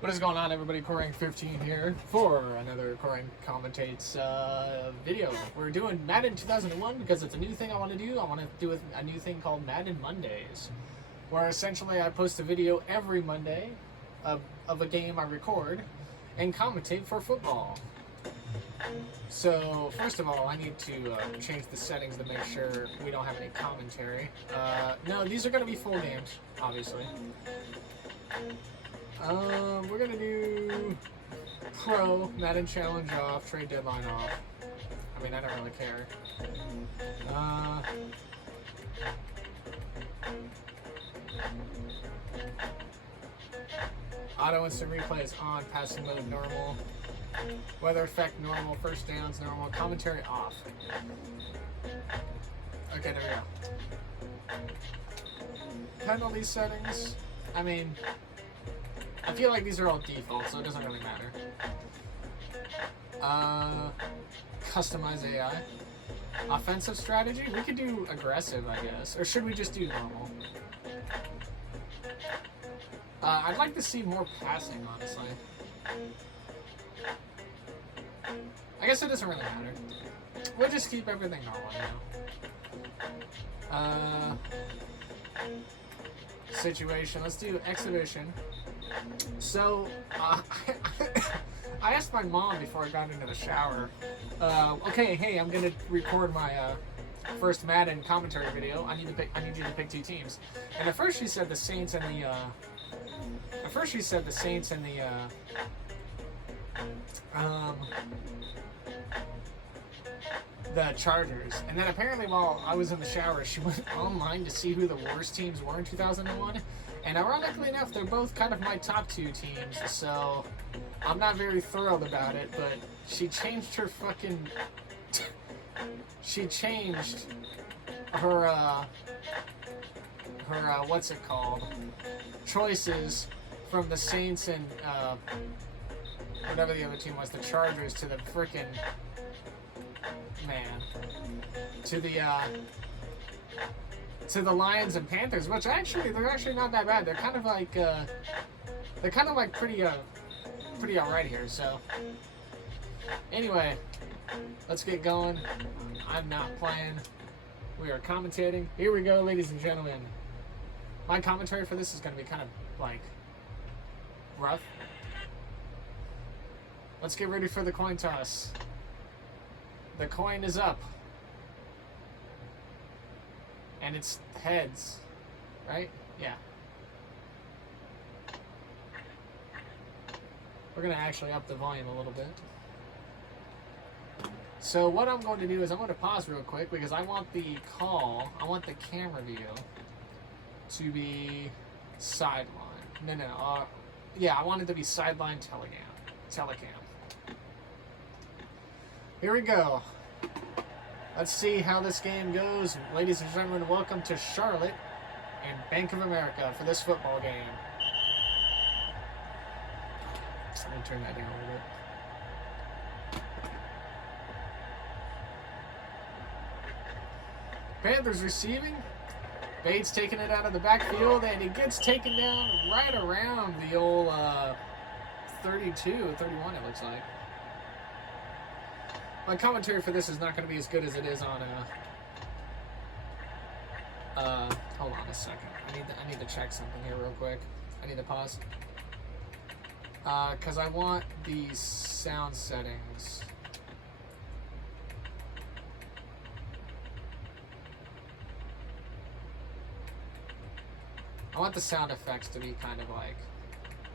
What is going on, everybody? Corang 15 here for another Corang Commentates video. We're doing Madden 2001 because it's a new thing I want to do. I want to do a new thing called Madden Mondays, where essentially I post a video every Monday of a game I record and commentate for football. So, first of all, I need to change the settings to make sure we don't have any commentary. No, these are going to be full games, obviously. We're gonna do Pro, Madden Challenge off, Trade Deadline off. I mean, I don't really care. Auto Instant Replay is on, passing mode normal. Weather effect normal, first downs normal, commentary off. Okay, there we go. Penalty settings, I mean, I feel like these are all default, so it doesn't really matter. Customize AI. Offensive strategy? We could do aggressive, I guess. Or should we just do normal? I'd like to see more passing, honestly. I guess it doesn't really matter. We'll just keep everything normal now. Situation. Let's do exhibition. So, I asked my mom before I got into the shower, okay, hey, I'm gonna record my first Madden commentary video. I need you to pick two teams. And at first she said the Saints and the Chargers. And then apparently while I was in the shower, she went online to see who the worst teams were in 2001. And ironically enough, they're both kind of my top two teams, so I'm not very thrilled about it, but she changed her fucking... she changed her, what's it called? Choices from the Saints and, whatever the other team was, the Chargers, to the frickin'... man. To the Lions and Panthers, which they're actually not that bad. They're kind of like pretty alright here. So anyway, let's get going. I'm not playing. We are commentating. Here we go, ladies and gentlemen. My commentary for this is going to be kind of like rough. Let's get ready for the coin toss. The coin is up. And it's heads, right? Yeah. We're going to actually up the volume a little bit. So what I'm going to do is I'm going to pause real quick because I want the camera view to be sideline. No. Yeah, I want it to be sideline telecam. Here we go. Let's see how this game goes. Ladies and gentlemen, welcome to Charlotte and Bank of America for this football game. Let me turn that down a little bit. Panthers receiving. Bates taking it out of the backfield, and he gets taken down right around the old 32, 31 it looks like. My commentary for this is not going to be as good as it is on hold on a second. I need to check something here real quick. I need to pause. Because I want the sound settings. I want the sound effects to be kind of like...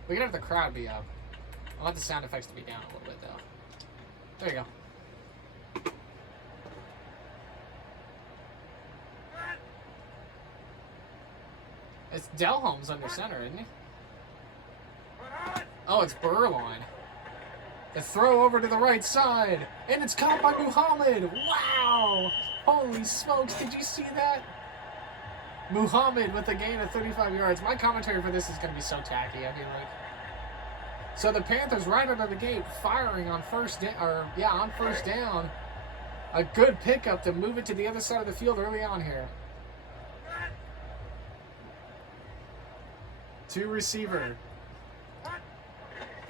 We can have the crowd be up. I want the sound effects to be down a little bit though. There you go. It's Delholme's under center, isn't he? Oh, it's Burline. The throw over to the right side. And it's caught by Muhammad. Wow! Holy smokes, did you see that? Muhammad with a gain of 35 yards. My commentary for this is going to be so tacky, I mean, like... So the Panthers right out of the gate firing on first down. A good pickup to move it to the other side of the field early on here. To receiver.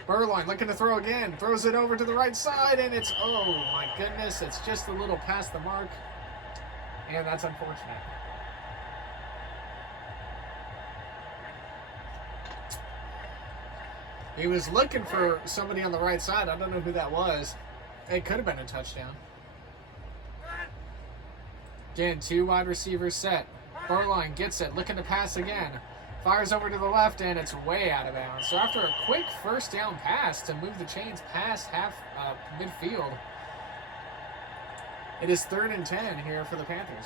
Burline looking to throw again. Throws it over to the right side, and it's, oh my goodness, it's just a little past the mark. And that's unfortunate. He was looking for somebody on the right side. I don't know who that was. It could have been a touchdown. Again, 2 wide receivers set. Burline gets it, looking to pass again. Fires over to the left, and it's way out of bounds. So after a quick first down pass to move the chains past midfield, it is 3rd and 10 here for the Panthers.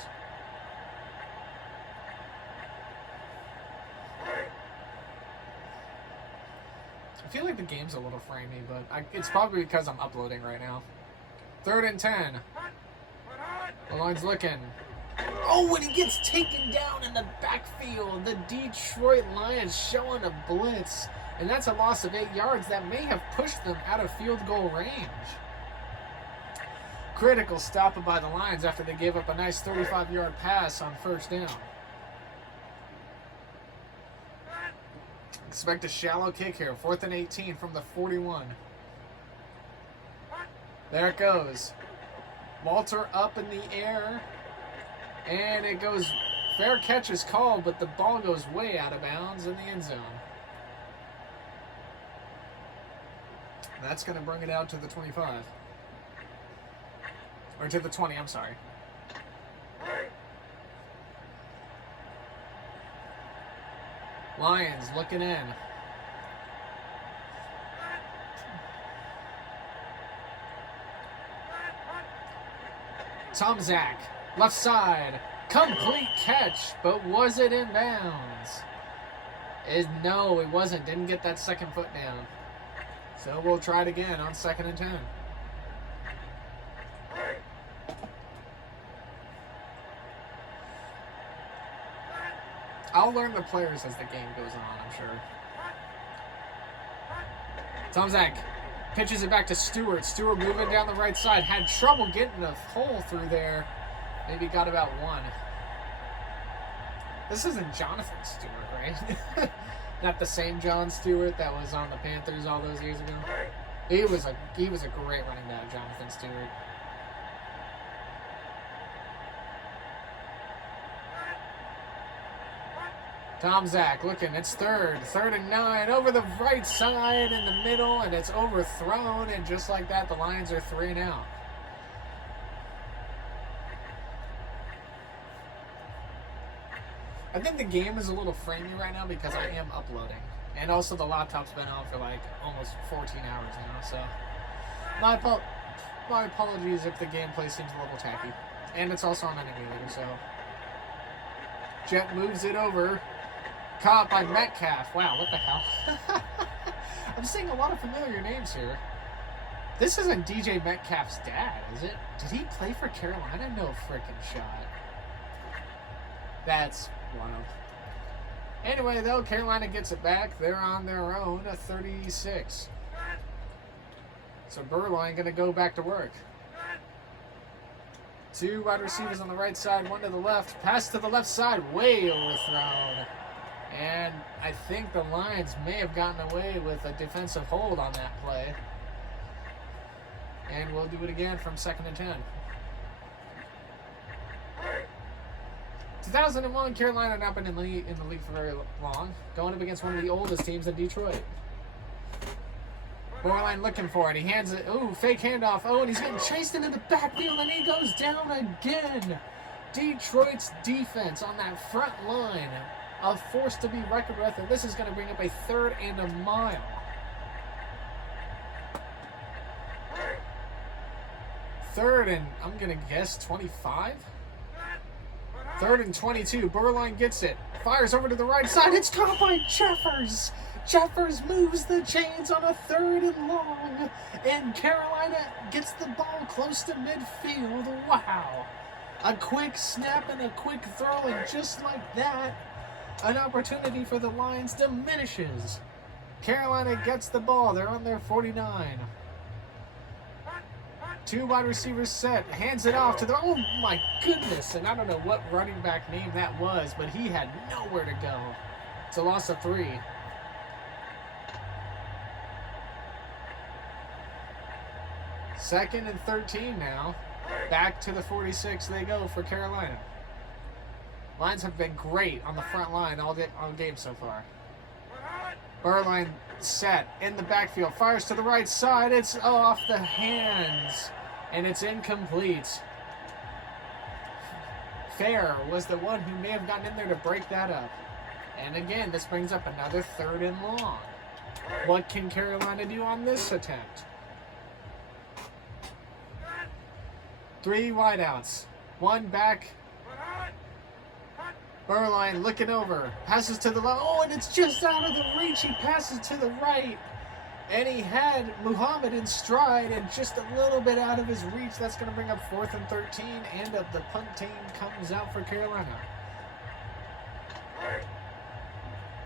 I feel like the game's a little framey, but it's probably because I'm uploading right now. 3rd and 10. The line's looking. Oh, and he gets taken down in the backfield. The Detroit Lions showing a blitz. And that's a loss of 8 yards that may have pushed them out of field goal range. Critical stop by the Lions after they gave up a nice 35-yard pass on first down. Expect a shallow kick here. 4th and 18 from the 41. There it goes. Walter up in the air. And it goes, fair catch is called, but the ball goes way out of bounds in the end zone. That's going to bring it out to the 25. Or to the 20, I'm sorry. Lions looking in. Tom Zach. Left side, complete catch, but was it in bounds? No, it wasn't. Didn't get that second foot down. So we'll try it again on 2nd and 10. I'll learn the players as the game goes on, I'm sure. Tom Zach pitches it back to Stewart. Stewart moving down the right side. Had trouble getting the hole through there. Maybe got about 1. This isn't Jonathan Stewart, right? Not the same John Stewart that was on the Panthers all those years ago. He was a great running back, Jonathan Stewart. Tom Zach looking, it's 3rd and 9, over the right side in the middle, and it's overthrown, and just like that, the Lions are 3 and out. I think the game is a little framey right now because I am uploading. And also the laptop's been on for like almost 14 hours now, so my apologies if the gameplay seems a little tacky. And it's also on an emulator, so. Jet moves it over. Caught by Metcalf. Wow, what the hell? I'm seeing a lot of familiar names here. This isn't DJ Metcalf's dad, is it? Did he play for Carolina? No frickin' shot. That's wild. Anyway, though, Carolina gets it back. They're on their own at 36. So Burline going to go back to work. 2 wide receivers on the right side, 1 to the left. Pass to the left side, way overthrown. And I think the Lions may have gotten away with a defensive hold on that play. And we'll do it again from 2nd and 10. 2001, Carolina not been in the league for very long. Going up against one of the oldest teams in Detroit. Burline looking for it. He hands it. Ooh, fake handoff. Oh, and he's getting chased into the backfield, and he goes down again. Detroit's defense on that front line, a force to be reckoned with, and this is going to bring up a 3rd and a mile. Third and, I'm going to guess, 25? 3rd and 22. Burline gets it. Fires over to the right side. It's caught by Jeffers. Jeffers moves the chains on a 3rd and long. And Carolina gets the ball close to midfield. Wow. A quick snap and a quick throw. And just like that, an opportunity for the Lions diminishes. Carolina gets the ball. They're on their 49. 2 wide receivers set, hands it off to the, oh my goodness, and I don't know what running back name that was, but he had nowhere to go. It's a loss of 3. 2nd and 13 now. Back to the 46 they go for Carolina. Lions have been great on the front line all game so far. Burline set in the backfield. Fires to the right side. It's off the hands. And it's incomplete. Fair was the one who may have gotten in there to break that up. And again, this brings up another 3rd and long. What can Carolina do on this attempt? 3 wideouts. 1 back. Burline looking over. Passes to the left. Oh, and it's just out of the reach. He passes to the right. And he had Muhammad in stride and just a little bit out of his reach. That's going to bring up 4th and 13. And the punt team comes out for Carolina.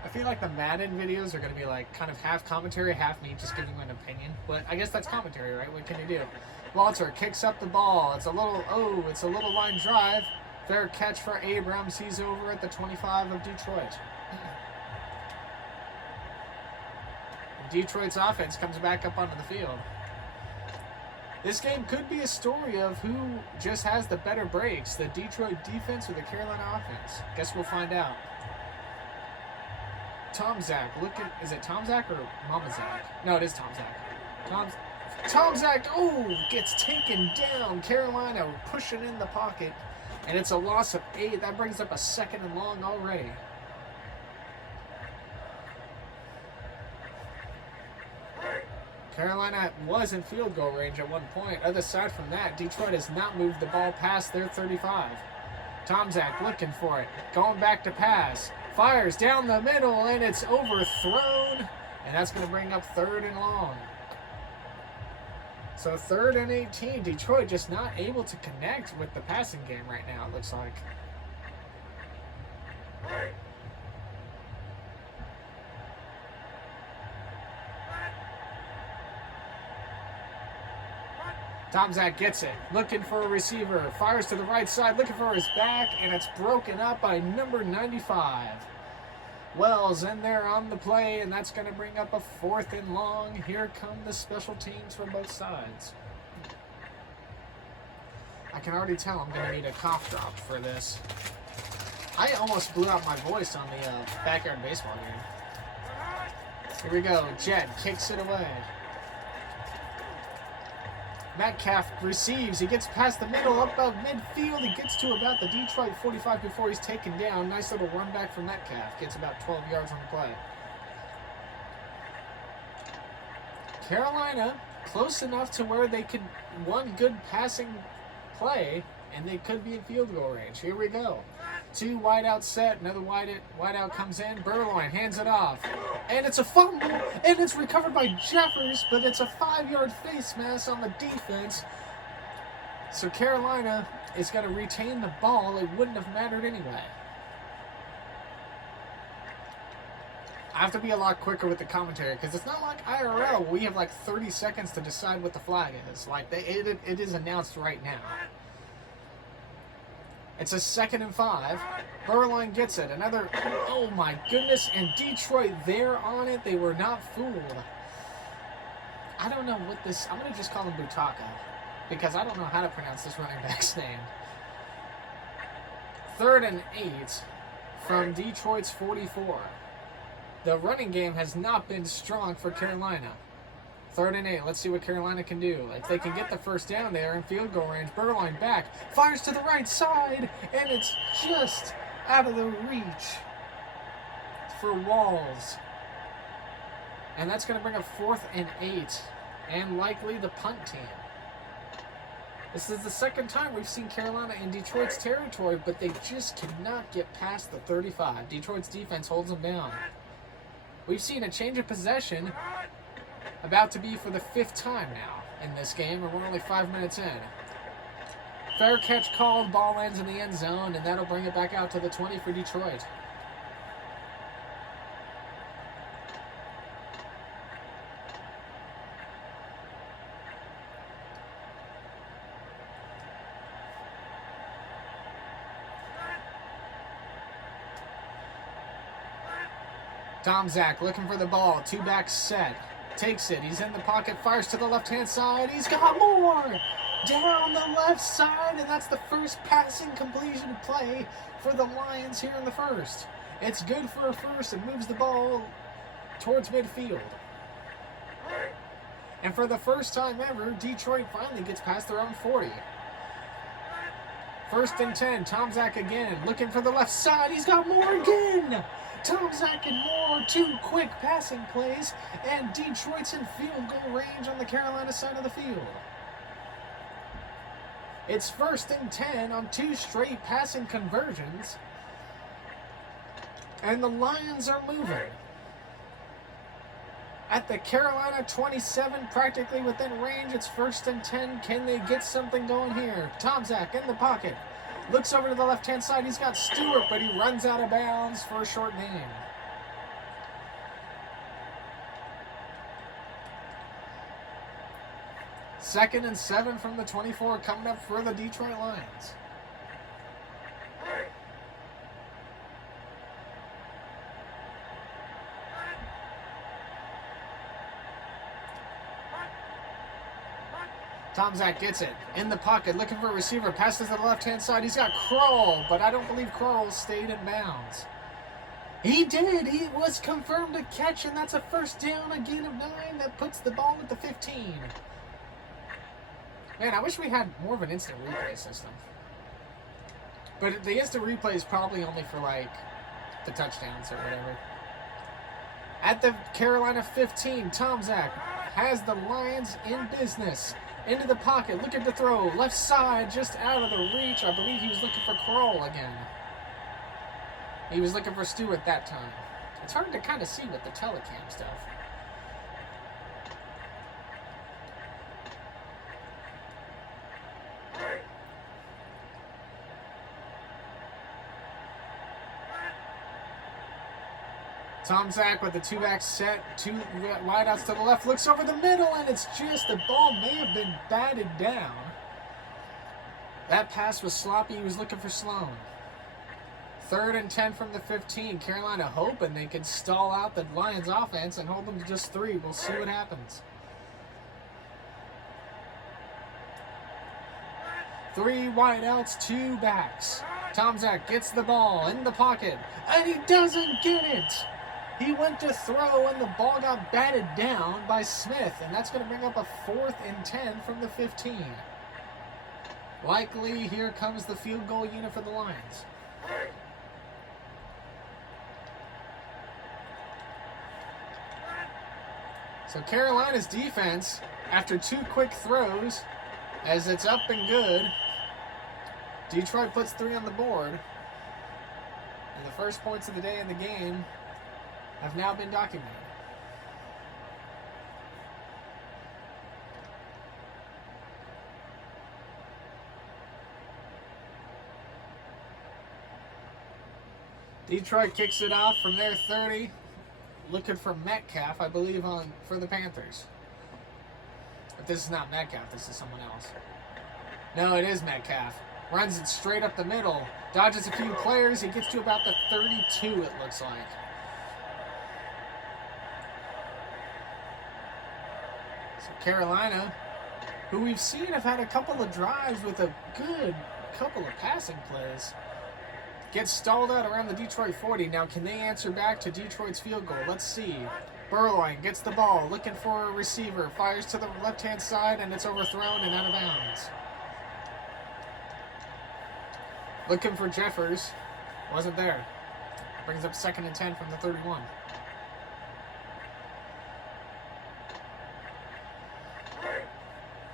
I feel like the Madden videos are going to be like kind of half commentary, half me just giving an opinion. But I guess that's commentary, right? What can you do? Walter kicks up the ball. It's a little line drive. Fair catch for Abrams. He's over at the 25 of Detroit. Detroit's offense comes back up onto the field. This game could be a story of who just has the better breaks, the Detroit defense or the Carolina offense. Guess we'll find out. Tom Zach, is it Tom Zach or Mama Zach? No, it is Tom Zach. Tom Zach, gets taken down. Carolina pushing in the pocket, and it's a loss of 8. That brings up a 2nd and long already. Carolina was in field goal range at one point. Other side from that, Detroit has not moved the ball past their 35. Tom Zach looking for it. Going back to pass. Fires down the middle, and it's overthrown. And that's going to bring up 3rd and long. So 3rd and 18. Detroit just not able to connect with the passing game right now, it looks like. Tom Zach gets it, looking for a receiver, fires to the right side, looking for his back, and it's broken up by number 95. Wells in there on the play, and that's going to bring up a 4th and long. Here come the special teams from both sides. I can already tell I'm going to need a cough drop for this. I almost blew out my voice on the backyard baseball game. Here we go. Jed kicks it away. Metcalf receives. He gets past the middle, up above midfield. He gets to about the Detroit 45 before he's taken down. Nice little run back from Metcalf. Gets about 12 yards on the play. Carolina close enough to where they could one good passing play, and they could be in field goal range. Here we go. 2 wideout set. Another wideout comes in. Burline hands it off. And it's a fumble. And it's recovered by Jeffers, but it's a 5-yard face mask on the defense. So Carolina is going to retain the ball. It wouldn't have mattered anyway. I have to be a lot quicker with the commentary because it's not like IRL where we have like 30 seconds to decide what the flag is. Like it is announced right now. It's a 2nd and 5. Burline gets it. Another, oh my goodness, and Detroit there on it. They were not fooled. I don't know what this, I'm going to just call him Butaka because I don't know how to pronounce this running back's name. 3rd and 8 from Detroit's 44. The running game has not been strong for Carolina. 3rd and 8. Let's see what Carolina can do. If they can get the first down there in field goal range, Burline back, fires to the right side, and it's just out of the reach for Walls. And that's going to bring a 4th and 8, and likely the punt team. This is the 2nd time we've seen Carolina in Detroit's territory, but they just cannot get past the 35. Detroit's defense holds them down. We've seen a change of possession about to be for the 5th time now in this game, and we're only 5 minutes in. Fair catch called, ball lands in the end zone, and that'll bring it back out to the 20 for Detroit. Tom Zach looking for the ball, 2 back set. Takes it. He's in the pocket. Fires to the left-hand side. He's got more! Down the left side, and that's the first passing completion play for the Lions here in the first. It's good for a first. It moves the ball towards midfield. And for the first time ever, Detroit finally gets past their own 40. 1st and 10. Tomczak again, looking for the left side. He's got more again! Tomczak and more, 2 quick passing plays, and Detroit's in field goal range on the Carolina side of the field. It's 1st and 10 on 2 straight passing conversions, and the Lions are moving. At the Carolina 27, practically within range, it's 1st and 10. Can they get something going here? Tomczak in the pocket. Looks over to the left-hand side. He's got Stewart, but he runs out of bounds for a short gain. Second and 7 from the 24 coming up for the Detroit Lions. Tomczak gets it in the pocket, looking for a receiver, passes to the left-hand side. He's got Kroll, but I don't believe Kroll stayed in bounds. He did. He was confirmed a catch, and that's a first down, a gain of 9. That puts the ball at the 15. Man, I wish we had more of an instant replay system. But the instant replay is probably only for, like, the touchdowns or whatever. At the Carolina 15, Tomczak has the Lions in business. Into the pocket, looking to throw. Left side, just out of the reach. I believe he was looking for Kroll again. He was looking for Stewart that time. It's hard to kind of see with the telecam stuff. Tomczak with the 2-back set, 2 wideouts to the left, looks over the middle, and it's just, the ball may have been batted down. That pass was sloppy. He was looking for Sloan. 3rd and 10 from the 15. Carolina hoping they can stall out the Lions offense and hold them to just 3. We'll see what happens. 3 wideouts, 2 backs. Tomczak gets the ball in the pocket, and he doesn't get it. He went to throw, and the ball got batted down by Smith, and that's going to bring up a 4th and 10 from the 15. Likely, here comes the field goal unit for the Lions. So Carolina's defense, after 2 quick throws, as it's up and good, Detroit puts 3 on the board, and the first points of the day in the game have now been documented. Detroit kicks it off from their 30, looking for Metcalf, I believe, for the Panthers. If this is not Metcalf, this is someone else. No, it is Metcalf. Runs it straight up the middle, dodges a few players, he gets to about the 32, it looks like. So Carolina, who we've seen have had a couple of drives with a good couple of passing plays, gets stalled out around the Detroit 40. Now, can they answer back to Detroit's field goal? Let's see. Burloin gets the ball, looking for a receiver, fires to the left-hand side, and it's overthrown and out of bounds. Looking for Jeffers. Wasn't there. Brings up 2nd and 10 from the 31.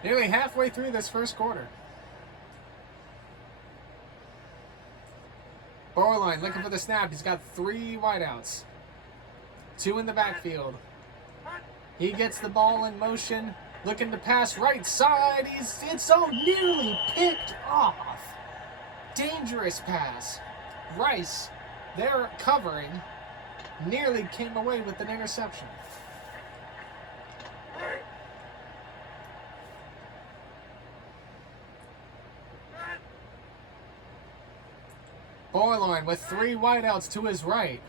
Nearly halfway through this first quarter. Burloin looking for the snap. He's got 3 wideouts. 2 in the backfield. He gets the ball in motion. Looking to pass right side. It's so nearly picked off. Dangerous pass. Rice, there covering, nearly came away with an interception. Burloin with 3 wideouts to his right.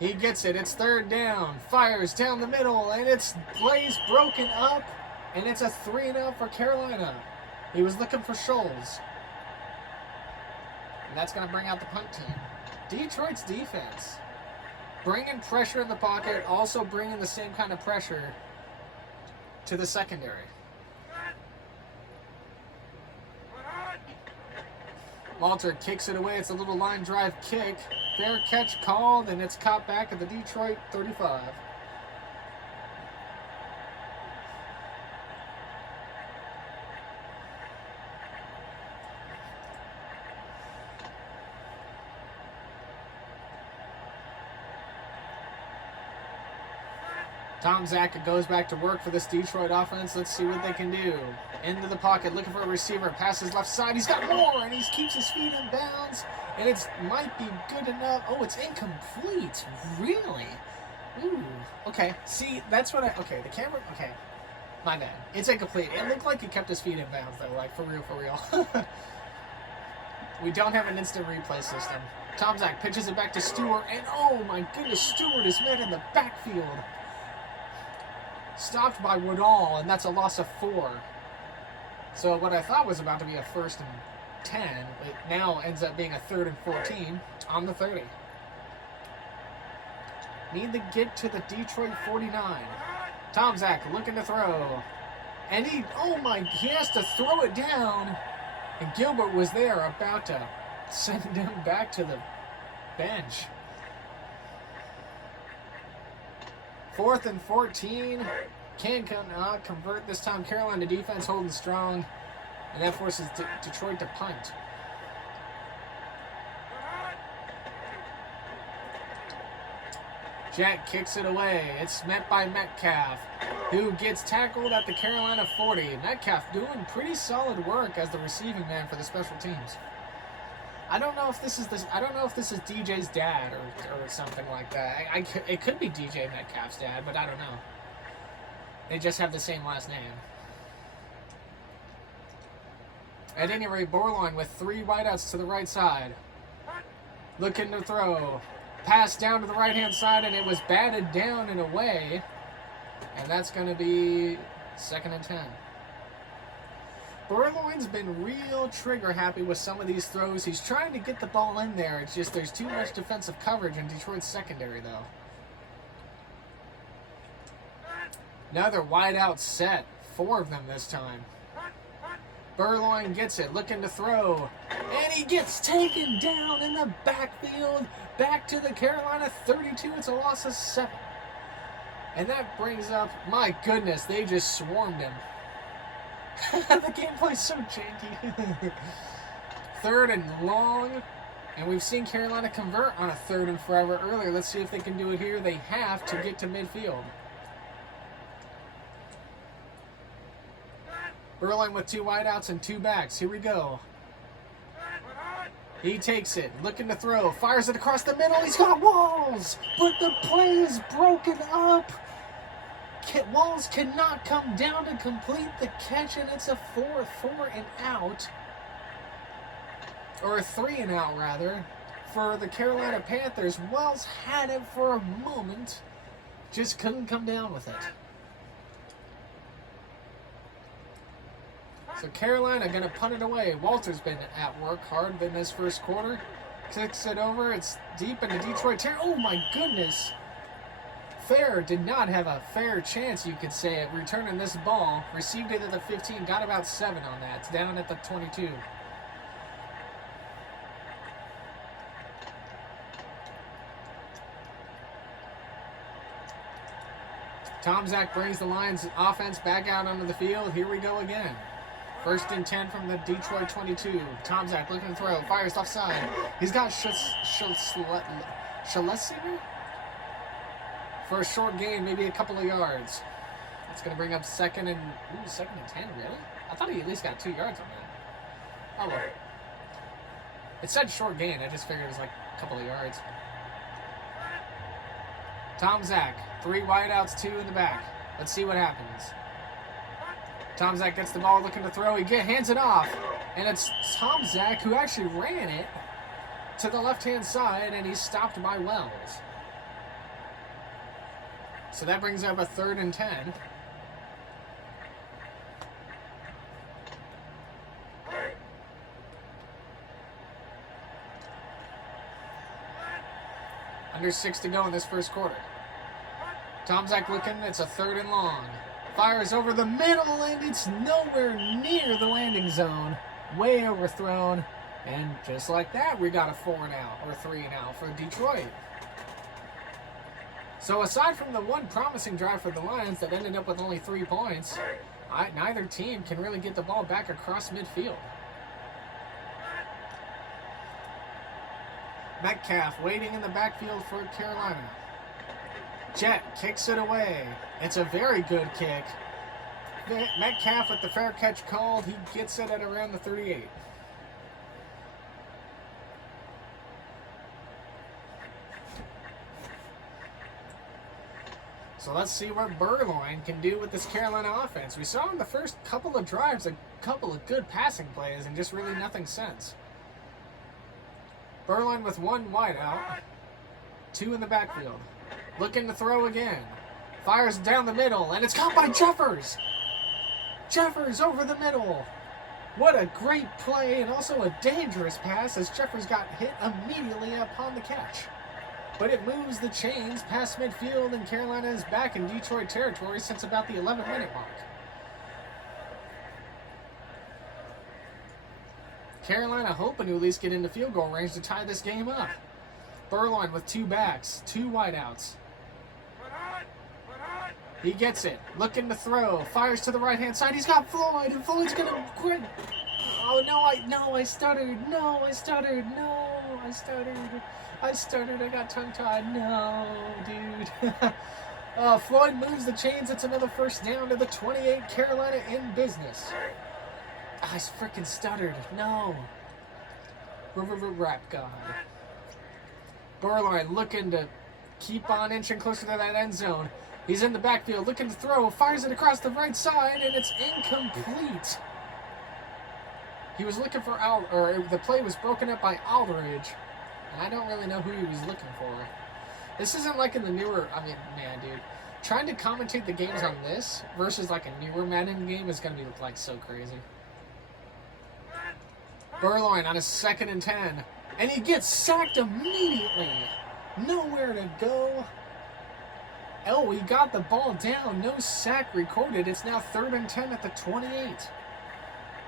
He gets it. It's third down. Fires down the middle, and it's plays broken up, and it's a 3-0 for Carolina. He was looking for Scholes. And that's going to bring out the punt team. Detroit's defense. Bringing pressure in the pocket, also bringing the same kind of pressure to the secondary. Walter kicks it away. It's a little line drive kick. Fair catch called, and it's caught back at the Detroit 35. Tom Zach goes back to work for this Detroit offense. Let's see what they can do. Into the pocket, looking for a receiver. Passes left side. He's got more, and he keeps his feet in bounds. And it might be good enough. Oh, it's incomplete. Really? Ooh. Okay. See, that's what okay, the camera. Okay. My bad. It's incomplete. It looked like he kept his feet in bounds, though. Like, for real, for real. We don't have an instant replay system. Tom Zach pitches it back to Stewart. And, oh, my goodness, Stewart is met in the backfield. Stopped by Woodall, and that's a loss of 4. So what I thought was about to be a 1st and 10, it now ends up being a 3rd and 14 on the 30. Need to get to the Detroit 49. Tom Zach looking to throw. And he has to throw it down. And Gilbert was there about to send him back to the bench. 4th and 14. Can not convert this time. Carolina defense holding strong. And that forces Detroit to punt. Jack kicks it away. It's met by Metcalf, who gets tackled at the Carolina 40. Metcalf doing pretty solid work as the receiving man for the special teams. I don't know if this is DJ's dad or something like that. It could be DJ Metcalf's dad, but I don't know. They just have the same last name. At any rate, Borland with 3 wideouts to the right side. Looking to throw. Pass down to the right-hand side, and it was batted down and away. And that's going to be 2nd and 10. Borland's been real trigger happy with some of these throws. He's trying to get the ball in there. It's just there's too much defensive coverage in Detroit's secondary, though. Another wideout set. 4 of them this time. Burloin gets it, looking to throw. And he gets taken down in the backfield. Back to the Carolina 32. It's a loss of 7. And that brings up, my goodness, they just swarmed him. The gameplay's so janky. 3rd and long. And we've seen Carolina convert on a 3rd and forever earlier. Let's see if they can do it here. They have to get to midfield. Burling with 2 wideouts and 2 backs. Here we go. He takes it, looking to throw, fires it across the middle. He's got Walls, but the play is broken up. Walls cannot come down to complete the catch, and it's a 4 and out, or a 3 and out rather, for the Carolina Panthers. Wells had it for a moment, just couldn't come down with it. So Carolina going to punt it away. Walter's been at work hard in this first quarter. Kicks it over. It's deep into Detroit territory. Oh my goodness. Fair did not have a fair chance, you could say, at returning this ball. Received it at the 15. Got about 7 on that. It's down at the 22. Tom Zach brings the Lions offense back out onto the field. Here we go again. 1st and 10 from the Detroit 22. Tom Zach looking to throw. Fires offside. He's got Schlesinger for a short gain, maybe a couple of yards. That's going to bring up 2nd and 10, really? I thought he at least got 2 yards on that. Oh, well. It said short gain. I just figured it was like a couple of yards. Tom Zach, 3 wideouts, 2 in the back. Let's see what happens. Tom Zach gets the ball, looking to throw. He hands it off. And it's Tom Zach who actually ran it to the left-hand side, and he's stopped by Wells. So that brings up a 3rd and 10. Under 6 to go in this first quarter. Tomczak looking, it's a 3rd and long. Fires over the middle, and it's nowhere near the landing zone. Way overthrown. And just like that, we got a 4 and out, or 3 and out for Detroit. So aside from the one promising drive for the Lions that ended up with only 3 points, neither team can really get the ball back across midfield. Metcalf waiting in the backfield for Carolina. Jet kicks it away. It's a very good kick. Metcalf with the fair catch called. He gets it at around the 38. So let's see what Burloin can do with this Carolina offense. We saw in the first couple of drives a couple of good passing plays and just really nothing since. Burloin with 1 wide out. 2 in the backfield. Looking to throw again. Fires down the middle, and it's caught by Jeffers. Jeffers over the middle. What a great play, and also a dangerous pass as Jeffers got hit immediately upon the catch. But it moves the chains past midfield, and Carolina is back in Detroit territory since about the 11-minute mark. Carolina hoping to at least get into field goal range to tie this game up. Burloin with 2 backs, 2 wideouts. He gets it, looking to throw, fires to the right-hand side. He's got Floyd, and Floyd's gonna quit. Oh no, I stuttered. I got tongue-tied. No, dude. Floyd moves the chains. It's another first down to the 28. Carolina in business. I freaking stuttered. No. Rap God. Burloin looking to keep on inching closer to that end zone. He's in the backfield looking to throw. Fires it across the right side, and it's incomplete. He was looking for the play was broken up by Aldridge. And I don't really know who he was looking for. This isn't like in the newer, man, dude. Trying to commentate the games on this versus like a newer Madden game is going to be like so crazy. Burloin on a 2nd and 10. And he gets sacked immediately. Nowhere to go. Oh, he got the ball down. No sack recorded. It's now 3rd and 10 at the 28.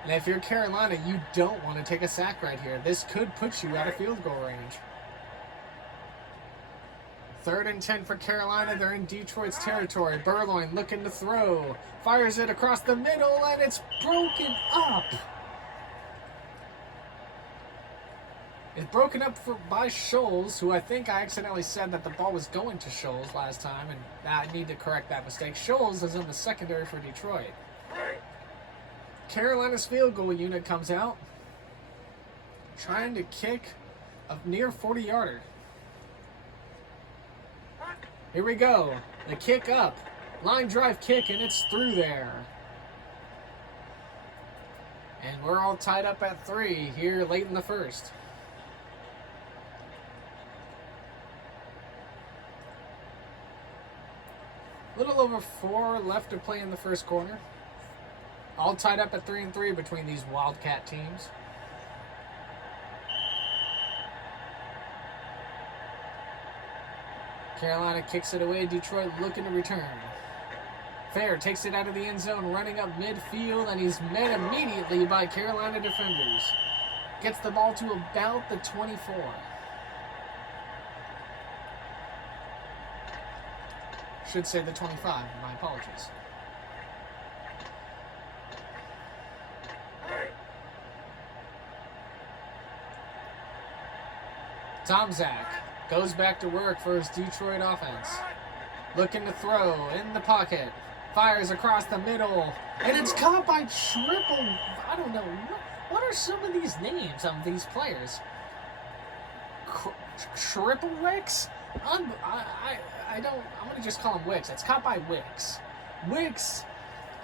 And if you're Carolina, you don't want to take a sack right here. This could put you out of field goal range. 3rd and 10 for Carolina. They're in Detroit's territory. Burloin looking to throw. Fires it across the middle, and it's broken up. It's broken up by Scholes, who I think I accidentally said that the ball was going to Scholes last time, and I need to correct that mistake. Scholes is in the secondary for Detroit. Carolina's field goal unit comes out, trying to kick a near 40-yarder. Here we go. The kick up. Line drive kick, and it's through there. And we're all tied up at 3 here late in the first. Little over 4 left to play in the first quarter. All tied up at 3 and 3 between these Wildcat teams. Carolina kicks it away. Detroit looking to return. Fair takes it out of the end zone, running up midfield, and he's met immediately by Carolina defenders. Gets the ball to about the 24. Should say the 25. My apologies. Tomczak goes back to work for his Detroit offense. Looking to throw in the pocket. Fires across the middle. And it's caught by Triple. I don't know. What are some of these names of these players? Triple Wicks? I don't. I'm going to just call him Wicks. It's caught by Wicks. Wicks,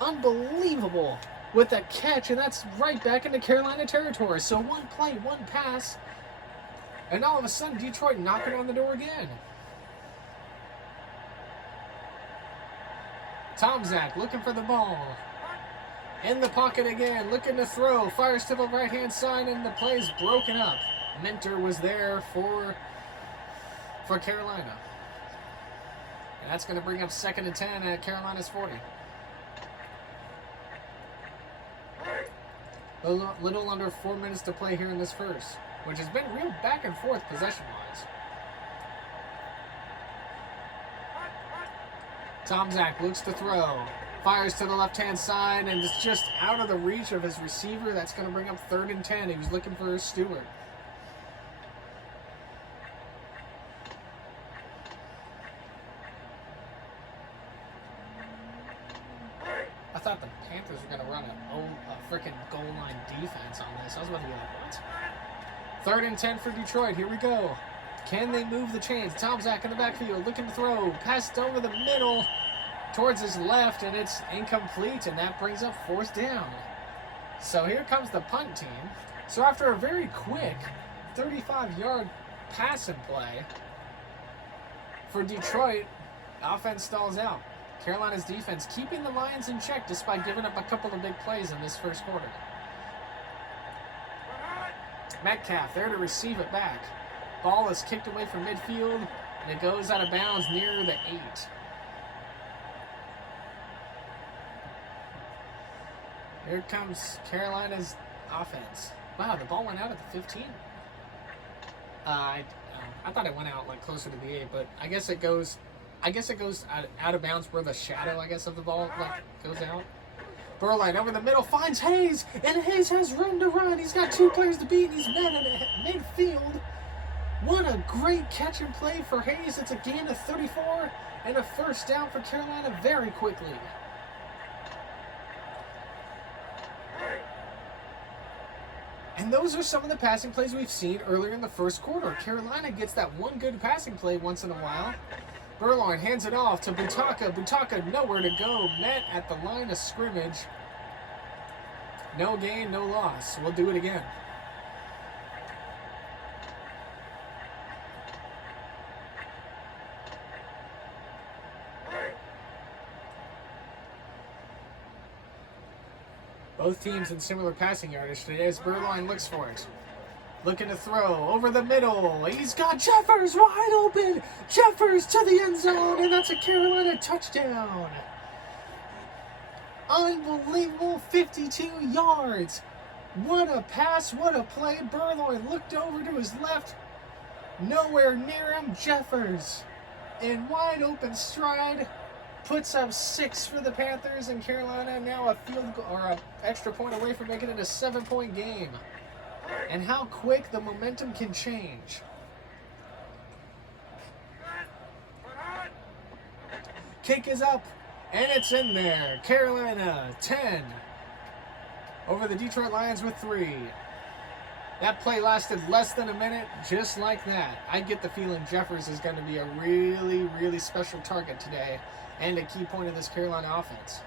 unbelievable with that catch. And that's right back into Carolina territory. So one play, one pass. And all of a sudden, Detroit knocking on the door again. Tomczak looking for the ball. In the pocket again, looking to throw. Fires to the right-hand side, and the play is broken up. Minter was there for Carolina. And that's going to bring up 2nd and 10 at Carolina's 40. A little under 4 minutes to play here in this first, which has been real back and forth possession-wise. Tomczak looks to throw. Fires to the left-hand side, and it's just out of the reach of his receiver. That's going to bring up 3rd and 10. He was looking for Stewart. I thought the Panthers were going to run a freaking goal line defense on this. I was about to be like, what? 3rd and 10 for Detroit. Here we go. Can they move the chains? Tomczak in the backfield, looking to throw. Passed over the middle towards his left, and it's incomplete, and that brings up 4th down. So here comes the punt team. So after a very quick 35-yard passing play for Detroit, offense stalls out. Carolina's defense keeping the Lions in check despite giving up a couple of big plays in this first quarter. Metcalf there to receive it back. Ball is kicked away from midfield, and it goes out of bounds near the 8. Here comes Carolina's offense. Wow, the ball went out at the 15. I thought it went out like closer to the 8, but I guess it goes out of bounds where the shadow, I guess, of the ball like goes out. Burline over the middle finds Hayes, and Hayes has room to run. He's got 2 players to beat, and he's met at midfield. What a great catch and play for Hayes. It's a gain of 34 and a 1st down for Carolina very quickly. And those are some of the passing plays we've seen earlier in the first quarter. Carolina gets that one good passing play once in a while. Burline hands it off to Butaka. Butaka nowhere to go. Met at the line of scrimmage. No gain, no loss. We'll do it again. Both teams in similar passing yardage today as Burline looks for it. Looking to throw over the middle. He's got Jeffers wide open. Jeffers to the end zone, and that's a Carolina touchdown. Unbelievable 52 yards. What a pass, what a play. Burline looked over to his left. Nowhere near him. Jeffers in wide open stride. Puts up 6 for the Panthers, and Carolina now a field goal or an extra point away from making it a 7-point game. And how quick the momentum can change. Kick is up, and it's in there. Carolina 10 over the Detroit Lions with 3. That play lasted less than a minute, just like that. I get the feeling Jeffers is going to be a really, really special target today and a key point of this Carolina offense.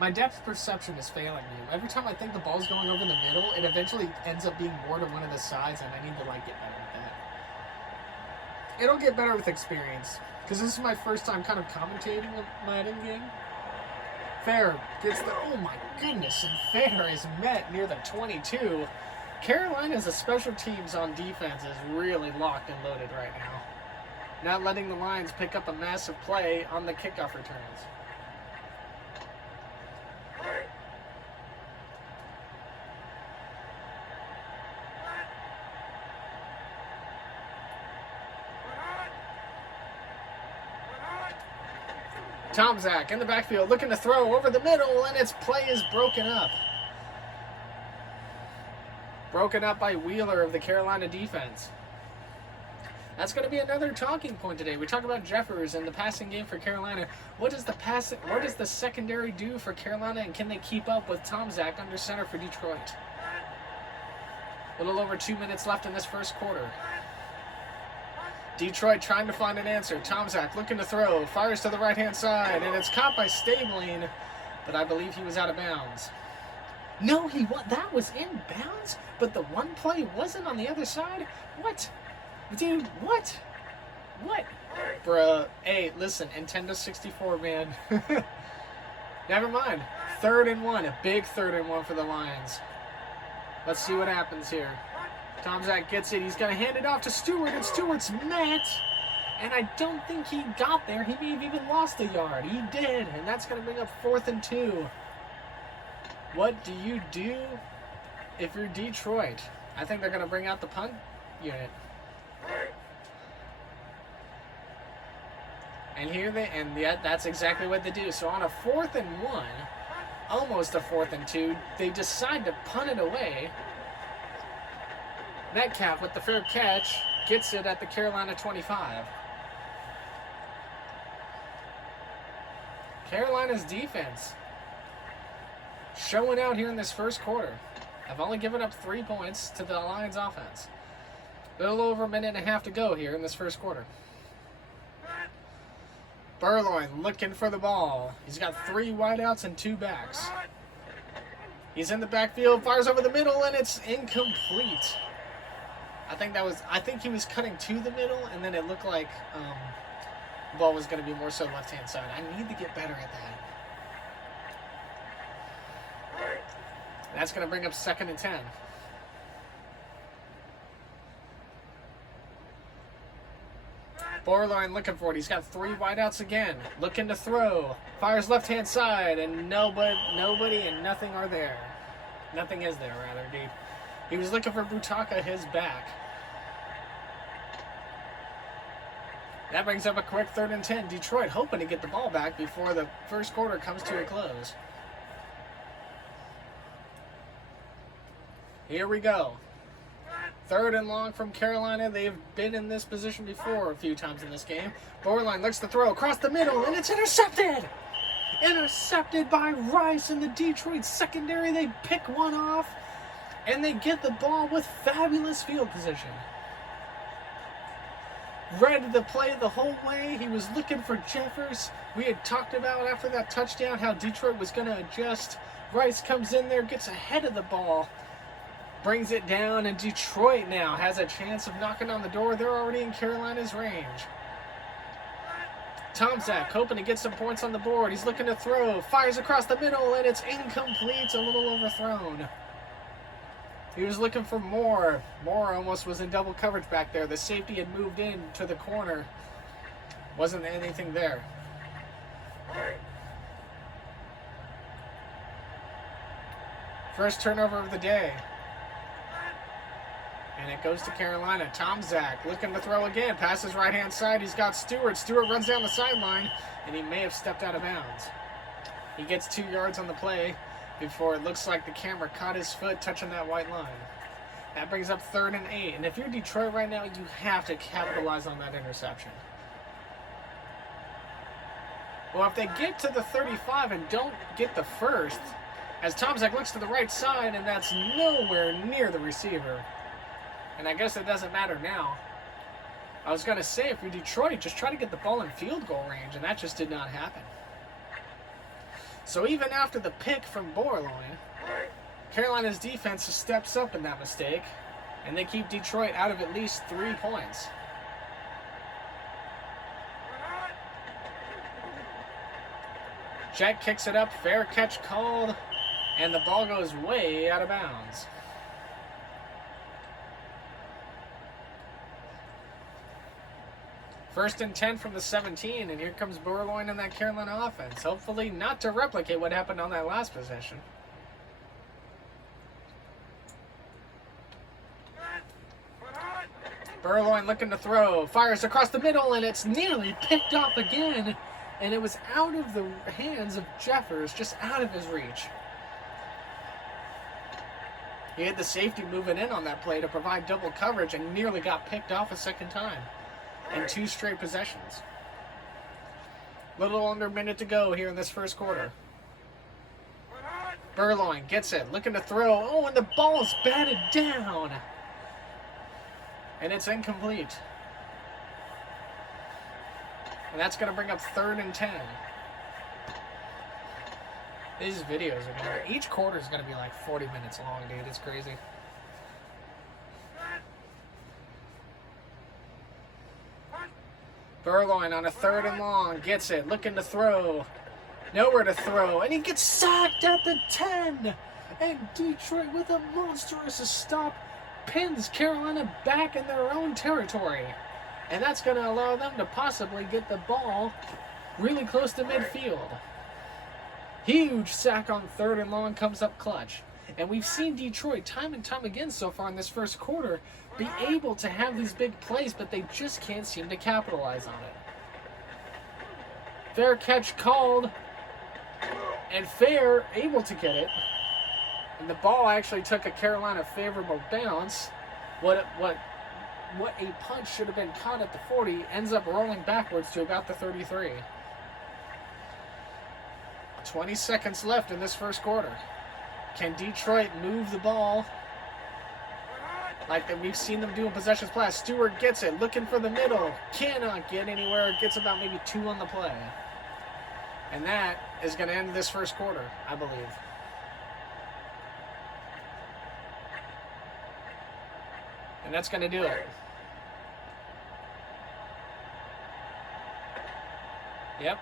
My depth perception is failing me. Every time I think the ball's going over the middle, it eventually ends up being more to one of the sides, and I need to get better at that. It'll get better with experience, because this is my first time kind of commentating with Madden Game. Fair gets the, oh my goodness, and Fair is met near the 22. Carolina's special teams on defense is really locked and loaded right now. Not letting the Lions pick up a massive play on the kickoff returns. Tomczak in the backfield looking to throw over the middle, and its play is broken up. Broken up by Wheeler of the Carolina defense. That's going to be another talking point today. We talk about Jeffers and the passing game for Carolina. What does the secondary do for Carolina, and can they keep up with Tomczak under center for Detroit? A little over 2 minutes left in this first quarter. Detroit trying to find an answer. Tomczak looking to throw. Fires to the right-hand side, and it's caught by Stabling, but I believe he was out of bounds. No, that was in bounds, but the one play wasn't on the other side? What? Dude, what? What? Bruh. Hey, listen, Nintendo 64, man. Never mind. 3rd and 1. A big 3rd and 1 for the Lions. Let's see what happens here. Tomczak gets it. He's going to hand it off to Stewart, and Stewart's met. And I don't think he got there. He may have even lost a yard. He did. And that's going to bring up 4th and 2. What do you do if you're Detroit? I think they're going to bring out the punt unit. And that's exactly what they do. So on a 4th and 1, almost a 4th and 2, they decide to punt it away. Metcalf with the fair catch gets it at the Carolina 25. Carolina's defense showing out here in this first quarter. I've only given up 3 points to the Lions offense. A little over a minute and a half to go here in this first quarter. Burloin looking for the ball. He's got 3 wideouts and 2 backs. He's in the backfield, fires over the middle, and it's incomplete. I think he was cutting to the middle, and then it looked like the ball was going to be more so left-hand side. I need to get better at that. That's going to bring up 2nd and 10. Borderline looking for it. He's got 3 wideouts again. Looking to throw. Fires left-hand side, and nobody and nothing are there. Nothing is there, rather, dude. He was looking for Butaka, his back. That brings up a quick 3rd and 10. Detroit hoping to get the ball back before the first quarter comes to a close. Here we go. 3rd and long from Carolina. They've been in this position before a few times in this game. Borderline looks to throw across the middle, and it's intercepted! Intercepted by Rice in the Detroit secondary. They pick one off, and they get the ball with fabulous field position. Read the play the whole way. He was looking for Jeffers. We had talked about after that touchdown how Detroit was going to adjust. Rice comes in there, gets ahead of the ball, brings it down, and Detroit now has a chance of knocking on the door. They're already in Carolina's range. Tomczak hoping to get some points on the board. He's looking to throw. Fires across the middle, and it's incomplete. A little overthrown. He was looking for Moore. Moore almost was in double coverage back there. The safety had moved in to the corner. Wasn't anything there. First turnover of the day. And it goes to Carolina. Tomczak looking to throw again. Passes right-hand side. He's got Stewart. Stewart runs down the sideline, and he may have stepped out of bounds. He gets 2 yards on the play before it looks like the camera caught his foot touching that white line. That brings up 3rd and 8. And if you're Detroit right now, you have to capitalize on that interception. Well, if they get to the 35 and don't get the first, as Tomczak looks to the right side, and that's nowhere near the receiver. And I guess it doesn't matter now. I was going to say, if you're Detroit, just try to get the ball in field goal range, and that just did not happen. So even after the pick from Borloin, Carolina's defense steps up in that mistake, and they keep Detroit out of at least 3 points. Jack kicks it up, fair catch called, and the ball goes way out of bounds. First and 10 from the 17, and here comes Borloin in that Carolina offense. Hopefully not to replicate what happened on that last possession. Borloin looking to throw. Fires across the middle, and it's nearly picked off again. And it was out of the hands of Jeffers, just out of his reach. He had the safety moving in on that play to provide double coverage and nearly got picked off a second time. In 2 straight possessions. Little under a minute to go here in this first quarter. Borloin gets it, looking to throw. Oh, and the ball's batted down. And it's incomplete. And that's going to bring up 3rd and 10. These videos are going to... Each quarter is going to be like 40 minutes long, dude. It's crazy. Burloin on a 3rd and long. Gets it. Looking to throw. Nowhere to throw. And he gets sacked at the 10. And Detroit, with a monstrous stop, pins Carolina back in their own territory. And that's going to allow them to possibly get the ball really close to midfield. Huge sack on 3rd and long comes up clutch. And we've seen Detroit time and time again so far in this first quarter be able to have these big plays, but they just can't seem to capitalize on it. Fair catch called. And Fair able to get it. And the ball actually took a Carolina favorable bounce. What a punch should have been caught at the 40 ends up rolling backwards to about the 33. 20 seconds left in this first quarter. Can Detroit move the ball like that we've seen them do in possessions past? Stewart gets it, looking for the middle. Cannot get anywhere. Gets about maybe 2 on the play. And that is going to end this first quarter, I believe. And that's going to do it. Yep.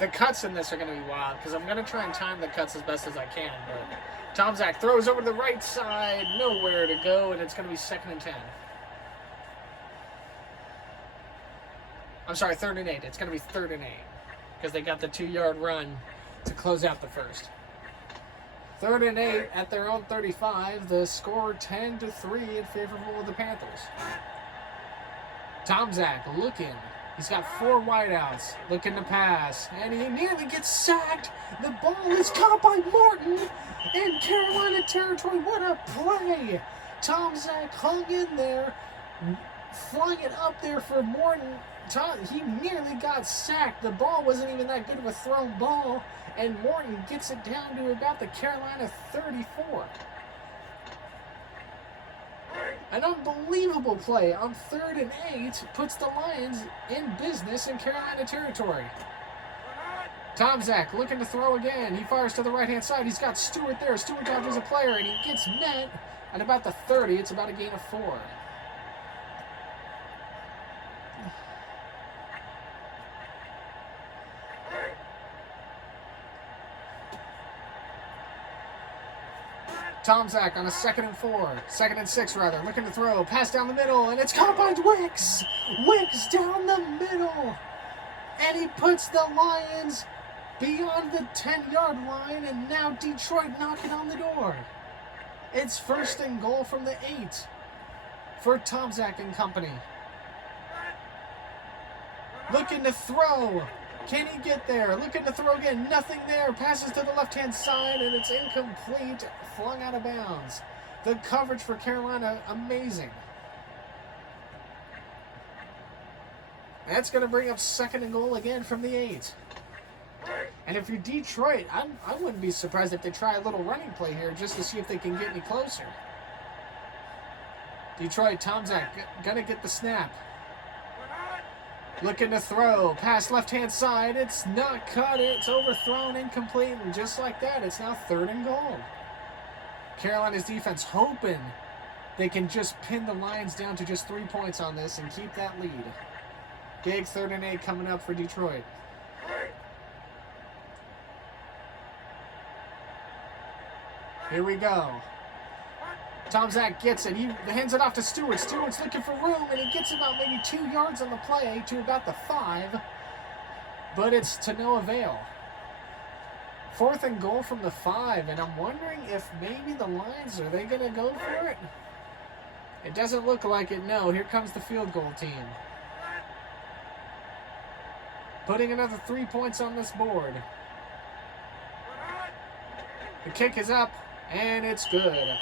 The cuts in this are going to be wild because I'm going to try and time the cuts as best as I can. But Tomczak throws over to the right side, nowhere to go, and it's going to be 2nd and 10. I'm sorry, 3rd and 8. It's going to be 3rd and 8 because they got the 2-yard run to close out the first. 3rd and 8 at their own 35. The score 10-3 in favor of the Panthers. Tomczak looking. He's got 4 wideouts, looking to pass, and he nearly gets sacked. The ball is caught by Morton in Carolina territory. What a play! Tomczak hung in there, flung it up there for Morton. He nearly got sacked. The ball wasn't even that good of a thrown ball, and Morton gets it down to about the Carolina 34. An unbelievable play on 3rd and 8 puts the Lions in business in Carolina territory. Tomczak looking to throw again. He fires to the right-hand side. He's got Stewart there. Stewart dodges a player, and he gets met at about the 30. It's about a gain of 4. Tomczak on a 2nd and 4. 2nd and 6, rather. Looking to throw. Pass down the middle, and it's caught by Wicks. Wicks down the middle. And he puts the Lions beyond the 10-yard line, and now Detroit knocking on the door. It's 1st and goal from the 8 for Tomczak and company. Looking to throw. Can he get there? Looking to throw again. Nothing there. Passes to the left-hand side, and it's incomplete. Flung out of bounds. The coverage for Carolina, amazing. That's going to bring up 2nd and goal again from the 8. And if you're Detroit, I wouldn't be surprised if they try a little running play here just to see if they can get any closer. Detroit, Tomczak, going to get the snap. Looking to throw. Pass left-hand side. It's not cut. It's overthrown, incomplete. And just like that, it's now 3rd and goal. Carolina's defense hoping they can just pin the Lions down to just 3 points on this and keep that lead. Big 3rd and 8 coming up for Detroit. Here we go. Tomczak gets it. He hands it off to Stewart. Stewart's looking for room, and he gets about maybe 2 yards on the play to about the 5. But it's to no avail. 4th and goal from the 5, and I'm wondering if maybe the Lions, are they going to go for it? It doesn't look like it, no. Here comes the field goal team. Putting another 3 points on this board. The kick is up, and it's good.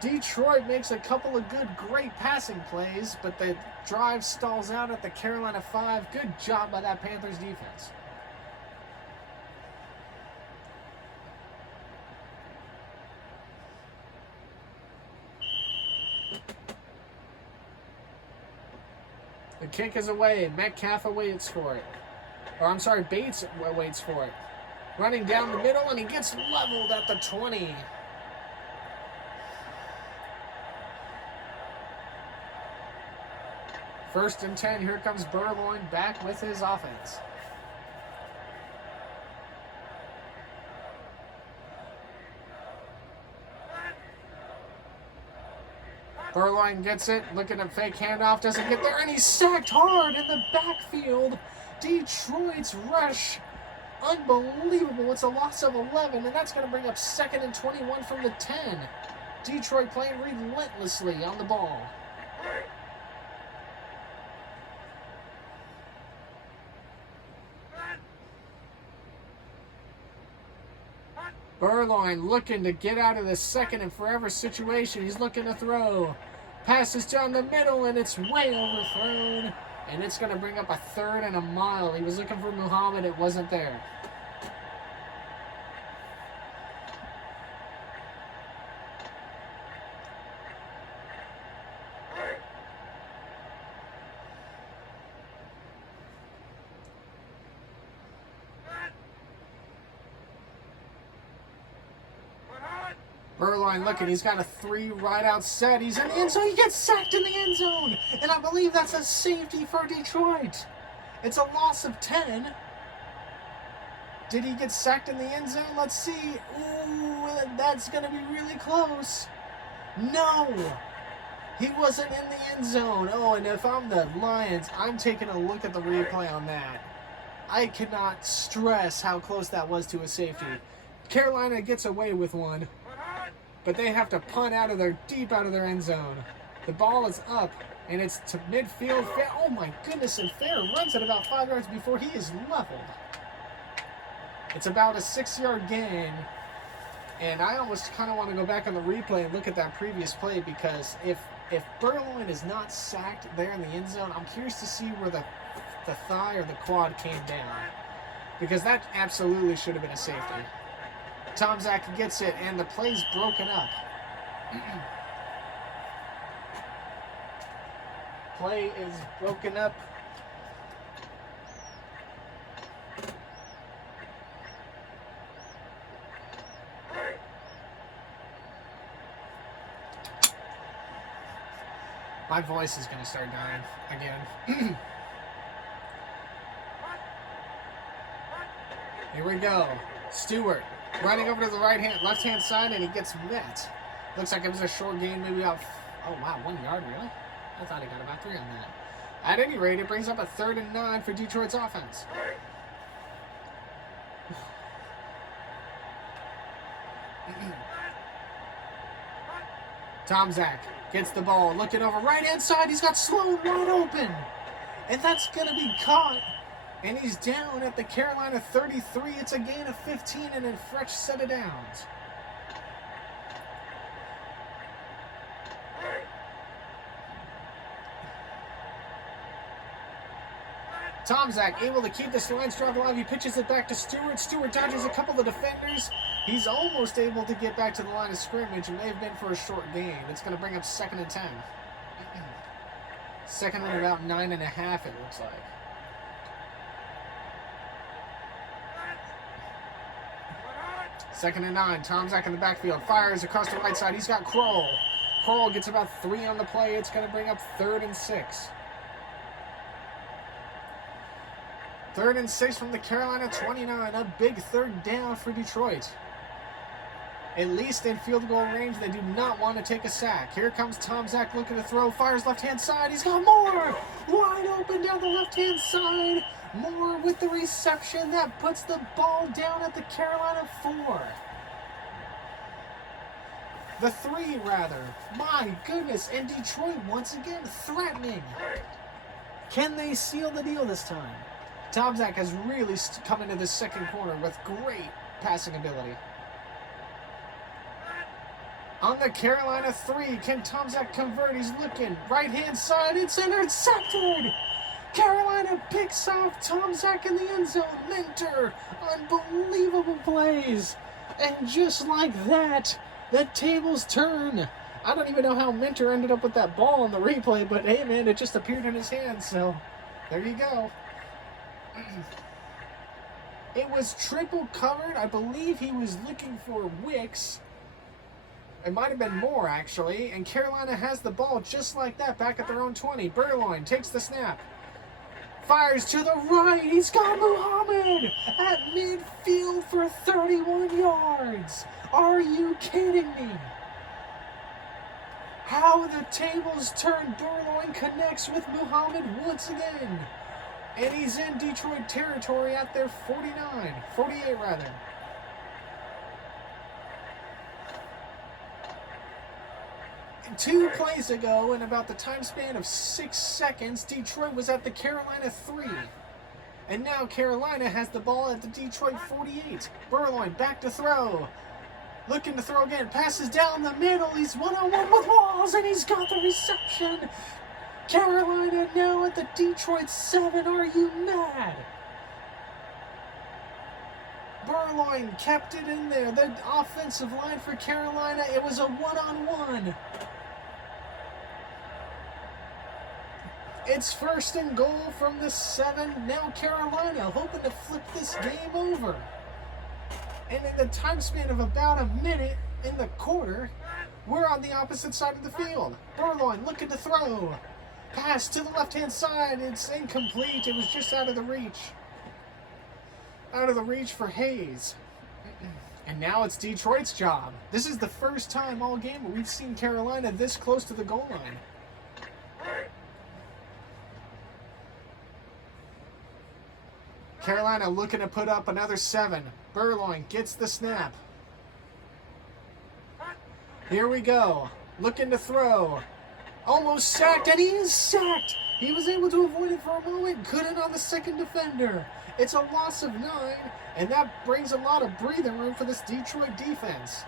Detroit makes a couple of great passing plays, but the drive stalls out at the Carolina 5. Good job by that Panthers defense. The kick is away. Metcalf awaits for it. Or I'm sorry, Bates waits for it. Running down the middle, and he gets leveled at the 20. First and 10. Here comes Burloin back with his offense. Burloin gets it, looking at fake handoff, doesn't get there, and he's sacked hard in the backfield. Detroit's rush, unbelievable. It's a loss of 11, and that's going to bring up 2nd and 21 from the 10. Detroit playing relentlessly on the ball. Burloin looking to get out of this second and forever situation. He's looking to throw. Passes down the middle, and it's way overthrown. And it's going to bring up a 3rd and a mile. He was looking for Muhammad. It wasn't there. Burloin looking, he's got a 3 right out set. He's in the end zone. He gets sacked in the end zone. And I believe that's a safety for Detroit. It's a loss of 10. Did he get sacked in the end zone? Let's see. Ooh, that's going to be really close. No. He wasn't in the end zone. Oh, and if I'm the Lions, I'm taking a look at the replay on that. I cannot stress how close that was to a safety. Carolina gets away with one. But they have to punt deep out of their end zone. The ball is up, and it's to midfield. Oh my goodness, and Fair runs it about 5 yards before he is leveled. It's about a 6-yard gain, and I almost kind of want to go back on the replay and look at that previous play, because if Burloin is not sacked there in the end zone, I'm curious to see where the thigh or the quad came down, because that absolutely should have been a safety. Tomczak gets it, and the play's broken up. Play is broken up. My voice is going to start dying again. Here we go. Stewart. Running over to the left-hand side, and he gets met. Looks like it was a short gain, maybe out. Oh, wow, 1 yard, really? I thought he got about 3 on that. At any rate, it brings up a 3rd and 9 for Detroit's offense. Tomczak gets the ball, looking over right-hand side. He's got Sloan wide open, and that's going to be caught. And he's down at the Carolina 33. It's a gain of 15 and a fresh set of downs. Tomczak able to keep this Lions drive alive. He pitches it back to Stewart. Stewart dodges a couple of defenders. He's almost able to get back to the line of scrimmage. It may have been for a short gain. It's going to bring up 2nd and 10. 2nd and about 9.5, it looks like. Second and 9. Tomczak in the backfield. Fires across the right side. He's got Kroll. Kroll gets about 3 on the play. It's going to bring up 3rd and 6. 3rd and 6 from the Carolina 29. A big 3rd down for Detroit. At least in field goal range, they do not want to take a sack. Here comes Tomczak looking to throw. Fires left-hand side. He's got Moore. Wide open down the left-hand side. Moore with the reception. That puts the ball down at the Carolina 4. The 3, rather. My goodness. And Detroit, once again, threatening. Can they seal the deal this time? Tomczak has really come into the second quarter with great passing ability. On the Carolina 3, can Tomczak convert? He's looking. Right-hand side, it's intercepted! Carolina picks off Tomczak in the end zone. Mentor, unbelievable plays. And just like that, the tables turn. I don't even know how Minter ended up with that ball in the replay, but hey, man, it just appeared in his hand, so there you go. It was triple covered. I believe he was looking for Wicks. It might have been more, actually. And Carolina has the ball just like that back at their own 20. Burloin takes the snap. Fires to the right. He's got Muhammad at midfield for 31 yards. Are you kidding me? How the tables turn. Burloin connects with Muhammad once again. And he's in Detroit territory at their 48 rather. And 2 plays ago, in about the time span of 6 seconds, Detroit was at the Carolina 3. And now Carolina has the ball at the Detroit 48. Burloin back to throw. Looking to throw again. Passes down the middle. He's one-on-one with Walls, and he's got the reception. Carolina now at the Detroit 7. Are you mad? Burloin kept it in there. The offensive line for Carolina, it was a one-on-one. It's 1st and goal from the 7. Now Carolina hoping to flip this game over. And in the time span of about a minute in the quarter, we're on the opposite side of the field. Burloin looking to throw. Pass to the left-hand side. It's incomplete. It was just out of the reach. Out of the reach for Hayes. And now it's Detroit's job. This is the first time all game we've seen Carolina this close to the goal line. Carolina looking to put up another 7. Burloin gets the snap. Here we go. Looking to throw. Almost sacked, and he is sacked. He was able to avoid it for a moment. Couldn't on the second defender. It's a loss of 9, and that brings a lot of breathing room for this Detroit defense.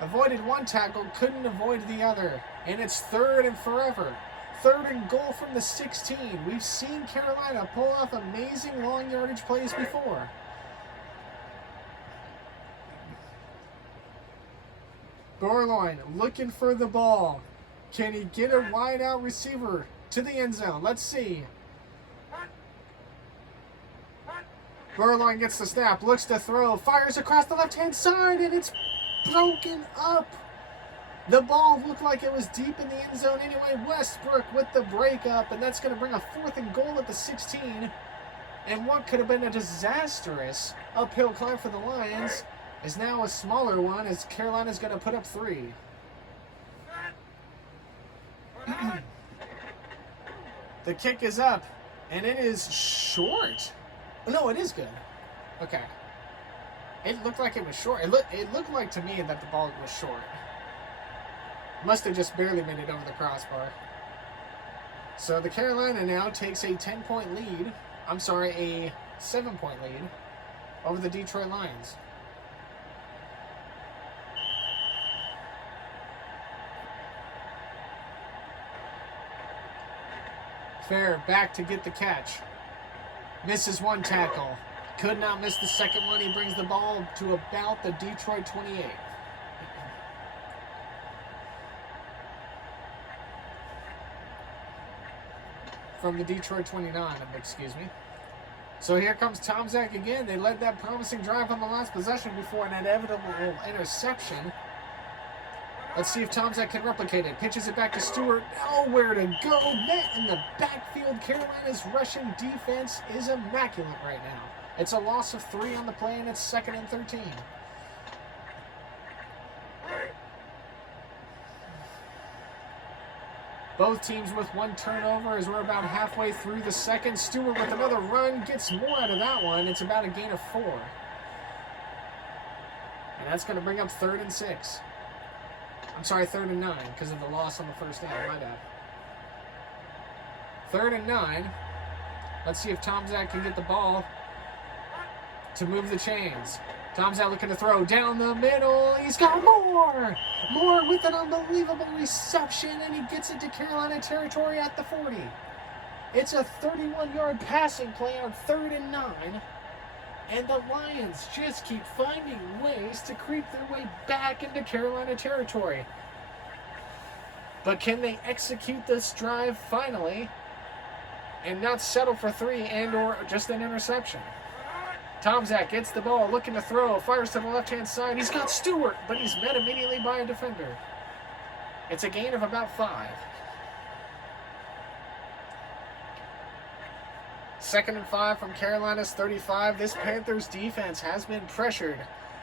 Avoided one tackle, couldn't avoid the other. And it's 3rd and forever. 3rd and goal from the 16. We've seen Carolina pull off amazing long yardage plays before. Burloin looking for the ball. Can he get a wide out receiver to the end zone? Let's see. Burloin gets the snap, looks to throw, fires across the left-hand side, and it's broken up. The ball looked like it was deep in the end zone anyway. Westbrook with the breakup, and that's going to bring a 4th and goal at the 16. And what could have been a disastrous uphill climb for the Lions is now a smaller one as Carolina's going to put up 3. The kick is up, and it is short. No, it is good. Okay. It looked like it was short. It looked like to me that the ball was short. Must have just barely made it over the crossbar. So the Carolina now takes a 10-point lead. I'm sorry, a 7-point lead over the Detroit Lions. Fair back to get the catch. Misses one tackle. Could not miss the second one. He brings the ball to about the Detroit 28. From the Detroit 29, excuse me. So here comes Tom Zach again. They led that promising drive on the last possession before an inevitable interception. Let's see if Tom Zach can replicate it. Pitches it back to Stewart. Nowhere to go. Met in the backfield. Carolina's rushing defense is immaculate right now. It's a loss of 3 on the play, and it's 2nd and 13. Both teams with one turnover as we're about halfway through the second. Stewart with another run gets more out of that one. It's about a gain of 4. And that's going to bring up 3rd and 6. I'm sorry, 3rd and 9 because of the loss on the first down. My bad. 3rd and 9. Let's see if Tom Zach can get the ball to move the chains. Tom Zach looking to throw down the middle. He's got more. More with an unbelievable reception, and he gets it to Carolina territory at the 40. It's a 31-yard passing play on 3rd and 9. And the Lions just keep finding ways to creep their way back into Carolina territory. But can they execute this drive finally and not settle for 3 and or just an interception? Tomczak gets the ball, looking to throw, fires to the left-hand side. He's got Stewart, but he's met immediately by a defender. It's a gain of about 5. 2nd and 5 from Carolina's 35. This Panthers defense has been pressured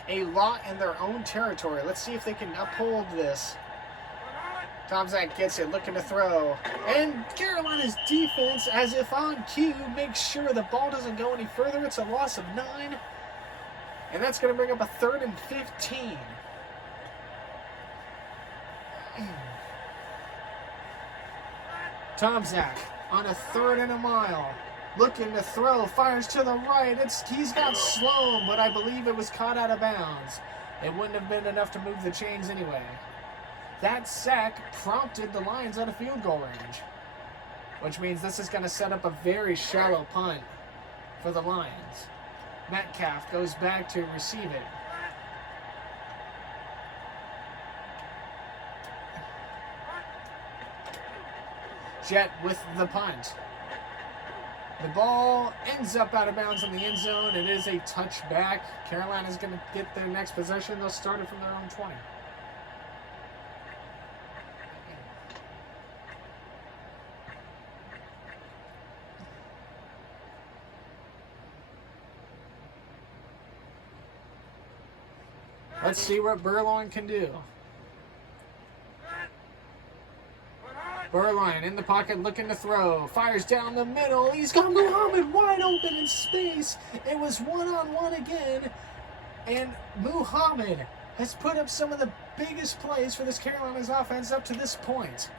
a lot in their own territory. Let's see if they can uphold this. Tomczak gets it, looking to throw. And Carolina's defense, as if on cue, makes sure the ball doesn't go any further. It's a loss of 9. And that's going to bring up a 3rd and 15. Tomczak on a 3rd and a mile. Looking to throw, fires to the right. He's got Sloan, but I believe it was caught out of bounds. It wouldn't have been enough to move the chains anyway. That sack prompted the Lions out of field goal range, which means this is going to set up a very shallow punt for the Lions. Metcalf goes back to receive it. Jet with the punt. The ball ends up out of bounds in the end zone. It is a touchback. Carolina's going to get their next possession. They'll start it from their own 20. Let's see what Burloin can do. Burloin in the pocket looking to throw. Fires down the middle. He's got Muhammad wide open in space. It was one-on-one again. And Muhammad has put up some of the biggest plays for this Carolina's offense up to this point.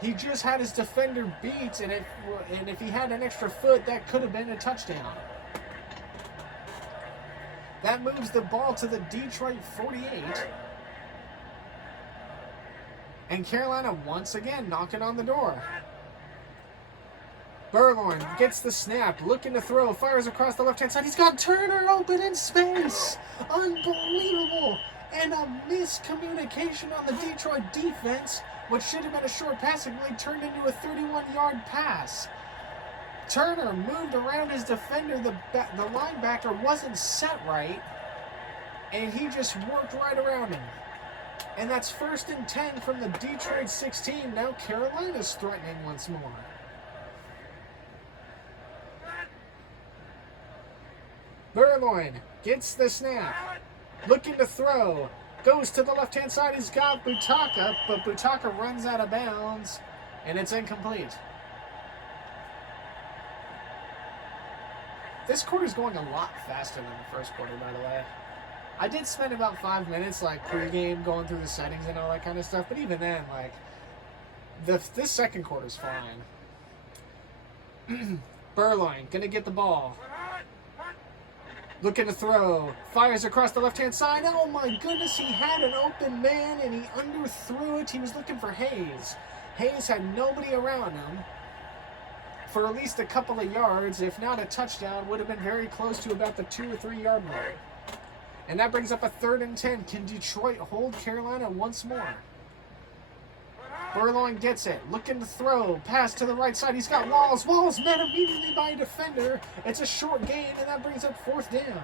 He just had his defender beat, and if he had an extra foot, that could have been a touchdown. That moves the ball to the Detroit 48. And Carolina once again knocking on the door. Burloin gets the snap, looking to throw, fires across the left-hand side. He's got Turner open in space. Unbelievable. And a miscommunication on the Detroit defense. What should have been a short pass really turned into a 31-yard pass. Turner moved around his defender. The linebacker wasn't set right. And he just worked right around him. And that's 1st and 10 from the Detroit 16. Now Carolina's threatening once more. Burloin gets the snap. Looking to throw. Goes to the left-hand side. He's got Butaka, but Butaka runs out of bounds. And it's incomplete. This quarter's going a lot faster than the first quarter, by the way. I did spend about 5 minutes, like, pregame, going through the settings and all that kind of stuff. But even then, like, this second quarter's fine. Burloin, gonna get the ball. Looking to throw. Fires across the left-hand side. Oh, my goodness, he had an open man, and he underthrew it. He was looking for Hayes. Hayes had nobody around him for at least a couple of yards. If not a touchdown, would have been very close to about the 2 or 3 yard mark. And that brings up a 3rd and 10. Can Detroit hold Carolina once more? Burloin gets it. Looking to throw. Pass to the right side. He's got Walls. Walls met immediately by a defender. It's a short gain, and that brings up 4th down.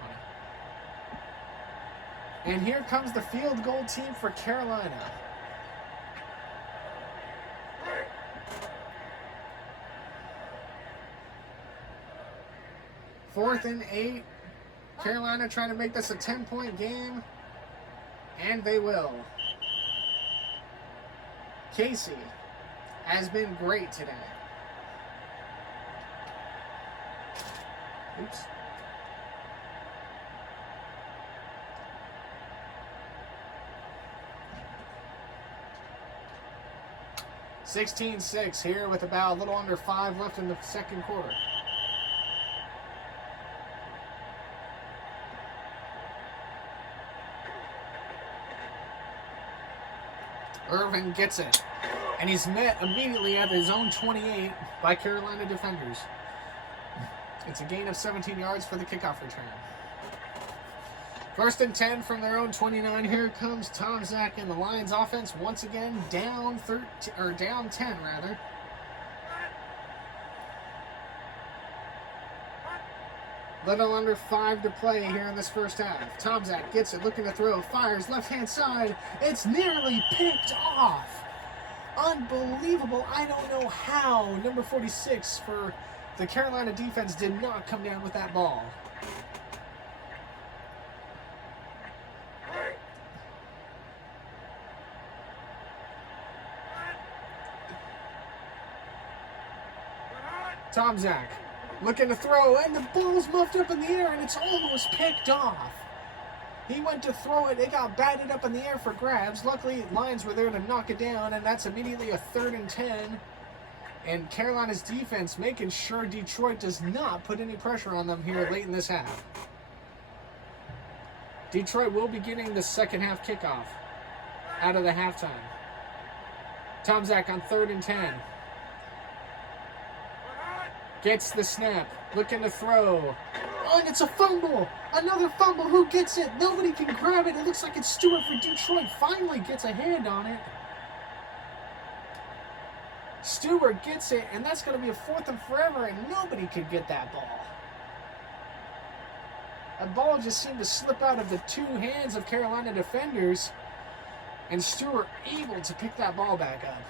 And here comes the field goal team for Carolina. Fourth and 8. Carolina trying to make this a 10-point game, and they will. Casey has been great today. Oops. (16-6) here with about a little under 5 left in the second quarter. Irvin gets it, and he's met immediately at his own 28 by Carolina defenders. It's a gain of 17 yards for the kickoff return. First and 10 from their own 29. Here comes Tom Zach and the Lions offense once again down 10 rather. Little under 5 to play here in this first half. Tom Zach gets it, looking to throw, fires left-hand side. It's nearly picked off. Unbelievable. I don't know how number 46 for the Carolina defense did not come down with that ball. Tom Zach looking to throw, and the ball's muffed up in the air, and it's almost picked off. He went to throw it. It got batted up in the air for grabs. Luckily, Lions were there to knock it down, and that's immediately a 3rd and 10. And Carolina's defense making sure Detroit does not put any pressure on them here late in this half. Detroit will be getting the second half kickoff out of the halftime. Tom Zach on 3rd and 10. Gets the snap, looking to throw. Oh, and it's a fumble. Another fumble. Who gets it? Nobody can grab it. It looks like it's Stewart for Detroit. Finally gets a hand on it. Stewart gets it, and that's going to be a 4th and forever, and nobody could get that ball. That ball just seemed to slip out of the 2 hands of Carolina defenders, and Stewart able to pick that ball back up.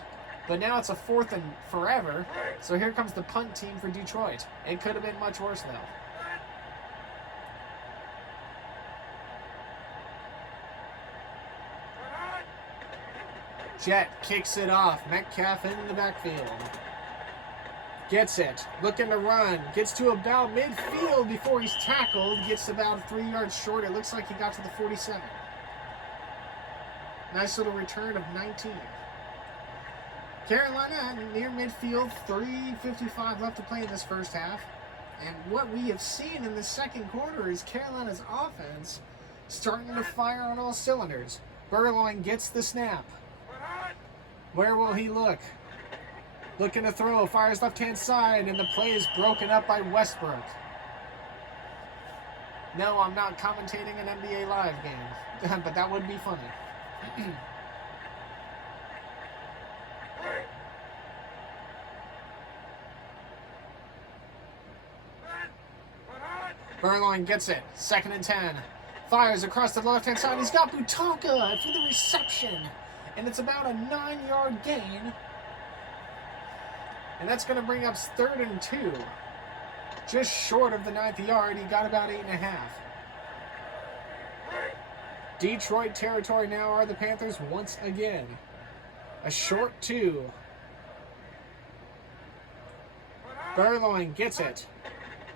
But now it's a 4th and forever, so here comes the punt team for Detroit. It could have been much worse, though. Jet kicks it off. Metcalf in the backfield. Gets it. Looking to run. Gets to about midfield before he's tackled. Gets about 3 yards short. It looks like he got to the 47. Nice little return of 19. Carolina near midfield, 3:55 left to play in this first half. And what we have seen in the second quarter is Carolina's offense starting to fire on all cylinders. Burloin gets the snap. Where will he look? Looking to throw, fires left-hand side, and the play is broken up by Westbrook. No, I'm not commentating an NBA Live game, but that would be funny. Burloin gets it. 2nd and 10. Fires across the left-hand side. He's got Butaka for the reception. And it's about a 9-yard gain. And that's going to bring up 3rd and 2. Just short of the 9th yard. He got about 8.5. Detroit territory now are the Panthers once again. A short 2. Burloin gets it.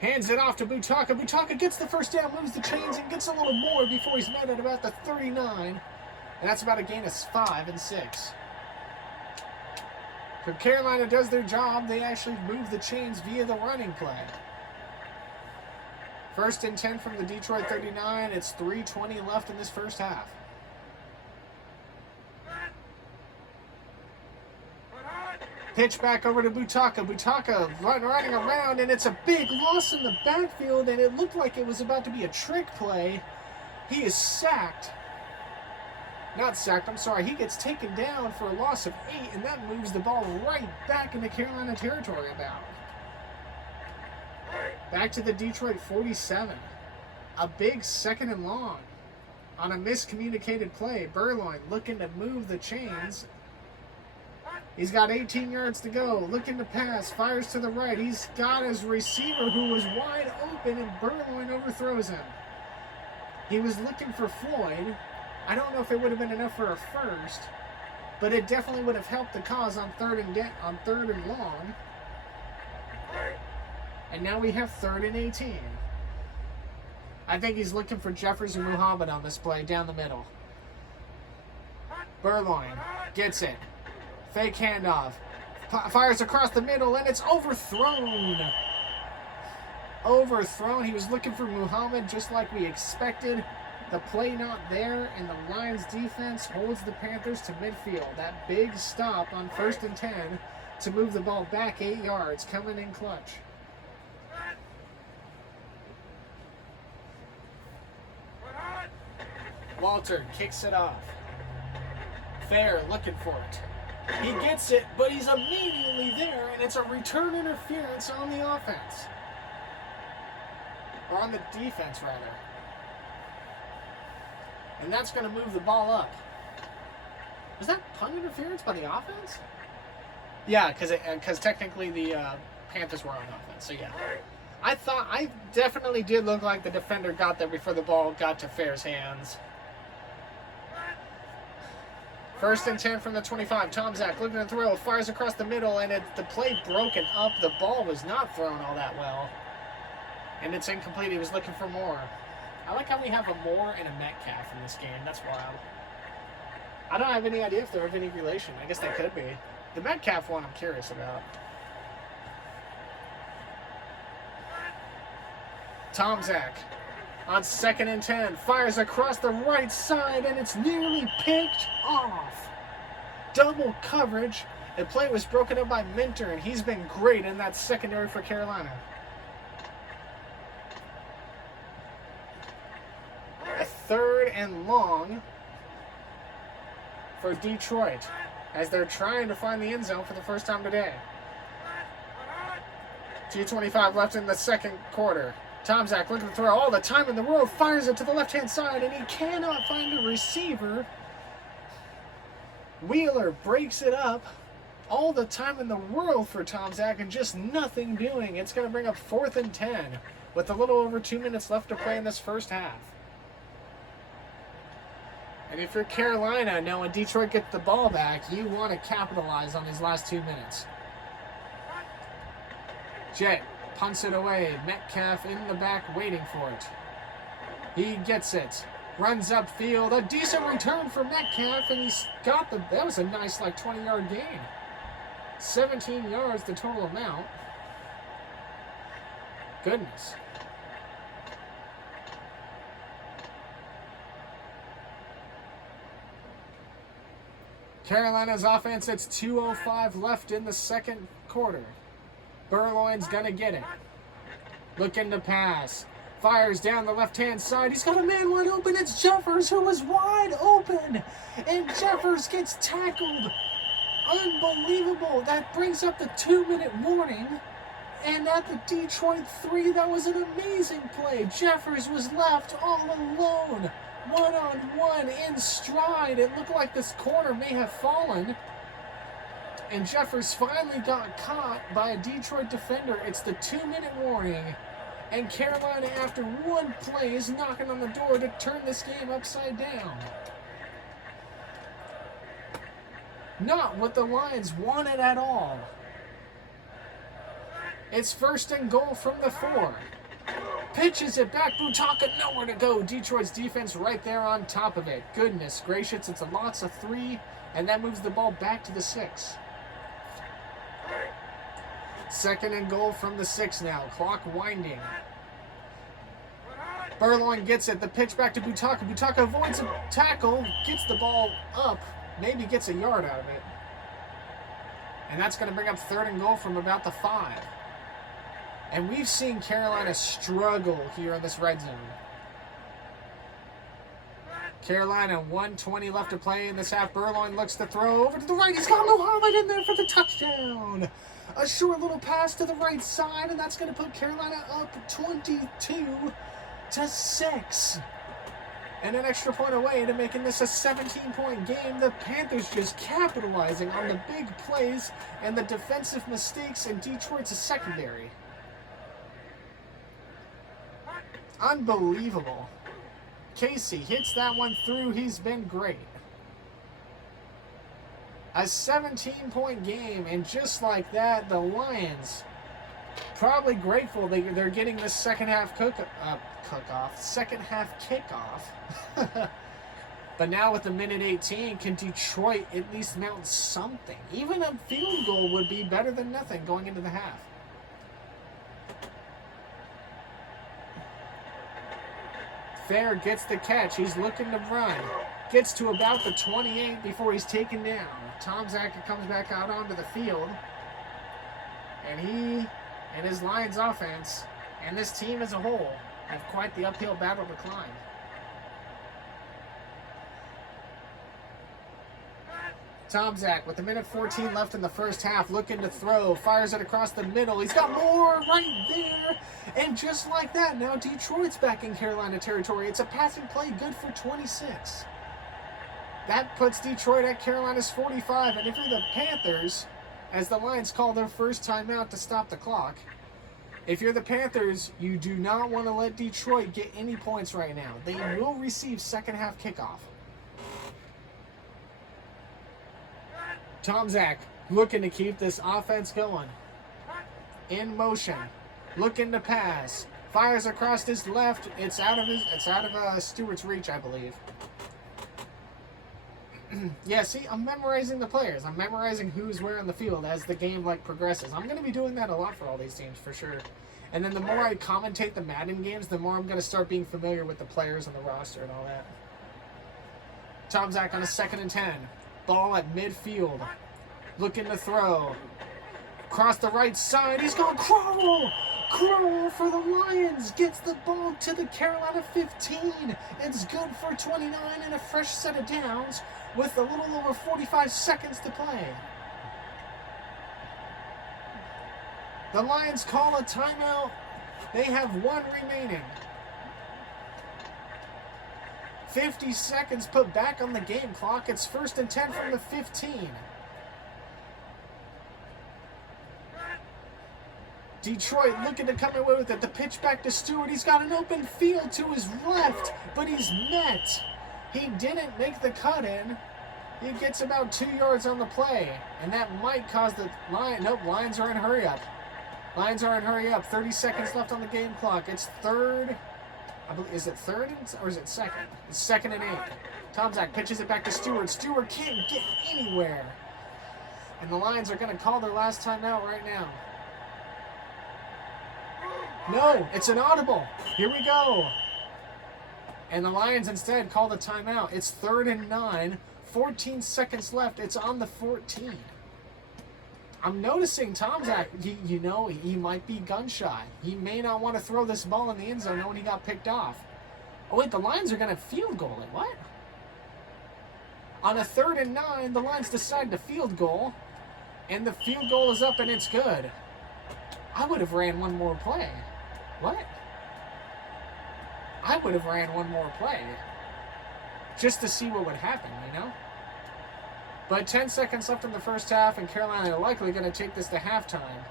Hands it off to Butaka. Butaka gets the first down, moves the chains, and gets a little more before he's met at about the 39. And that's about a gain of 5 and 6. So Carolina does their job. They actually move the chains via the running play. 1st and 10 from the Detroit 39. It's 3:20 left in this first half. Pitch back over to Butaka. Butaka running around, and it's a big loss in the backfield, and it looked like it was about to be a trick play. He is sacked. Not sacked, I'm sorry. He gets taken down for a loss of 8, and that moves the ball right back into Carolina territory about. Back to the Detroit 47. A big 2nd and long on a miscommunicated play. Burloin looking to move the chains. He's got 18 yards to go. Looking to pass. Fires to the right. He's got his receiver who was wide open, and Burloin overthrows him. He was looking for Floyd. I don't know if it would have been enough for a first, but it definitely would have helped the cause on 3rd and long. And now we have 3rd and 18. I think he's looking for Jeffers and Muhammad on this play down the middle. Burloin gets it. Fake handoff. Fires across the middle, and it's overthrown. Overthrown. He was looking for Muhammad just like we expected. The play not there, and the Lions defense holds the Panthers to midfield. That big stop on 1st and 10 to move the ball back 8 yards, coming in clutch. Walter kicks it off. Fair looking for it. He gets it, but he's immediately there, and it's a return interference on the offense. Or on the defense, rather. And that's going to move the ball up. Was that punt interference by the offense? Yeah, because technically the Panthers were on offense, so yeah. I definitely did look like the defender got there before the ball got to Fair's hands. 1st and 10 from the 25. Tomczak looking to throw, fires across the middle, and the play broken up. The ball was not thrown all that well. And it's incomplete. He was looking for more. I like how we have a Moore and a Metcalf in this game. That's wild. I don't have any idea if they're of any relation. I guess they could be. The Metcalf one I'm curious about. Tomczak on 2nd and 10. Fires across the right side, and it's nearly picked off. Double coverage. The play was broken up by Minter, and he's been great in that secondary for Carolina. A 3rd and long for Detroit as they're trying to find the end zone for the first time today. 2:25 left in the second quarter. Tomczak looking to throw all the time in the world, fires it to the left-hand side, and he cannot find a receiver. Wheeler breaks it up. All the time in the world for Tomczak and just nothing doing. It's going to bring up 4th and 10 with a little over 2 minutes left to play in this first half. And if you're Carolina, now when Detroit gets the ball back, you want to capitalize on these last 2 minutes. Jet punts it away. Metcalf in the back waiting for it. He gets it. Runs upfield. A decent return for Metcalf, and he's got the... That was a nice, 20-yard gain. 17 yards, the total amount. Goodness. Carolina's offense, it's 2:05 left in the second quarter. Burloin's going to get it. Looking to pass. Fires down the left-hand side. He's got a man wide open. It's Jeffers who was wide open. And Jeffers gets tackled. Unbelievable. That brings up the 2-minute warning. And at the Detroit 3, that was an amazing play. Jeffers was left all alone. One-on-one in stride. It looked like this corner may have fallen. And Jeffers finally got caught by a Detroit defender. It's the 2-minute warning. And Carolina, after one play, is knocking on the door to turn this game upside down. Not what the Lions wanted at all. It's 1st and goal from the 4. Pitches it back. Butaka, nowhere to go. Detroit's defense right there on top of it. Goodness gracious. It's a lots of 3. And that moves the ball back to the 6. 2nd and goal from the 6 now. Clock winding. Burloin gets it. The pitch back to Butaka. Butaka avoids a tackle. Gets the ball up. Maybe gets a yard out of it. And that's going to bring up 3rd and goal from about the 5. And we've seen Carolina struggle here in this red zone. Carolina, 1:20 left to play in this half. Burloin looks to throw over to the right. He's got Muhammad in there for the touchdown. A short little pass to the right side, and that's going to put Carolina up 22-6. And an extra point away to making this a 17-point game. The Panthers just capitalizing on the big plays and the defensive mistakes in Detroit's secondary. Unbelievable. Casey hits that one through. He's been great. A 17-point game, and just like that, the Lions probably grateful they're getting this second half second half kickoff. But now with the minute 18, can Detroit at least mount something? Even a field goal would be better than nothing going into the half. Fair gets the catch. He's looking to run. Gets to about the 28 before he's taken down. Tomczak comes back out onto the field. And he and his Lions offense and this team as a whole have quite the uphill battle to climb. Tomczak with a minute 14 left in the first half, looking to throw, fires it across the middle. He's got more right there. And just like that, now Detroit's back in Carolina territory. It's a passing play good for 26. That puts Detroit at Carolina's 45. And if you're the Panthers, as the Lions call their first timeout to stop the clock, if you're the Panthers, you do not want to let Detroit get any points right now. They will receive second half kickoff. Tomczak looking to keep this offense going. In motion, looking to pass. Fires across his left. It's out of Stewart's reach, I believe. Yeah, see, I'm memorizing the players. I'm memorizing who's where on the field as the game progresses. I'm going to be doing that a lot for all these teams for sure. And then the more I commentate the Madden games, the more I'm going to start being familiar with the players on the roster and all that. Tomczak on a 2nd and 10. Ball at midfield. Looking to throw. Across the right side. He's going Crow! Crow for the Lions. Gets the ball to the Carolina 15. It's good for 29 and a fresh set of downs with a little over 45 seconds to play. The Lions call a timeout. They have 1 remaining. 50 seconds put back on the game clock. It's 1st and 10 from the 15. Detroit looking to come away with it. The pitch back to Stewart. He's got an open field to his left, but he's met. He didn't make the cut in. He gets about 2 yards on the play, and that might cause the Lions. Nope, Lions are in hurry up. Lions are in hurry up. 30 seconds left on the game clock. It's 3rd. I believe, is it 3rd or is it 2nd? It's 2nd and 8. Tomczak pitches it back to Stewart. Stewart can't get anywhere. And the Lions are going to call their last timeout right now. No, it's an audible. Here we go. And the Lions instead call the timeout. It's 3rd and 9. 14 seconds left. It's on the 14. I'm noticing Tomczak, he might be gun shy. He may not want to throw this ball in the end zone knowing he got picked off. Oh, wait, the Lions are going to field goal it. What? On a 3rd and 9, the Lions decide to field goal, and the field goal is up and it's good. I would have ran one more play. What? I would have ran one more play just to see what would happen, But 10 seconds left in the first half, and Carolina are likely going to take this to halftime.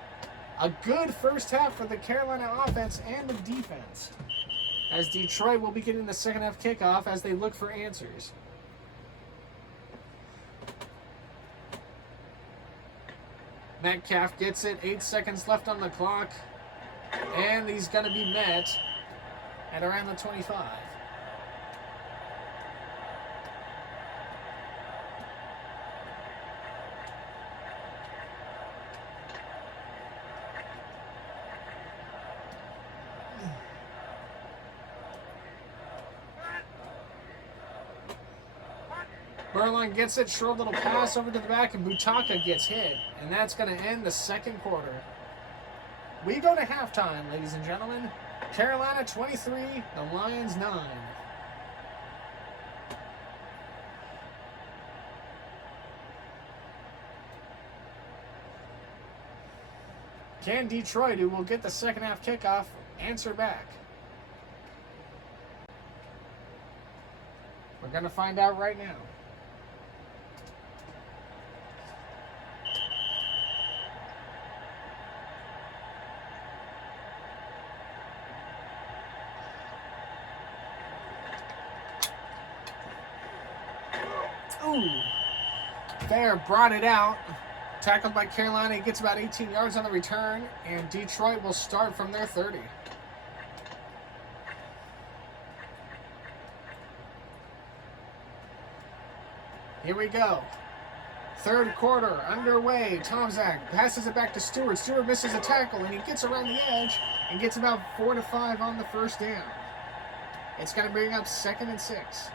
A good first half for the Carolina offense and the defense, as Detroit will be getting the second half kickoff as they look for answers. Metcalf gets it. 8 seconds left on the clock, and he's going to be met at around the 25. Berline gets it, short little pass over to the back, and Butaka gets hit. And that's going to end the second quarter. We go to halftime, ladies and gentlemen. Carolina 23, the Lions 9. Can Detroit, who will get the second half kickoff, answer back? We're going to find out right now. Ooh. Fair brought it out. Tackled by Carolina. He gets about 18 yards on the return, and Detroit will start from their 30. Here we go. Third quarter underway. Tomczak passes it back to Stewart. Stewart misses a tackle, and he gets around the edge and gets about 4 to 5 on the first down. It's going to bring up 2nd and 6.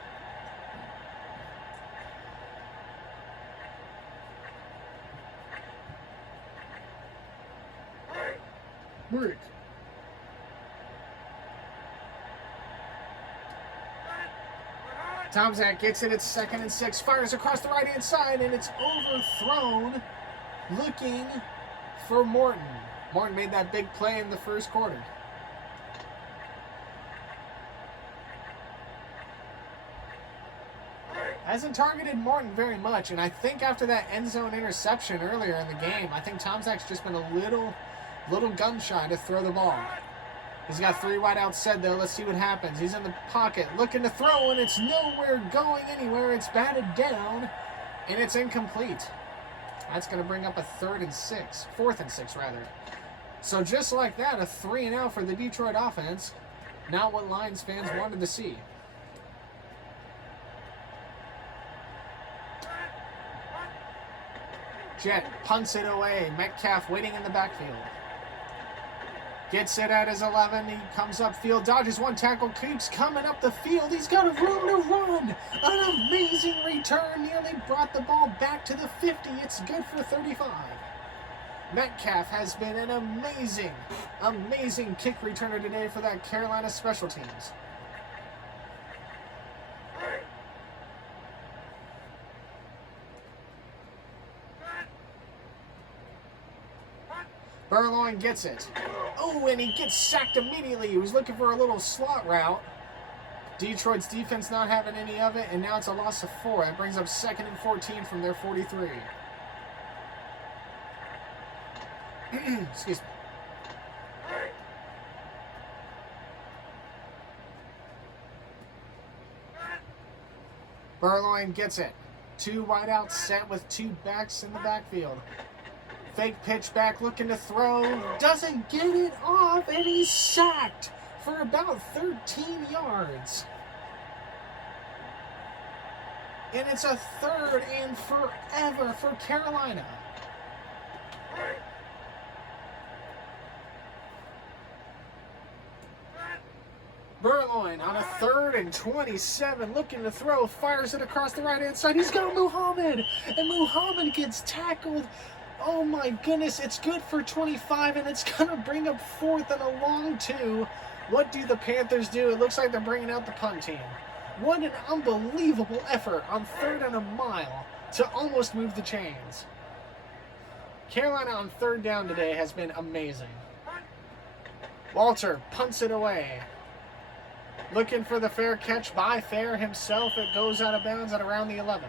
Break. Tomczak gets it. It's 2nd and 6. Fires across the right-hand side, and it's overthrown. Looking for Morton. Morton made that big play in the first quarter. Hasn't targeted Morton very much, and I think after that end zone interception earlier in the game, I think Tomczak's just been a little gun-shy to throw the ball. He's got 3 wideouts set, though. Let's see what happens. He's in the pocket, looking to throw, and it's nowhere going anywhere. It's batted down, and it's incomplete. That's going to bring up a 4th and 6, rather. So just like that, a 3-and-out for the Detroit offense. Not what Lions fans wanted to see. Jet punts it away. Metcalf waiting in the backfield. Gets it at his 11. He comes upfield, dodges one tackle, keeps coming up the field. He's got a room to run. An amazing return. Nearly brought the ball back to the 50. It's good for 35. Metcalf has been an amazing kick returner today for that Carolina special teams. Burloin gets it. Oh, and he gets sacked immediately. He was looking for a little slot route. Detroit's defense not having any of it, and now it's a loss of 4. That brings up 2nd and 14 from their 43. Excuse me. Burloin gets it. 2 wideouts set with 2 backs in the backfield. Fake pitch back, looking to throw. Doesn't get it off, and he's sacked for about 13 yards. And it's a 3rd and forever for Carolina. Burloin on a 3rd and 27, looking to throw, fires it across the right-hand side. He's got Muhammad, and Muhammad gets tackled. Oh my goodness, it's good for 25, and it's going to bring up 4th and a long 2. What do the Panthers do? It looks like they're bringing out the punt team. What an unbelievable effort on 3rd and a mile to almost move the chains. Carolina on 3rd down today has been amazing. Walter punts it away. Looking for the fair catch by Fair himself. It goes out of bounds at around the 11.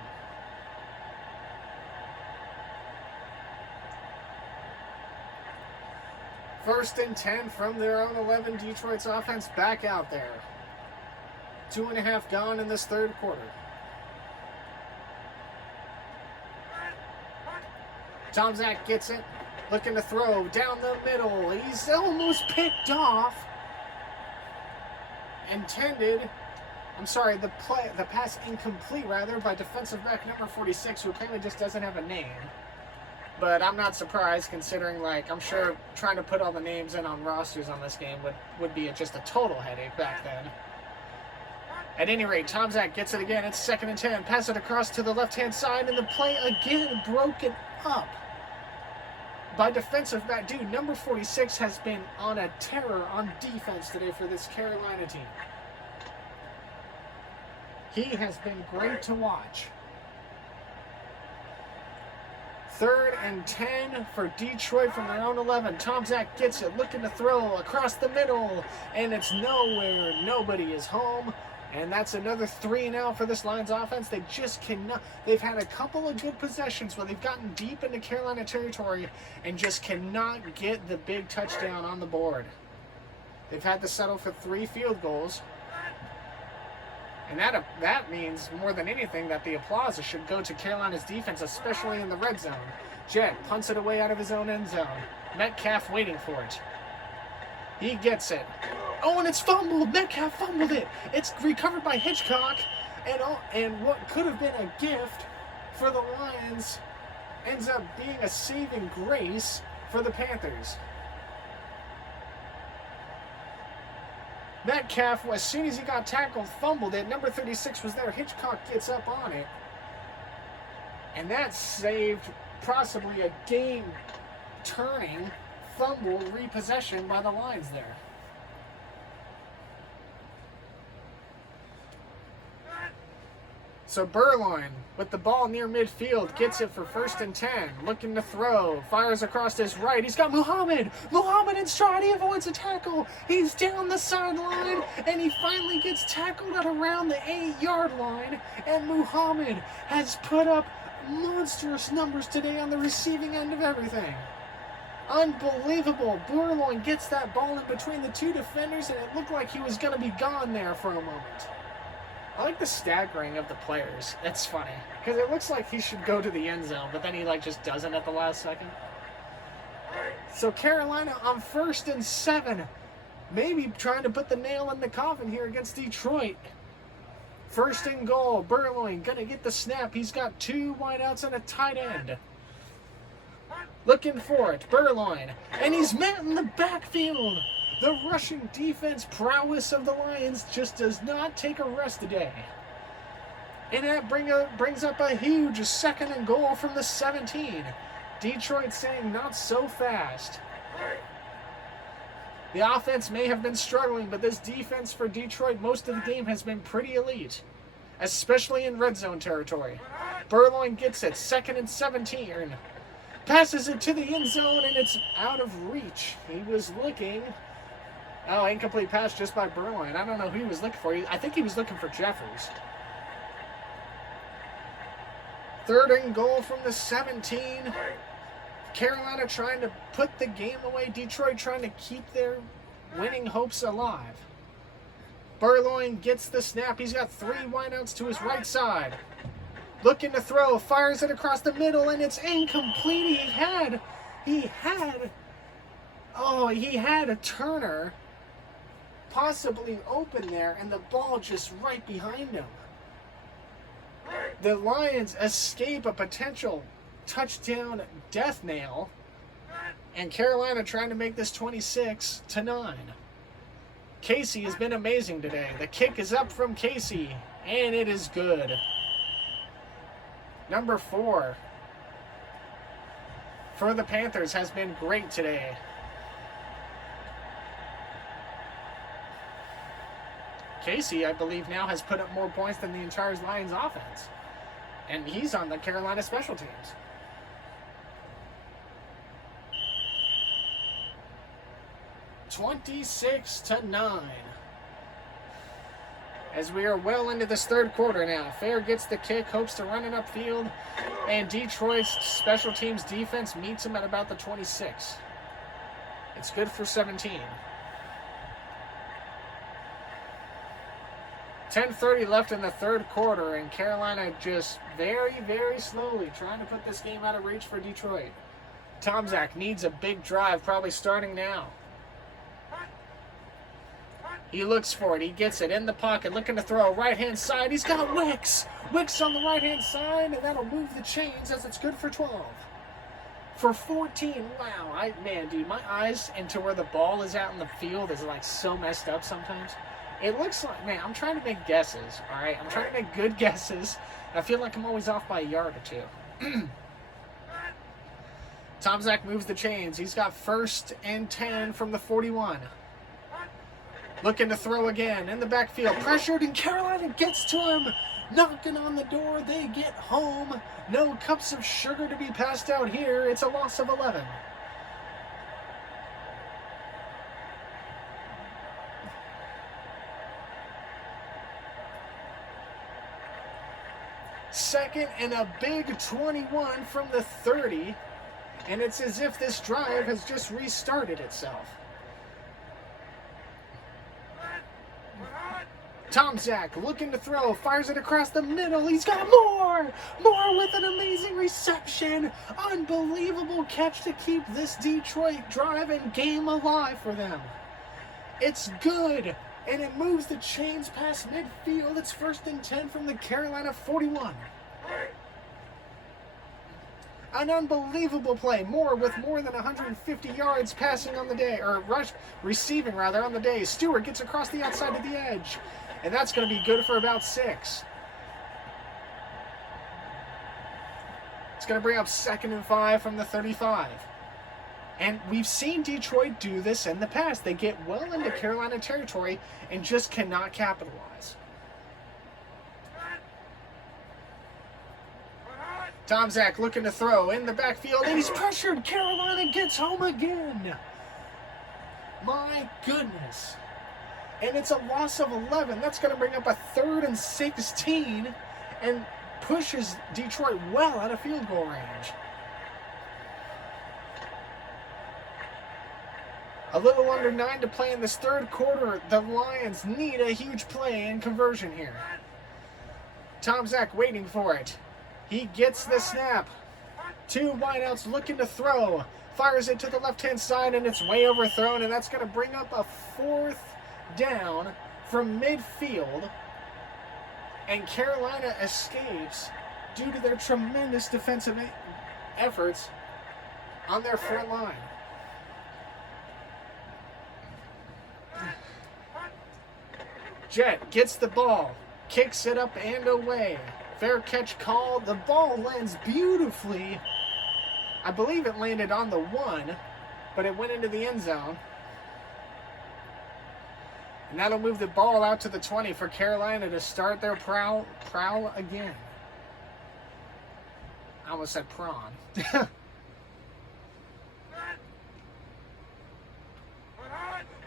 First and 10 from their own 11. Detroit's offense back out there. 2.5 gone in this 3rd quarter. Tomczak gets it. Looking to throw down the middle. He's almost picked off. The pass incomplete, rather, by defensive back number 46, who apparently just doesn't have a name. But I'm not surprised, considering, I'm sure trying to put all the names in on rosters on this game would be just a total headache back then. At any rate, Tomczak gets it again. It's 2nd and 10. Pass it across to the left-hand side, and the play again broken up by defensive back. Dude, number 46 has been on a terror on defense today for this Carolina team. He has been great to watch. 3rd and 10 for Detroit from their own 11. Tomczak gets it, looking to throw across the middle, and it's nowhere. Nobody is home. And that's another 3-and-out for this Lions offense. They just cannot. They've had a couple of good possessions where they've gotten deep into Carolina territory and just cannot get the big touchdown on the board. They've had to settle for 3 field goals. And that means, more than anything, that the applause should go to Carolina's defense, especially in the red zone. Jet punts it away out of his own end zone. Metcalf waiting for it. He gets it. Oh, and it's fumbled. Metcalf fumbled it. It's recovered by Hitchcock. And what could have been a gift for the Lions ends up being a saving grace for the Panthers. Metcalf, as soon as he got tackled, fumbled it. Number 36 was there. Hitchcock gets up on it. And that saved possibly a game-turning fumble repossession by the Lions there. So Burloin, with the ball near midfield, gets it for 1st and 10. Looking to throw. Fires across his right. He's got Muhammad. Muhammad in stride. He avoids a tackle. He's down the sideline. And he finally gets tackled at around the 8-yard line. And Muhammad has put up monstrous numbers today on the receiving end of everything. Unbelievable. Burloin gets that ball in between the two defenders, and it looked like he was going to be gone there for a moment. I like the staggering of the players. It's funny, because it looks like he should go to the end zone, but then he just doesn't at the last second. So Carolina on 1st and 7, maybe trying to put the nail in the coffin here against Detroit. 1st and goal. Burloin gonna get the snap. He's got 2 wideouts and a tight end. Looking for it, Burloin, and he's met in the backfield. The rushing defense prowess of the Lions just does not take a rest today. And that brings up a huge 2nd and goal from the 17. Detroit saying not so fast. The offense may have been struggling, but this defense for Detroit most of the game has been pretty elite, especially in red zone territory. Burloin gets it, 2nd and 17. Passes it to the end zone, and it's out of reach. He was looking... Oh, incomplete pass just by Burloin. I don't know who he was looking for. I think he was looking for Jeffers. 3rd and goal from the 17. Carolina trying to put the game away. Detroit trying to keep their winning hopes alive. Burloin gets the snap. He's got 3 wideouts to his right side. Looking to throw. Fires it across the middle, and it's incomplete. He had a Turner possibly open there, and the ball just right behind him. The Lions escape a potential touchdown death nail, and Carolina trying to make this 26-9. Casey has been amazing today. The kick is up from Casey, and it is good. Number 4 for the Panthers has been great today. Casey, I believe, now has put up more points than the entire Lions offense. And he's on the Carolina special teams. (26-9). As we are well into this 3rd quarter now. Fair gets the kick, hopes to run it upfield. And Detroit's special teams defense meets him at about the 26. It's good for 17. 10:30 left in the 3rd quarter, and Carolina just very, very slowly trying to put this game out of reach for Detroit. Tomczak needs a big drive, probably starting now. He looks for it. He gets it in the pocket, looking to throw. Right-hand side. He's got Wicks. Wicks on the right-hand side, and that'll move the chains as it's good for 12. For 14. Wow. Dude, my eyes into where the ball is out in the field is so messed up sometimes. It looks like, I'm trying to make guesses, all right? I'm trying to make good guesses. I feel like I'm always off by a yard or 2. Tomczak moves the chains. He's got 1st and 10 from the 41. Looking to throw again in the backfield. Pressured, and Carolina gets to him. Knocking on the door. They get home. No cups of sugar to be passed out here. It's a loss of 11. Second and a big 21 from the 30. And it's as if this drive has just restarted itself. Tomczak looking to throw, fires it across the middle. He's got more with an amazing reception. Unbelievable catch to keep this Detroit drive and game alive for them. It's good, and it moves the chains past midfield. It's 1st and 10 from the Carolina 41. An unbelievable play. Moore with more than 150 yards passing on the day, or receiving on the day. Stewart gets across the outside of the edge, and that's going to be good for about 6. It's going to bring up 2nd and 5 from the 35. And we've seen Detroit do this in the past. They get well into Carolina territory and just cannot capitalize. Tomczak looking to throw in the backfield, and he's pressured. Carolina gets home again. My goodness. And it's a loss of 11. That's going to bring up a 3rd and 16 and pushes Detroit well out of field goal range. A little under 9 to play in this third quarter. The Lions need a huge play and conversion here. Tomczak waiting for it. He gets the snap. 2 wideouts looking to throw. Fires it to the left-hand side, and it's way overthrown, and that's going to bring up a 4th down from midfield. And Carolina escapes due to their tremendous defensive efforts on their front line. Jet gets the ball, kicks it up and away. Fair catch called. The ball lands beautifully. I believe it landed on the 1, but it went into the end zone. And that'll move the ball out to the 20 for Carolina to start their prowl again. I almost said prawn.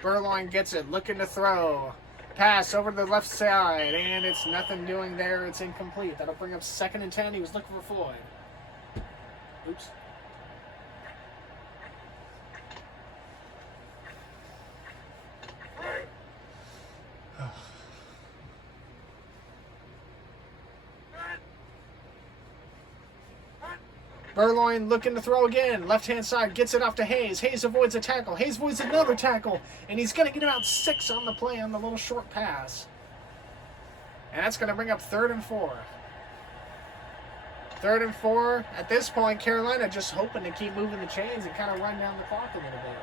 Burloin gets it, looking to throw. Pass over to the left side, and it's nothing doing there. It's incomplete. That'll bring up 2nd and 10. He was looking for Floyd. Oops. Burloin looking to throw again. Left-hand side, gets it off to Hayes. Hayes avoids a tackle. Hayes avoids another tackle. And he's going to get about 6 on the play on the little short pass. And that's going to bring up 3rd and 4. 3rd and 4. At this point, Carolina just hoping to keep moving the chains and kind of run down the clock a little bit.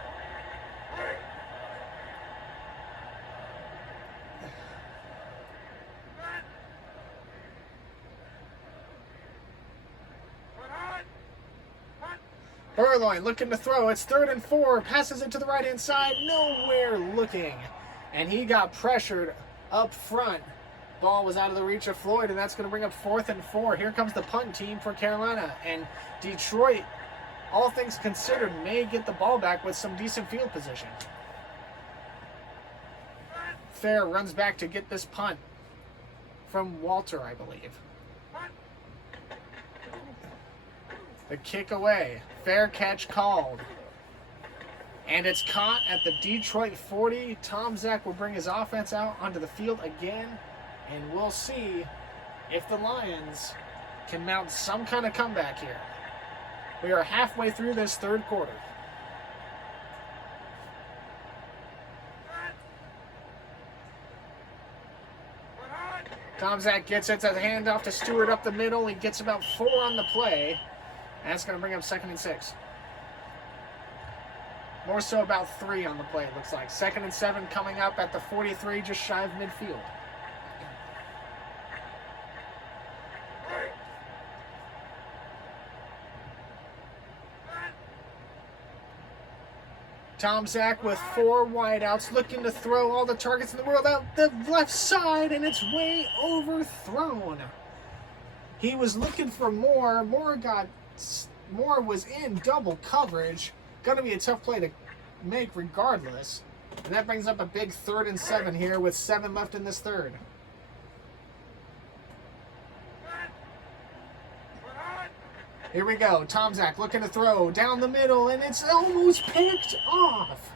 Burloin looking to throw. It's 3rd and 4. Passes it to the right-hand side. Nowhere looking. And he got pressured up front. Ball was out of the reach of Floyd, and that's going to bring up 4th and 4. Here comes the punt team for Carolina. And Detroit, all things considered, may get the ball back with some decent field position. Fair runs back to get this punt from Walter, I believe. The kick away. Fair catch called. And it's caught at the Detroit 40. Tomczak will bring his offense out onto the field again. And we'll see if the Lions can mount some kind of comeback here. We are halfway through this third quarter. Tomczak gets it to the handoff to Stewart up the middle. He gets about 4 on the play. And that's going to bring up 2nd and 6. More so about 3 on the play, it looks like. 2nd and 7 coming up at the 43, just shy of midfield. Tomczak with 4 wideouts, looking to throw all the targets in the world out the left side, and it's way overthrown. He was looking for more. Moore was in double coverage. Going to be a tough play to make regardless. And that brings up a big 3rd and 7 here with 7 left in this third. Here we go. Tomczak looking to throw down the middle, and it's almost picked off.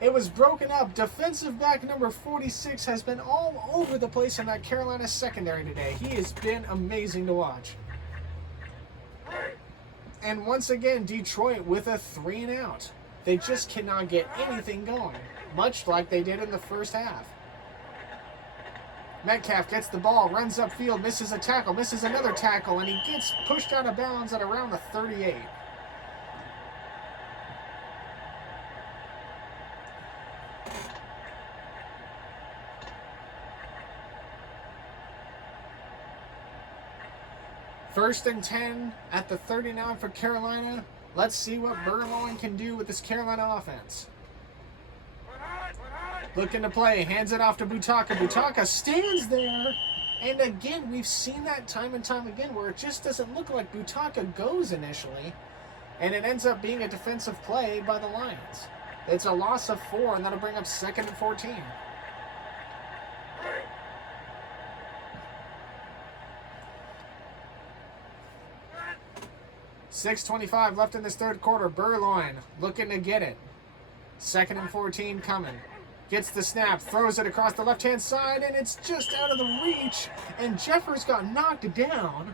It was broken up. Defensive back number 46 has been all over the place in that Carolina secondary today. He has been amazing to watch. And once again, Detroit with a 3 and out. They just cannot get anything going, much like they did in the first half. Metcalf gets the ball, runs upfield, misses a tackle, misses another tackle, and he gets pushed out of bounds at around the 38. First and 10 at the 39 for Carolina. Let's see what Burloin can do with this Carolina offense. Looking to play, hands it off to Butaka. Butaka stands there And again, we've seen that time and time again where it just doesn't look like Butaka goes initially, and it ends up being a defensive play by the Lions. It's a loss of 4, and that'll bring up 2nd and 14. .6:25 left in this third quarter. Burloin looking to get it. 2nd and 14 coming. Gets the snap, throws it across the left-hand side, and it's just out of the reach. And Jeffers got knocked down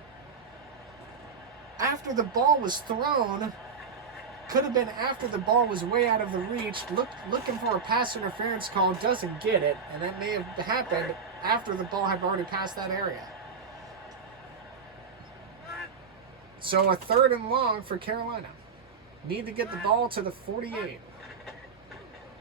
after the ball was thrown. Could have been after the ball was way out of the reach. Looking for a pass interference call, doesn't get it. And that may have happened after the ball had already passed that area. So a 3rd and long for Carolina. Need to get the ball to the 48.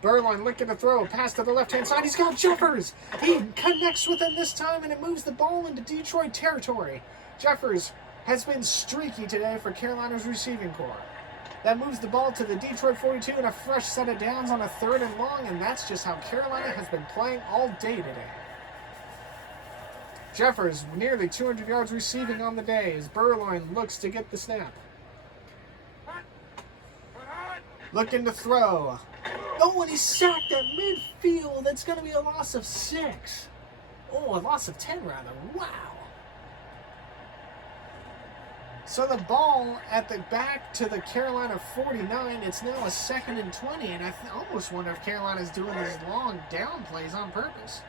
Burloin looking to throw. Pass to the left-hand side. He's got Jeffers. He connects with him this time, and it moves the ball into Detroit territory. Jeffers has been streaky today for Carolina's receiving corps. That moves the ball to the Detroit 42 and a fresh set of downs on a 3rd and long, and that's just how Carolina has been playing all day today. Jeffers, nearly 200 yards receiving on the day as Burloin looks to get the snap. Looking to throw. Oh, and he's sacked at midfield. That's going to be a loss of 6. Oh, a loss of 10, rather. Wow. So the ball at the back to the Carolina 49. It's now a 2nd and 20, and I almost wonder if Carolina's doing these long down plays on purpose.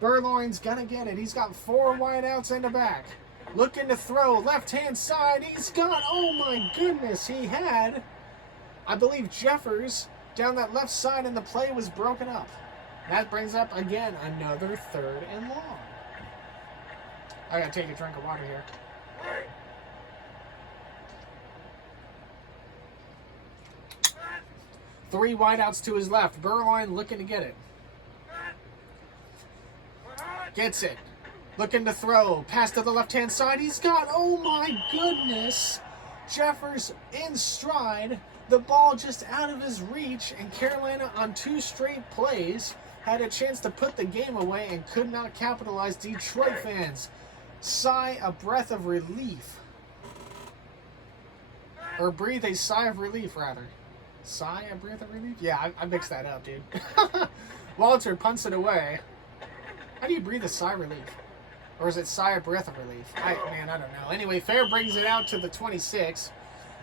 Burloin's going to get it. He's got 4 wideouts in the back. Looking to throw, left-hand side, he's got, oh my goodness, he had, I believe, Jeffers down that left side, and the play was broken up. That brings up, again, another 3rd and long. I gotta take a drink of water here. Three wideouts to his left. Burloin looking to get it. Gets it. Looking to throw. Pass to the left-hand side. He's got, oh my goodness, Jeffers in stride. The ball just out of his reach, and Carolina on 2 straight plays had a chance to put the game away and could not capitalize. Detroit fans sigh a breath of relief. Or breathe a sigh of relief, rather. Sigh a breath of relief? Yeah, I mixed that up, dude. Walter punts it away. How do you breathe a sigh of relief? Or is it sigh a breath of relief? I don't know. Anyway, Fair brings it out to the 26.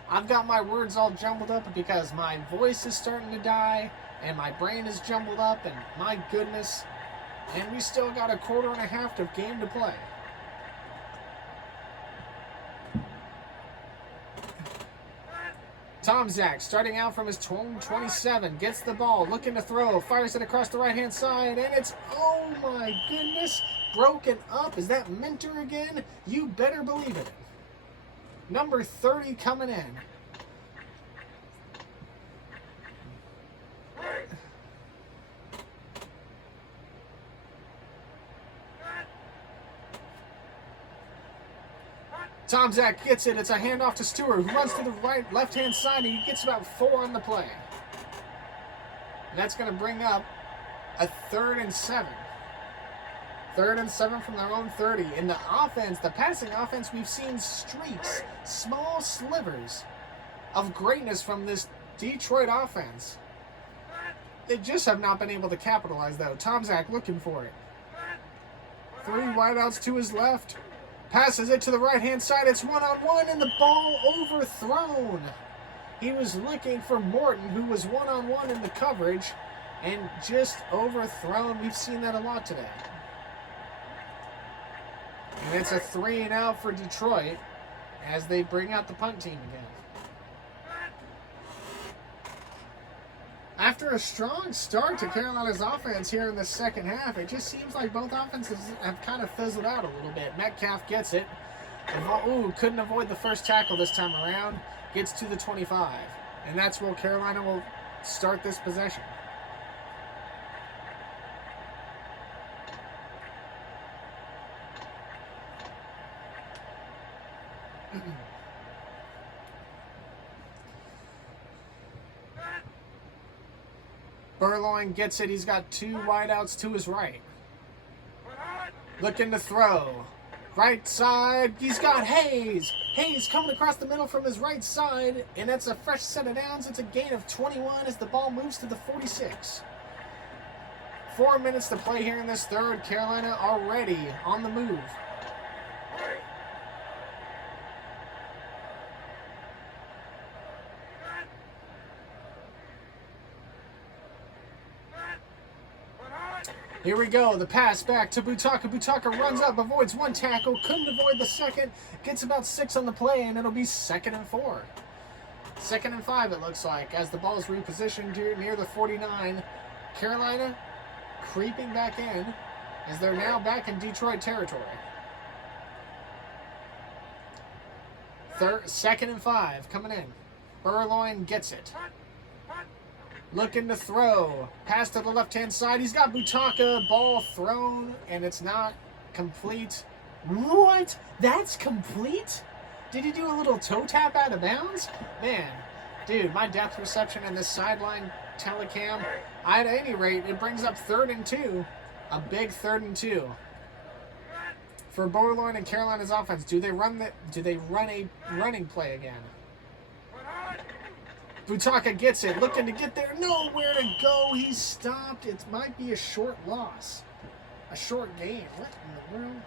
I've got my words all jumbled up because my voice is starting to die and my brain is jumbled up, and my goodness. And we still got a quarter and a half of game to play. Tom Zach starting out from his 27, gets the ball, looking to throw, fires it across the right-hand side, and it's, oh my goodness, broken up. Is that Minter again? You better believe it. Number 30 coming in. Tom Zach gets it. It's a handoff to Stewart, who runs to the right, left-hand side, and he gets about 4 on the play. And that's going to bring up a 3rd and 7. 3rd and 7 from their own 30. In the offense, the passing offense, we've seen streaks, small slivers of greatness from this Detroit offense. They just have not been able to capitalize, though. Tom Zach looking for it. 3 wideouts to his left. Passes it to the right-hand side. It's one-on-one, and the ball overthrown. He was looking for Morton, who was one-on-one in the coverage, and just overthrown. We've seen that a lot today. And it's a 3-and-out for Detroit as they bring out the punt team again. After a strong start to Carolina's offense here in the second half, it just seems like both offenses have kind of fizzled out a little bit. Metcalf gets it. Ooh, couldn't avoid the first tackle this time around. Gets to the 25. And that's where Carolina will start this possession. Burloin gets it. He's got 2 wideouts to his right. Looking to throw. Right side. He's got Hayes. Hayes coming across the middle from his right side. And that's a fresh set of downs. It's a gain of 21 as the ball moves to the 46. 4 minutes to play here in this third. Carolina already on the move. Here we go. The pass back to Butaka. Butaka runs up, avoids 1 tackle, couldn't avoid the second, gets about 6 on the play, and it'll be 2nd and 4. 2nd and 5, it looks like, as the ball is repositioned here near the 49. Carolina creeping back in as they're now back in Detroit territory. 2nd and 5 coming in. Burloin gets it. Looking to throw. Pass to the left-hand side. He's got Butaka. Ball thrown, and it's not complete. What? That's complete? Did he do a little toe tap out of bounds? Man, dude, my depth perception in this sideline telecam, at any rate, it brings up 3rd and 2. A big 3rd and 2. For Burloin and Carolina's offense, do they run a running play again? Butaka gets it, looking to get there, nowhere to go, he's stopped. It might be a short loss, a short gain. What in the world?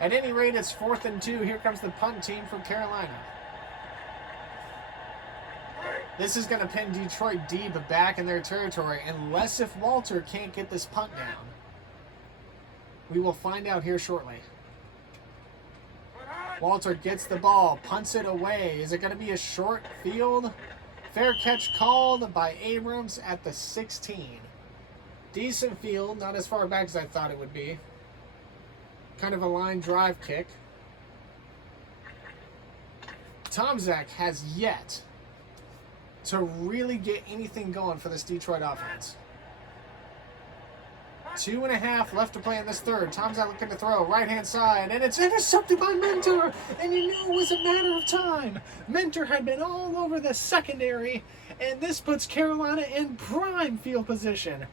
At any rate, it's 4th and 2. Here comes the punt team from Carolina. This is going to pin Detroit deep back in their territory, unless if Walter can't get this punt down. We will find out here shortly. Walter gets the ball, punts it away. Is it going to be a short field? Fair catch called by Abrams at the 16. Decent field, not as far back as I thought it would be. Kind of a line drive kick. Tomczak has yet to really get anything going for this Detroit offense. 2.5 left to play in this third. Tomczak looking to throw, right-hand side, and it's intercepted by Mentor, and you knew it was a matter of time. Mentor had been all over the secondary, and this puts Carolina in prime field position.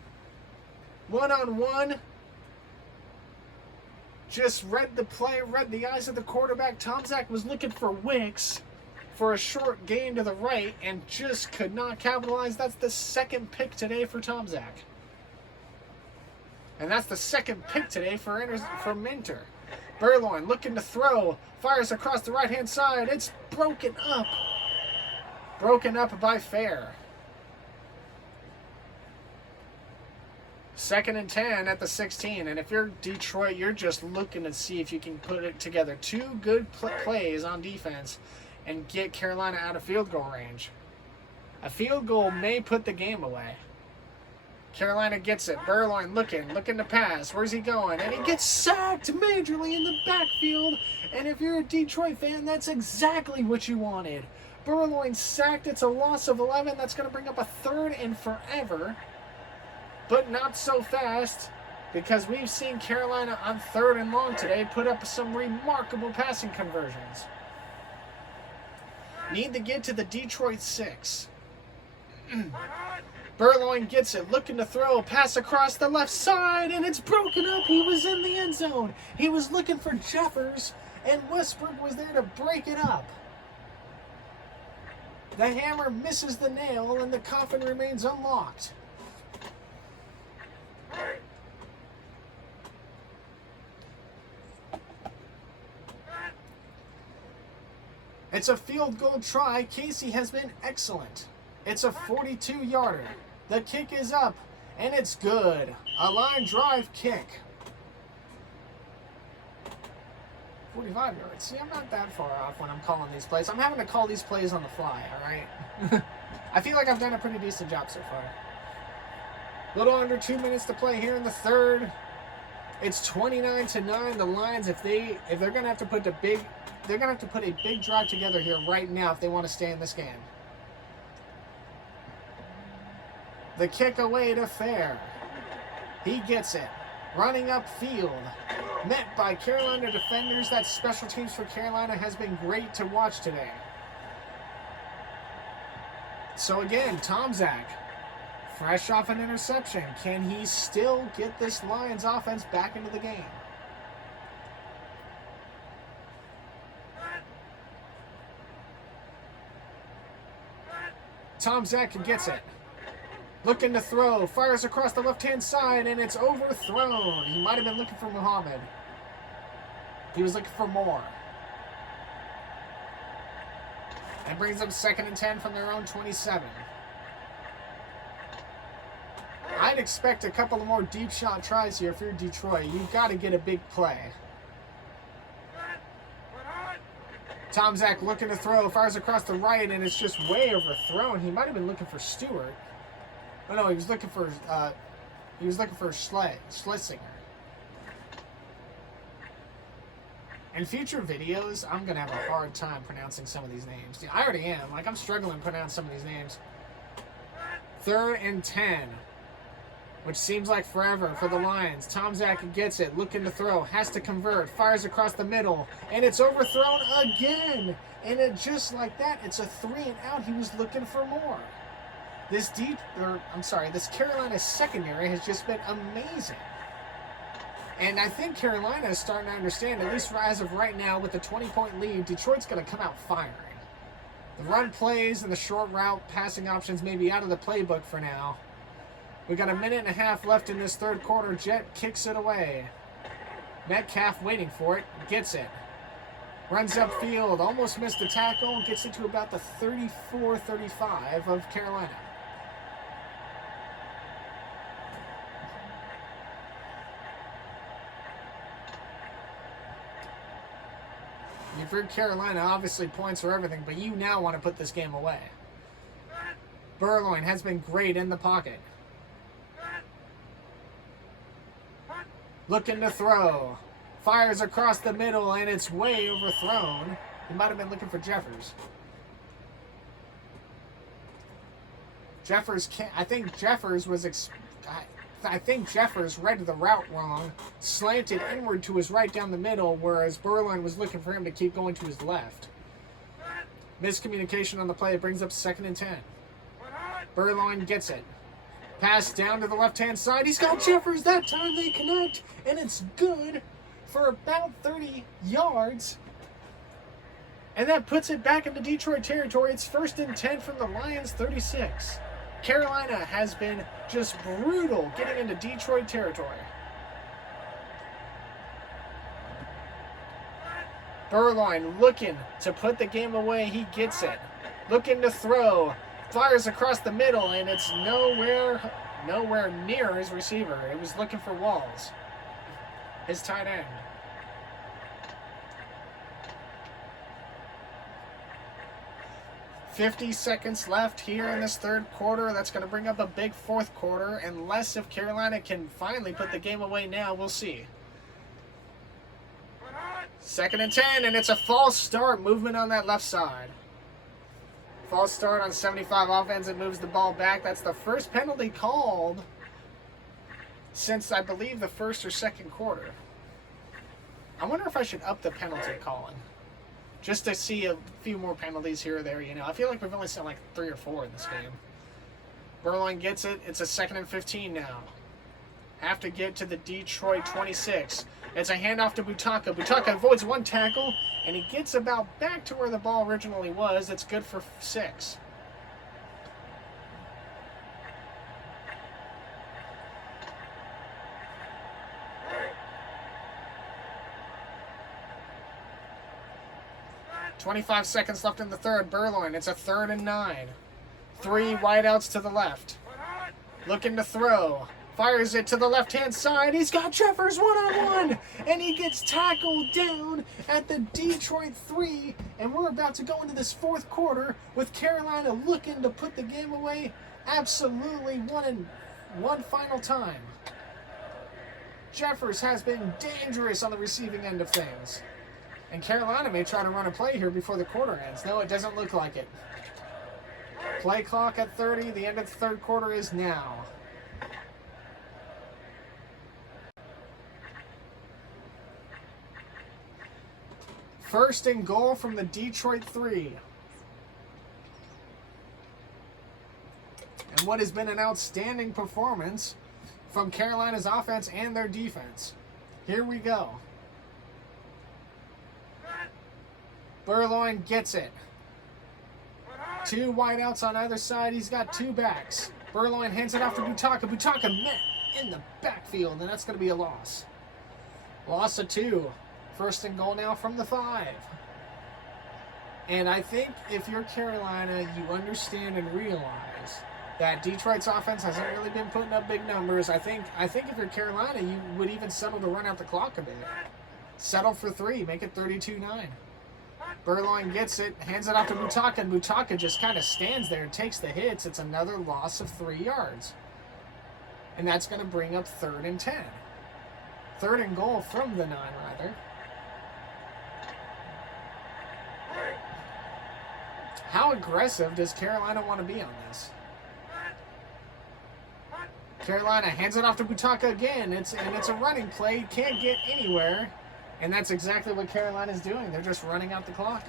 1-on-1. Just read the play, read the eyes of the quarterback. Tomczak was looking for Wicks for a short gain to the right, and just could not capitalize. That's the 2nd pick today for Tomczak. And that's the 2nd pick today for Mentor. Burloin looking to throw. Fires across the right-hand side. It's broken up. Broken up by Fair. 2nd and 10 at the 16. And if you're Detroit, you're just looking to see if you can put it together. 2 good plays on defense and get Carolina out of field goal range. A field goal may put the game away. Carolina gets it. Burloin looking to pass. Where's he going? And he gets sacked majorly in the backfield. And if you're a Detroit fan, that's exactly what you wanted. Burloin sacked. It's a loss of 11. That's going to bring up a 3rd and forever. But not so fast, because we've seen Carolina on 3rd and long today put up some remarkable passing conversions. Need to get to the Detroit 6. Burloin gets it, looking to throw, pass across the left side, and it's broken up. He was in the end zone. He was looking for Jeffers, and Westbrook was there to break it up. The hammer misses the nail, and the coffin remains unlocked. It's a field goal try. Casey has been excellent. It's a 42-yarder. The kick is up, and it's good. A line drive kick. 45 yards. See, I'm not that far off when I'm calling these plays. I'm having to call these plays on the fly, all right? I feel like I've done a pretty decent job so far. A little under 2 minutes to play here in the third. It's 29-9. The Lions, if they're gonna have to put a big drive together here right now if they want to stay in this game. The kick away to Fair. He gets it. Running upfield. Met by Carolina defenders. That special teams for Carolina has been great to watch today. So again, Tomczak Fresh off an interception. Can he still get this Lions offense back into the game? Tom Zach gets it. Looking to throw. Fires across the left-hand side, and it's overthrown. He might have been looking for Muhammad. He was looking for more. That brings up 2nd and 10 from their own 27. I'd expect a couple of more deep shot tries here if you're Detroit. You've got to get a big play. Tom Zach looking to throw, fires across the right, and it's just way overthrown. He might have been looking for Stewart. Oh no, he was looking for Schlesinger. In future videos, I'm gonna have a hard time pronouncing some of these names. I already am. Like, I'm struggling to pronounce some of these names. 3rd and 10. Which seems like forever for the Lions. Tom Zach gets it, looking to throw, has to convert, fires across the middle, and it's overthrown again. And it just like that, it's a 3 and out. He was looking for more. This Carolina secondary has just been amazing. And I think Carolina is starting to understand, at least as of right now, with the 20-point lead, Detroit's going to come out firing. The run plays and the short route passing options may be out of the playbook for now. We got a minute and a half left in this third quarter. Jet kicks it away. Metcalf waiting for it. Gets it. Runs upfield. Almost missed the tackle. Gets it to about the 34-35 of Carolina. You've heard Carolina, obviously points are everything, but you now want to put this game away. Burloin has been great in the pocket. Looking to throw. Fires across the middle, and it's way overthrown. He might have been looking for Jeffers. I think Jeffers read the route wrong, slanted inward to his right down the middle, whereas Burloin was looking for him to keep going to his left. Miscommunication on the play brings up 2nd and 10. Burloin gets it. Pass down to the left-hand side. He's got Jeffers. That time they connect, and it's good for about 30 yards. And that puts it back into Detroit territory. It's 1st and 10 from the Lions' 36. Carolina has been just brutal getting into Detroit territory. Burloin looking to put the game away. He gets it. Looking to throw. Fires across the middle, and it's nowhere near his receiver. It was looking for Walls, his tight end. $50 seconds left here in this third quarter. That's going to bring up a big fourth quarter, unless if Carolina can finally put the game away now. We'll see. 2nd and 10, and it's a false start. Movement on that left side. False start on 75 offense. It moves the ball back. That's the first penalty called since, I believe, the first or second quarter. I wonder if I should up the penalty calling, just to see a few more penalties here or there. You know, I feel like we've only seen like 3 or 4 in this game. Burloin gets it. It's a 2nd and 15 now. Have to get to the Detroit 26. It's a handoff to Butaka. Butaka avoids one tackle, and he gets about back to where the ball originally was. It's good for 6. .25 seconds left in the third. Burloin, it's a 3rd and 9. 3 wideouts to the left. Looking to throw. Fires it to the left-hand side. He's got Jeffers one-on-one, and he gets tackled down at the Detroit 3. And we're about to go into this fourth quarter with Carolina looking to put the game away absolutely one final time. Jeffers has been dangerous on the receiving end of things. And Carolina may try to run a play here before the quarter ends. No, it doesn't look like it. Play clock at 30. The end of the third quarter is now. First and goal from the Detroit 3. in what has been an outstanding performance from Carolina's offense and their defense. Here we go. Burloin gets it. 2 wideouts on either side. He's got 2 backs. Burloin hands it off to Butaka. Butaka met in the backfield, and that's going to be a loss. Loss of 2. First and goal now from the 5. And I think if you're Carolina, you understand and realize that Detroit's offense hasn't really been putting up big numbers. I think if you're Carolina, you would even settle to run out the clock a bit. Settle for 3. Make it 32-9. Burloin gets it, hands it off to Butaka, and Butaka just kind of stands there and takes the hits. It's another loss of 3 yards. And that's going to bring up 3rd and 10. 3rd and goal from the 9, rather. How aggressive does Carolina want to be on this? Carolina hands it off to Butaka again. It's a running play. Can't get anywhere. And that's exactly what Carolina's doing. They're just running out the clock.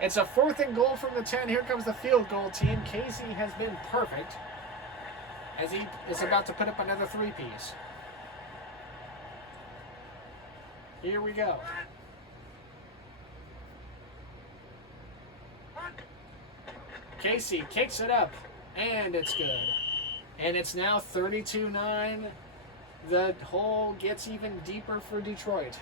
It's a 4th and goal from the 10. Here comes the field goal team. Casey has been perfect as he is about to put up another 3-piece. Here we go. Casey kicks it up, and it's good. And it's now 32-9. The hole gets even deeper for Detroit.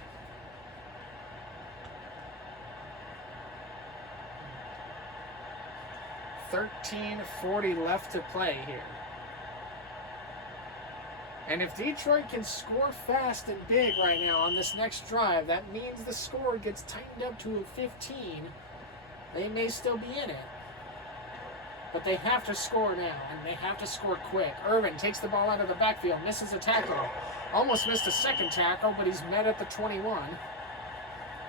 .40 left to play here. And if Detroit can score fast and big right now on this next drive, that means the score gets tightened up to a 15. They may still be in it. But they have to score now, and they have to score quick. Irvin takes the ball out of the backfield, misses a tackle. Almost missed a second tackle, but he's met at the 21.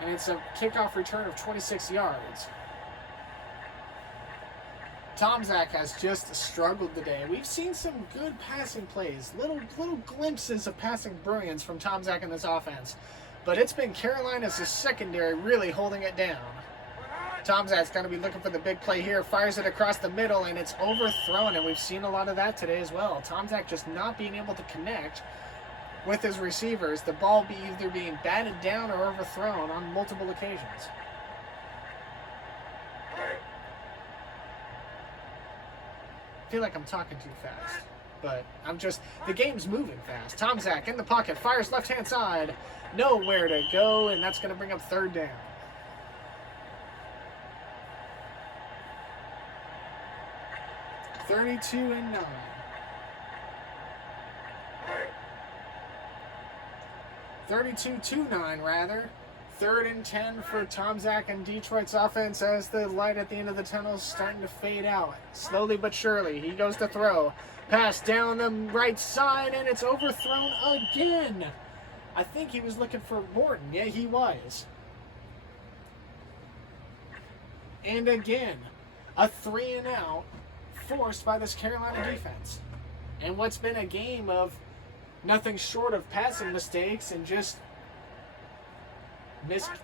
And it's a kickoff return of 26 yards. Tomczak has just struggled today. We've seen some good passing plays, little glimpses of passing brilliance from Tomczak in this offense. But it's been Carolina's secondary really holding it down. Tomczak's going to be looking for the big play here, fires it across the middle, and it's overthrown, and we've seen a lot of that today as well. Tomczak just not being able to connect with his receivers. The ball either being batted down or overthrown on multiple occasions. I feel like I'm talking too fast, but the game's moving fast. Tomczak in the pocket, fires left-hand side, nowhere to go, and that's going to bring up 3rd down. 32-9. 32-9 rather. 3rd and 10 for Tomczak and Detroit's offense as the light at the end of the tunnel is starting to fade out. Slowly but surely, he goes to throw. Pass down the right side, and it's overthrown again. I think he was looking for Morton. Yeah, he was. And again, a 3 and out forced by this Carolina defense. And what's been a game of nothing short of passing mistakes and just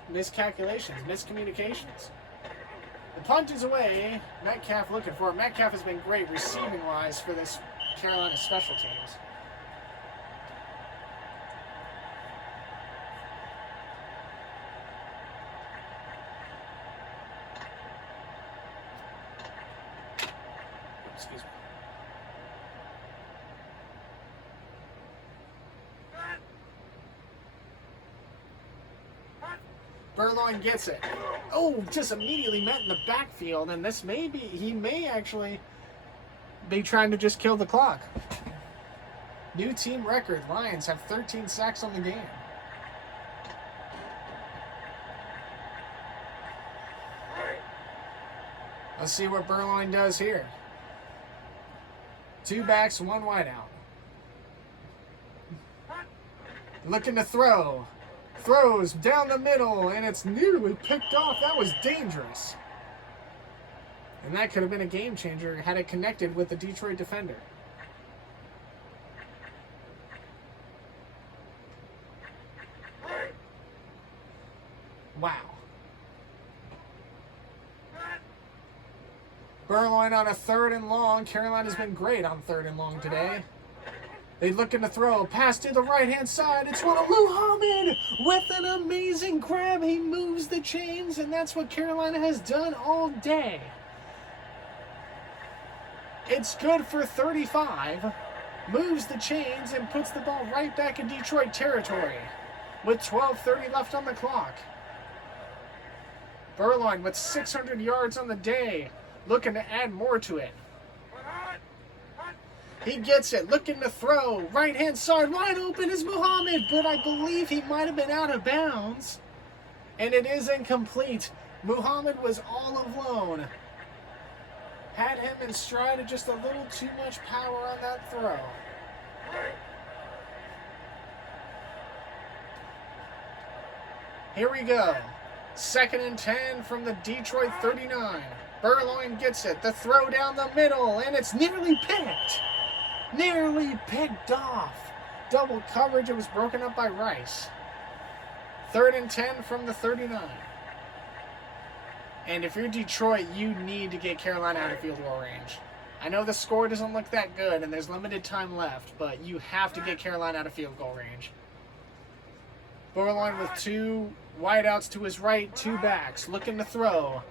miscalculations, miscommunications. The punt is away. Metcalf looking for it. Metcalf has been great receiving-wise for this Carolina special teams. Excuse me. Burloin gets it. Oh, just immediately met in the backfield, and this may be, he may actually be trying to just kill the clock. New team record. Lions have 13 sacks on the game. Let's see what Burloin does here. 2 backs, 1 wide out. Looking to throw. Throws down the middle, and it's nearly picked off. That was dangerous. And that could have been a game changer had it connected with the Detroit defender. Wow. Burloin on a 3rd and long. Carolina's been great on 3rd and long today. They looking to throw. Pass to the right-hand side. It's one of Muhammad with an amazing grab. He moves the chains, and that's what Carolina has done all day. It's good for 35. Moves the chains and puts the ball right back in Detroit territory with 12:30 left on the clock. Burloin with 600 yards on the day, looking to add more to it. He gets it, looking to throw. Right-hand side, wide open is Muhammad, but I believe he might have been out of bounds. And it is incomplete. Muhammad was all alone. Had him in stride, just a little too much power on that throw. Here we go. 2nd and 10 from the Detroit 39. Burloin gets it. The throw down the middle, and it's nearly picked. Nearly picked off. Double coverage. It was broken up by Rice. 3rd and 10 from the 39. And if you're Detroit, you need to get Carolina out of field goal range. I know the score doesn't look that good and there's limited time left, but you have to get Carolina out of field goal range. Burloin with 2 wideouts to his right, 2 backs, looking to throw.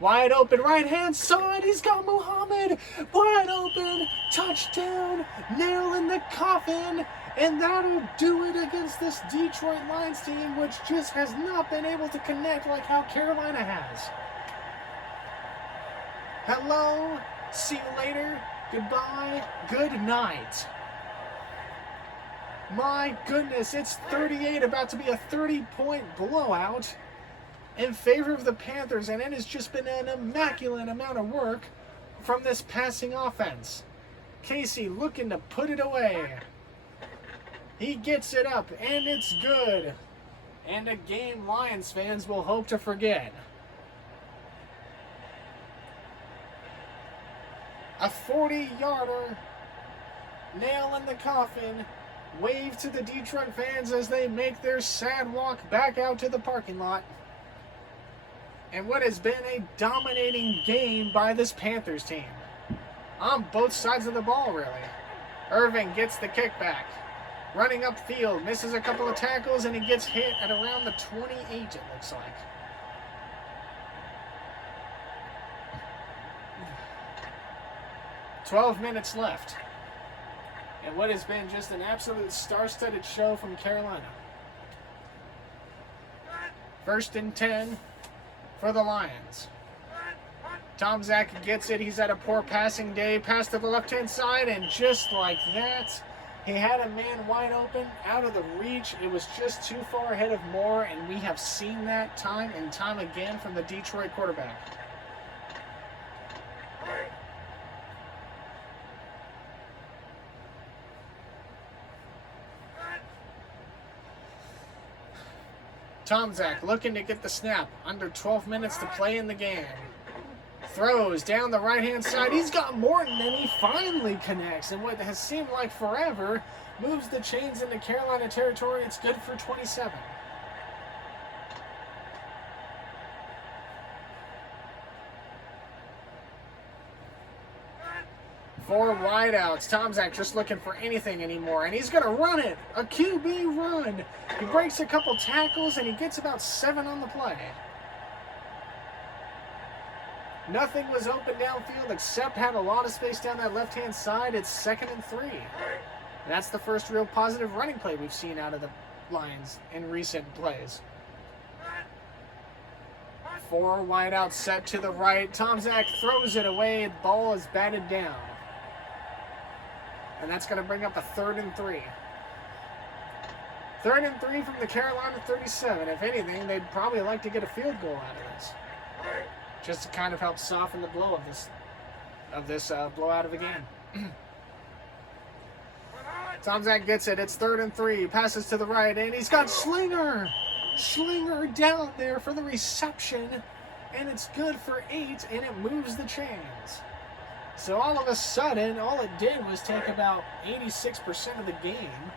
Wide open, right-hand side, he's got Muhammad. Wide open, touchdown, nail in the coffin. And that'll do it against this Detroit Lions team, which just has not been able to connect like how Carolina has. Hello, see you later, goodbye, good night. My goodness, it's 38, about to be a 30-point blowout in favor of the Panthers, and it has just been an immaculate amount of work from this passing offense. Casey looking to put it away. He gets it up, and it's good. And a game Lions fans will hope to forget. A 40-yarder, nail in the coffin, wave to the Detroit fans as they make their sad walk back out to the parking lot. And what has been a dominating game by this Panthers team. On both sides of the ball, really. Irving gets the kickback. Running upfield, misses a couple of tackles, and he gets hit at around the 28, it looks like. "12 minutes left. And what has been just an absolute star-studded show from Carolina. 1st and 10 for the Lions. Tom Zach gets it. He's had a poor passing day. Pass to the left-hand side, and just like that, he had a man wide open, out of the reach. It was just too far ahead of Moore, and we have seen that time and time again from the Detroit quarterback. Tom Zach looking to get the snap. Under 12 minutes to play in the game. Throws down the right-hand side. He's got Morton, and he finally connects. And what has seemed like forever, moves the chains into Carolina territory. It's good for 27. Four wideouts. Tom Zach just looking for anything anymore, and he's going to run it. A QB run. He breaks a couple tackles, and he gets about 7 on the play. Nothing was open downfield except had a lot of space down that left-hand side. It's 2nd and 3. That's the first real positive running play we've seen out of the Lions in recent plays. 4 wideouts set to the right. Tom Zach throws it away. The ball is batted down. And that's going to bring up a 3rd and 3. 3rd and 3 from the Carolina 37. If anything, they'd probably like to get a field goal out of this. Just to kind of help soften the blow of this blowout of the game. Tom Zach gets it. It's 3rd and 3. Passes to the right, and he's got Slinger. Slinger down there for the reception, and it's good for 8, and it moves the chains. So all of a sudden, all it did was take about 86% of the game,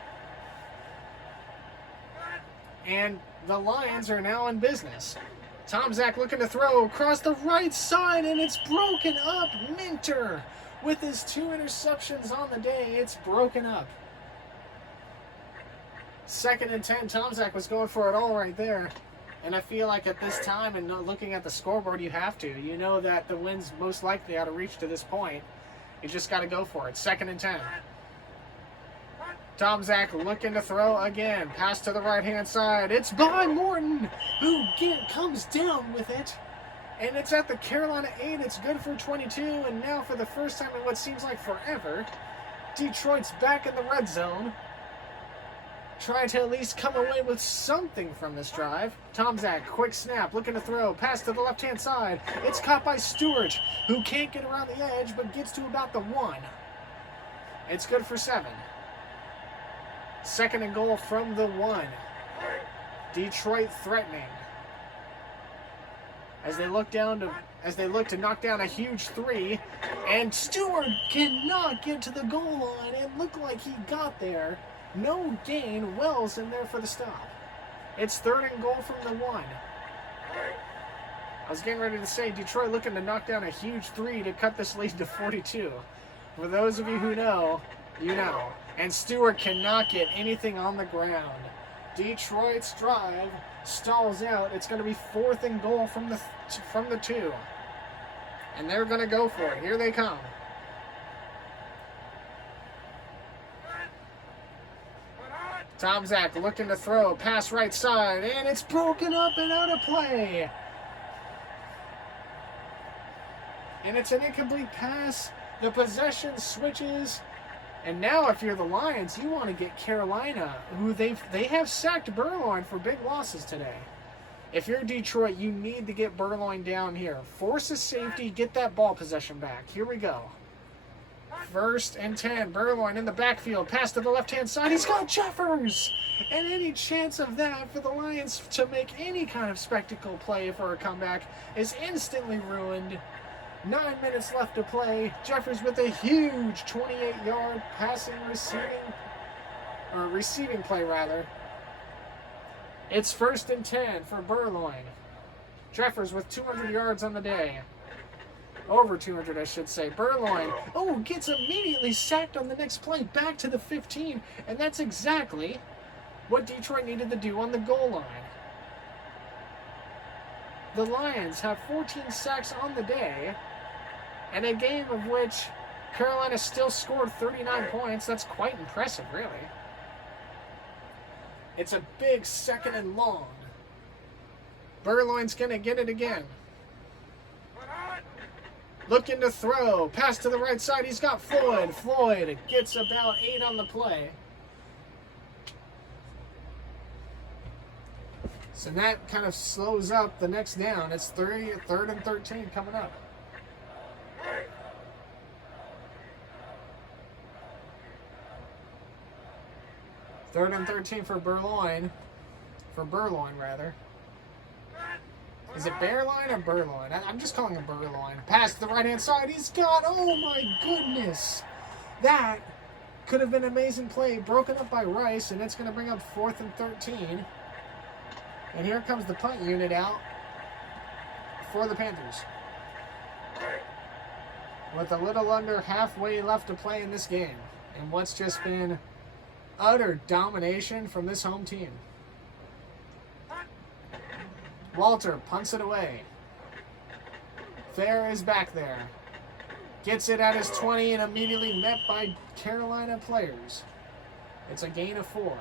and the Lions are now in business. Tomczak looking to throw across the right side, and it's broken up. Minter with his 2 interceptions on the day. It's broken up. 2nd and 10. Tomczak was going for it all right there. And I feel like at this time, and not looking at the scoreboard, you have to. You know that the wind's most likely out of reach to this point. You just got to go for it. 2nd and 10. Tomczak looking to throw again. Pass to the right-hand side. It's by Morton, who comes down with it. And it's at the Carolina 8. It's good for 22. And now for the first time in what seems like forever, Detroit's back in the red zone. Trying to at least come away with something from this drive. Tomczak, quick snap, looking to throw. Pass to the left-hand side. It's caught by Stewart, who can't get around the edge, but gets to about the 1. It's good for 7. 2nd and goal from the 1. Detroit threatening. As they look to knock down a huge 3, and Stewart cannot get to the goal line. It looked like he got there. No gain. Wells in there for the stop. It's 3rd and goal from the 1. I was getting ready to say Detroit looking to knock down a huge 3 to cut this lead to 42. For those of you who know, you know. And Stewart cannot get anything on the ground. Detroit's drive stalls out. It's going to be 4th and goal from the 2. And they're going to go for it. Here they come. Tomczak looking to throw, pass right side, and it's broken up and out of play. And it's an incomplete pass. The possession switches. And now if you're the Lions, you want to get Carolina, who they have sacked Burloin for big losses today. If you're Detroit, you need to get Burloin down here. Force a safety, get that ball possession back. Here we go. 1st and 10. Burloin in the backfield. Pass to the left-hand side. He's got Jeffers. And any chance of that for the Lions to make any kind of spectacle play for a comeback is instantly ruined. 9 minutes left to play. Jeffers with a huge 28-yard receiving play rather. It's 1st and 10 for Burloin. Jeffers with 200 yards on the day. Over 200, I should say. Burloin, gets immediately sacked on the next play, back to the 15, and that's exactly what Detroit needed to do on the goal line. The Lions have 14 sacks on the day, and a game of which Carolina still scored 39 points. That's quite impressive, really. It's a big 2nd and long. Burloin's going to get it again. Looking to throw. Pass to the right side. He's got Floyd. Floyd gets about 8 on the play. So that kind of slows up the next down. It's 3rd and 13 coming up. Third and 13 for Burloin. For Burloin, rather. Is it Bearline or Burloin? I'm just calling him Burloin. Pass to the right-hand side. He's got, oh my goodness. That could have been an amazing play. Broken up by Rice, and it's going to bring up 4th and 13. And here comes the punt unit out for the Panthers. With a little under halfway left to play in this game. And what's just been utter domination from this home team. Walter punts it away. Fair is back there. Gets it at his 20 and immediately met by Carolina players. It's a gain of 4.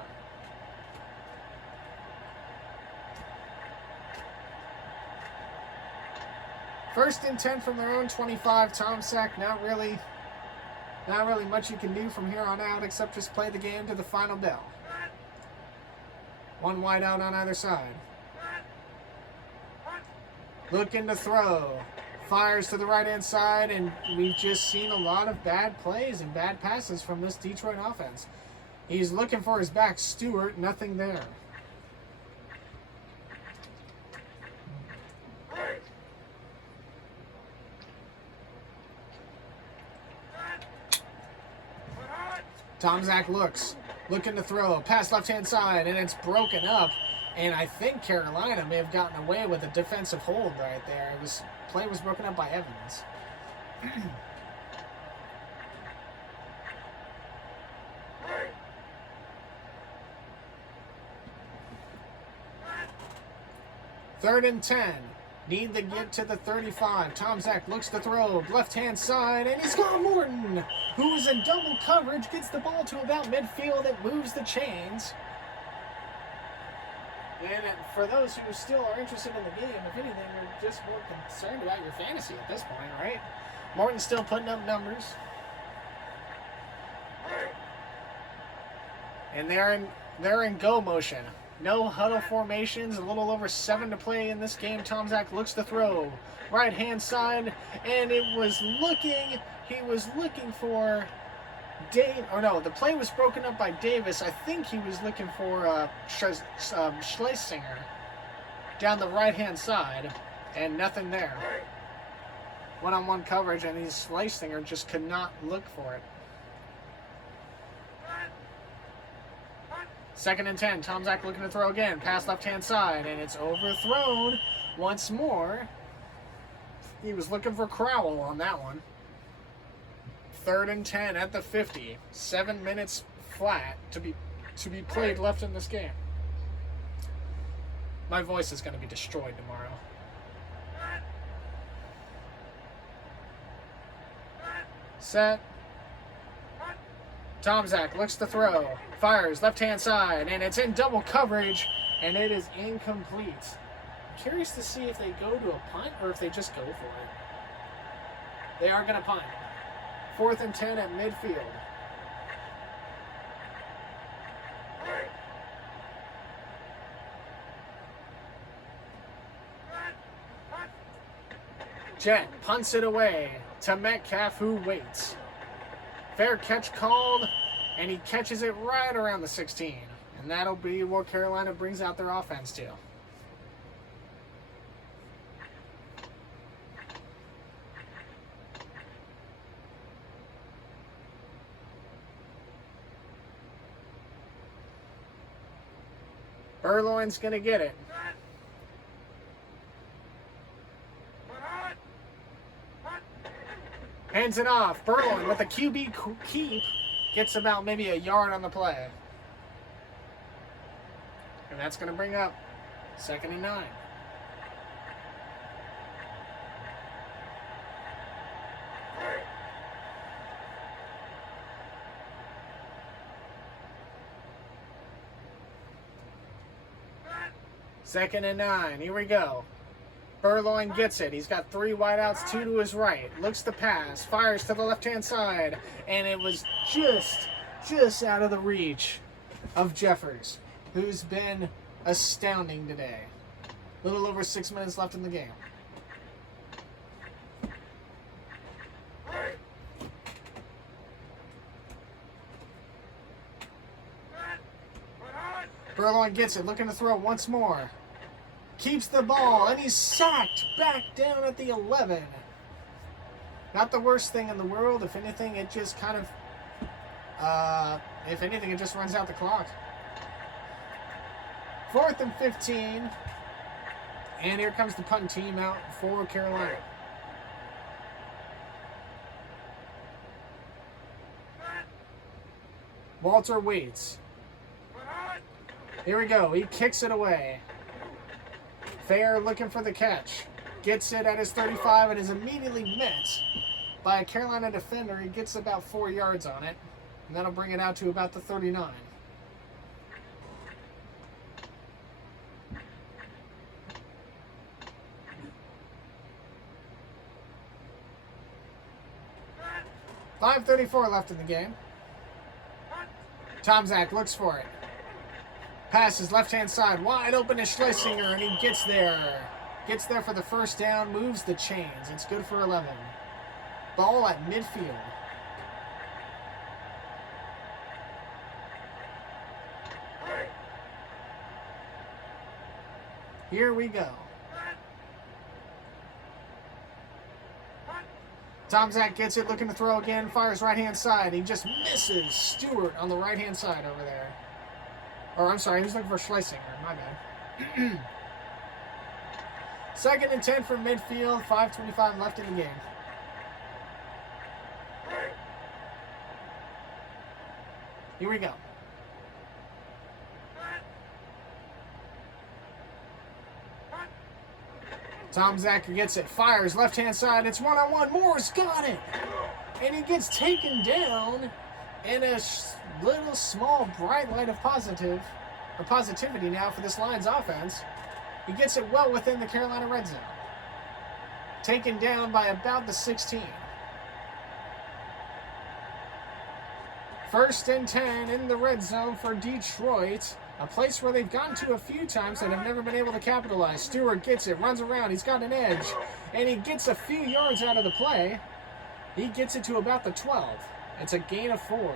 First and 10 from their own 25. Tomczak, not really much you can do from here on out except just play the game to the final bell. One wide out on either side. Looking to throw. Fires to the right-hand side, and we've just seen a lot of bad plays and bad passes from this Detroit offense. He's looking for his back, Stewart, nothing there. Tomczak looking to throw. Pass left-hand side, and it's broken up. And I think Carolina may have gotten away with a defensive hold right there. Play was broken up by Evans. Third and 10. Need to get to the 35. Tom Zach looks to throw. Left-hand side, and he's got Morton, who is in double coverage, gets the ball to about midfield. It moves the chains. And for those who still are interested in the game, if anything, you're just more concerned about your fantasy at this point, right? Morton's still putting up numbers. And they're in go motion. No huddle formations, a little over 7 to play in this game. Tom Zach looks to throw. Right hand side, and he was looking for the play was broken up by Davis. I think he was looking for Schlesinger down the right hand side, and nothing there. One-on-one coverage, and Schlesinger just could not look for it. Second and 10. Tom Zach looking to throw again. Pass left-hand side, and it's overthrown once more. He was looking for Crowell on that one. Third and 10 at the 50. 7 minutes flat to be played left in this game. My voice is going to be destroyed tomorrow. Set. Tom Zach looks to throw. Fires left-hand side, and it's in double coverage, and it is incomplete. I'm curious to see if they go to a punt or if they just go for it. They are going to punt. 4th and 10 at midfield. Jet punts it away to Metcalf, who waits. Fair catch called, and he catches it right around the 16. And that'll be what Carolina brings out their offense to. Burloin's going to get it. Hands it off. Burloin with a QB keep gets about maybe a yard on the play. And that's going to bring up 2nd and 9. Second and 9. Here we go. Burloin gets it. He's got 3 wideouts, 2 to his right. Looks to pass. Fires to the left-hand side. And it was just out of the reach of Jeffers, who's been astounding today. A little over 6 minutes left in the game. Burloin gets it, looking to throw once more. Keeps the ball, and he's sacked back down at the 11. Not the worst thing in the world. If anything, it just kind of, it just runs out the clock. 4th and 15. And here comes the punt team out for Carolina. Walter waits. Here we go. He kicks it away. Fair looking for the catch. Gets it at his 35 and is immediately met by a Carolina defender. He gets about 4 yards on it. And that'll bring it out to about the 39. .5:34 left in the game. Tom Zach looks for it. Passes left-hand side, wide open to Schlesinger, and he gets there. Gets there for the first down, moves the chains. It's good for 11. Ball at midfield. Here we go. Tom Zach gets it, looking to throw again, fires right-hand side. He just misses Stewart on the right-hand side over there. Or, I'm sorry, he was looking for Schlesinger. My bad. Second and 10 from midfield. 5:25 left in the game. Here we go. Tom Zach gets it. Fires left-hand side. It's one-on-one. Moore's got it. And he gets taken down in a little small bright light of positivity now for this Lions offense. He gets it well within the Carolina red zone. Taken down by about the 16. First and 10 in the red zone for Detroit. A place where they've gone to a few times and have never been able to capitalize. Stewart gets it, runs around, he's got an edge, and he gets a few yards out of the play. He gets it to about the 12. It's a gain of 4.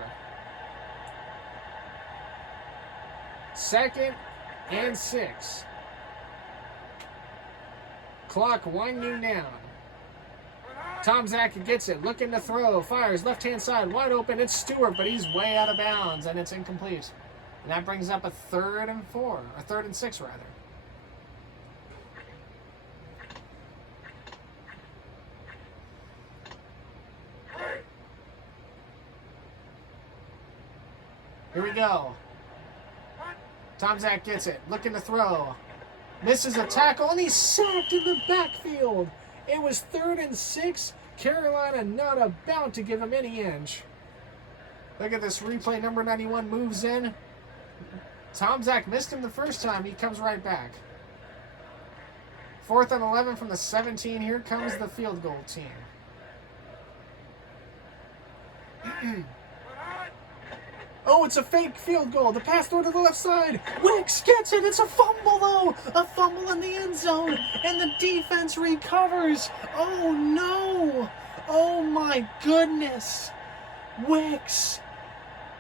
Second and 6. Clock winding down. Tom Zach gets it, looking to throw, fires left-hand side, wide open. It's Stewart, but he's way out of bounds, and it's incomplete. And that brings up a 3rd and 4, or 3rd and 6 rather. Here we go. Tom Zach gets it, looking to throw. Misses a tackle, and he's sacked in the backfield. It was 3rd and 6. Carolina not about to give him any inch. Look at this replay. Number 91 moves in. Tom Zach missed him the first time. He comes right back. 4th and 11 from the 17. Here comes the field goal team. Oh, it's a fake field goal. The pass throw to the left side. Wicks gets it. It's a fumble, though. A fumble in the end zone. And the defense recovers. Oh, no. Oh, my goodness. Wicks.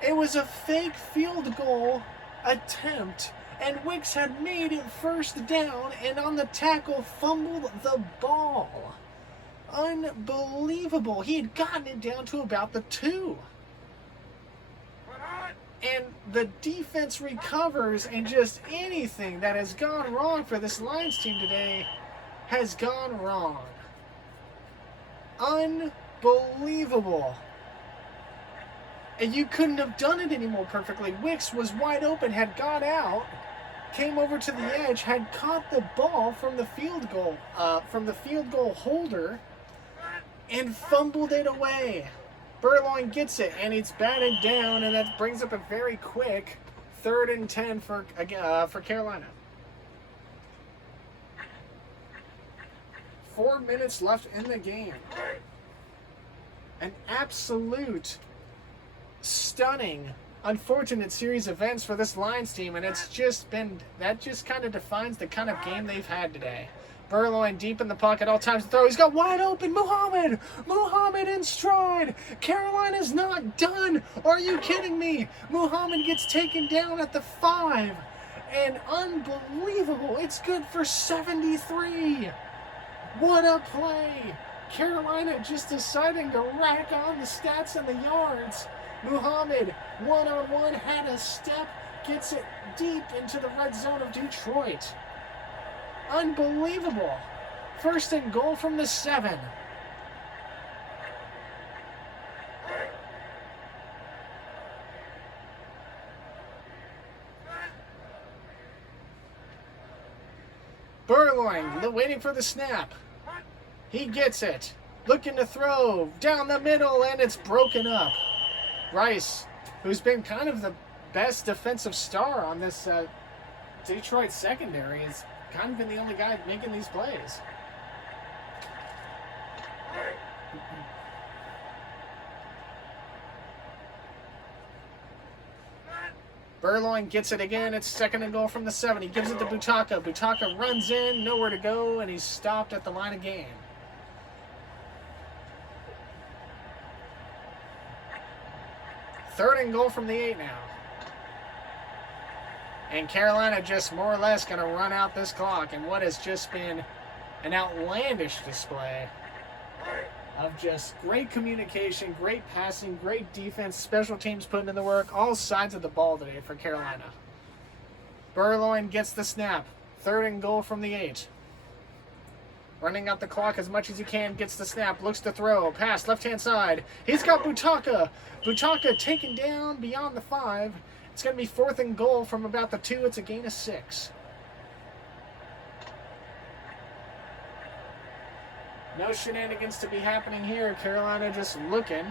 It was a fake field goal attempt. And Wicks had made it first down. And on the tackle, fumbled the ball. Unbelievable. He had gotten it down to about the 2. And the defense recovers, and just anything that has gone wrong for this Lions team today has gone wrong. Unbelievable. And you couldn't have done it any more perfectly. Wicks was wide open, had gone out, came over to the edge, had caught the ball from the field goal holder, and fumbled it away. Burloin gets it, and it's batted down, and that brings up a very quick 3rd and 10 for Carolina. 4 minutes left in the game. An absolute stunning, unfortunate series of events for this Lions team, and that just kind of defines the kind of game they've had today. Burloin deep in the pocket all times to throw. He's got wide open Muhammad. Muhammad in stride. Carolina's not done. Are you kidding me? Muhammad gets taken down at the 5. And unbelievable. It's good for 73. What a play. Carolina just deciding to rack on the stats and the yards. Muhammad, one-on-one, had a step, gets it deep into the red zone of Detroit. Unbelievable. 1st and goal from the 7. Burloin waiting for the snap. He gets it. Looking to throw down the middle, and it's broken up. Rice, who's been kind of the best defensive star on this Detroit secondary, is kind of been the only guy making these plays. Burloin gets it again. It's 2nd and goal from the 7. He gives it to Butaka. Butaka runs in, nowhere to go, and he's stopped at the line of game. 3rd and goal from the 8 now. And Carolina just more or less going to run out this clock in what has just been an outlandish display of just great communication, great passing, great defense, special teams putting in the work, all sides of the ball today for Carolina. Burloin gets the snap, 3rd and goal from the 8. Running out the clock as much as he can, gets the snap, looks to throw, pass left-hand side. He's got Butaka. Butaka taken down beyond the 5. It's going to be 4th and goal from about the 2. It's a gain of 6. No shenanigans to be happening here. Carolina just looking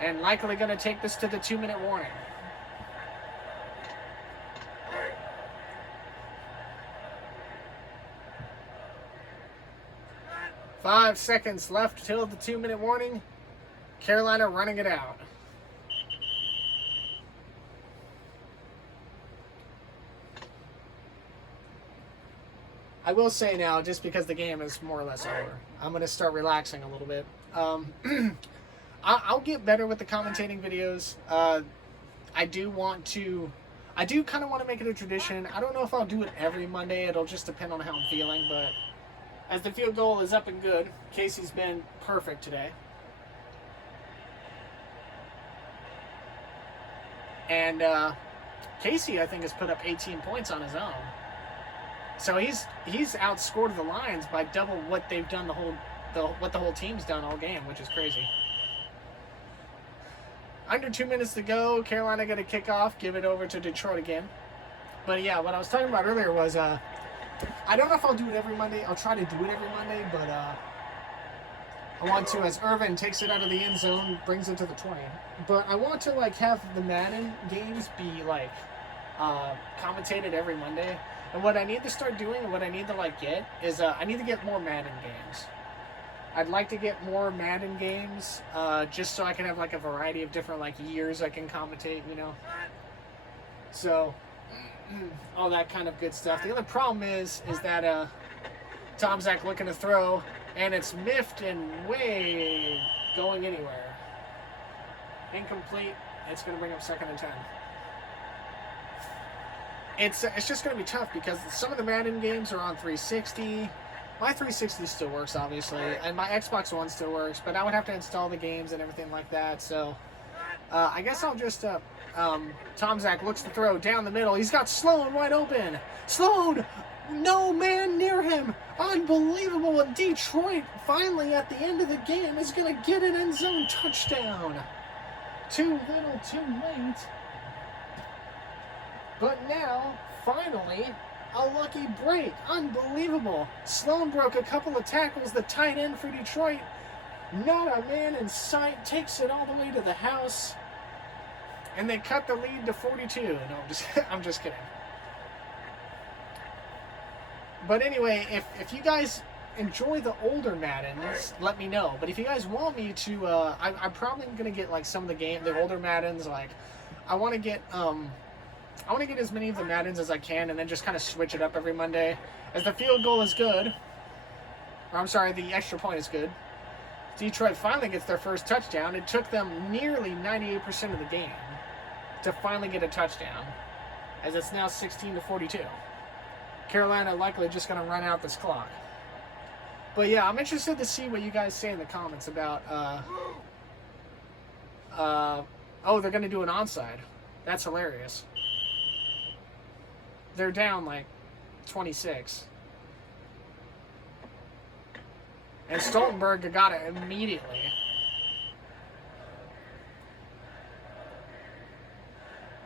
and likely going to take this to the 2-minute warning. Five seconds left till the 2-minute warning. Carolina running it out. I will say now, just because the game is more or less over, I'm going to start relaxing a little bit. I'll get better with the commentating videos. I do kind of want to make it a tradition. I don't know if I'll do it every Monday. It'll just depend on how I'm feeling, but as the field goal is up and good, Casey's been perfect today. And Casey, I think, has put up 18 points on his own. So he's outscored the Lions by double what they've done what the whole team's done all game, which is crazy. Under 2 minutes to go. Carolina going to kick off, give it over to Detroit again. But yeah, what I was talking about earlier was I don't know if I'll do it every Monday. I'll try to do it every Monday, but I want to, as Irvin takes it out of the end zone, brings it to the 20. But I want to have the Madden games be commentated every Monday. And what I need to start doing, and what I need to get, is I need to get more Madden games. I'd like to get more Madden games, just so I can have a variety of different years I can commentate, So all that kind of good stuff. The other problem is that Tom Zach looking to throw, and it's miffed and way going anywhere. Incomplete. It's going to bring up 2nd and 10. It's just going to be tough because some of the Madden games are on 360. My 360 still works, obviously, and my Xbox One still works, but I would have to install the games and everything like that. So I guess I'll just Tom Zach looks to throw down the middle. He's got Sloan wide open. Sloan, no man near him. Unbelievable. And Detroit finally at the end of the game is going to get an end zone touchdown. Too little, too late. But now, finally, a lucky break. Unbelievable. Sloan broke a couple of tackles. The tight end for Detroit, not a man in sight, takes it all the way to the house. And they cut the lead to 42. No, I'm just kidding. But anyway, if you guys enjoy the older Maddens, let me know. But if you guys want me to, I'm probably going to get some of the older Maddens. I want to get as many of the Maddens as I can, and then just kind of switch it up every Monday. As the field goal is good, or I'm sorry, the extra point is good. Detroit finally gets their first touchdown. It took them nearly 98% of the game to finally get a touchdown, as it's now 16-42. Carolina likely just going to run out this clock. But yeah, I'm interested to see what you guys say in the comments about, oh, they're going to do an onside. That's hilarious. They're down 26. And Stoltenberg got it immediately.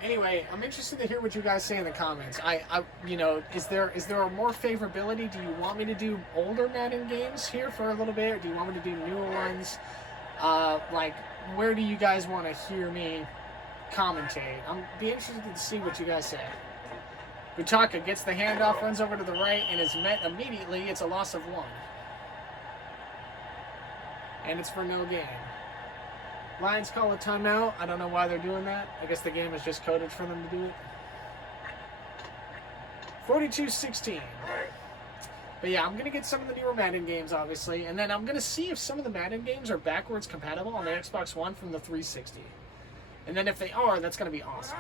Anyway, I'm interested to hear what you guys say in the comments. Is there a more favorability? Do you want me to do older Madden games here for a little bit, or do you want me to do newer ones? Where do you guys want to hear me commentate? I'm be interested to see what you guys say. Butaka gets the handoff, runs over to the right, and is met immediately. It's a loss of 1. And it's for no gain. Lions call a timeout. I don't know why they're doing that. I guess the game is just coded for them to do it. 42-16. But yeah, I'm going to get some of the newer Madden games, obviously. And then I'm going to see if some of the Madden games are backwards compatible on the Xbox One from the 360. And then if they are, that's going to be awesome.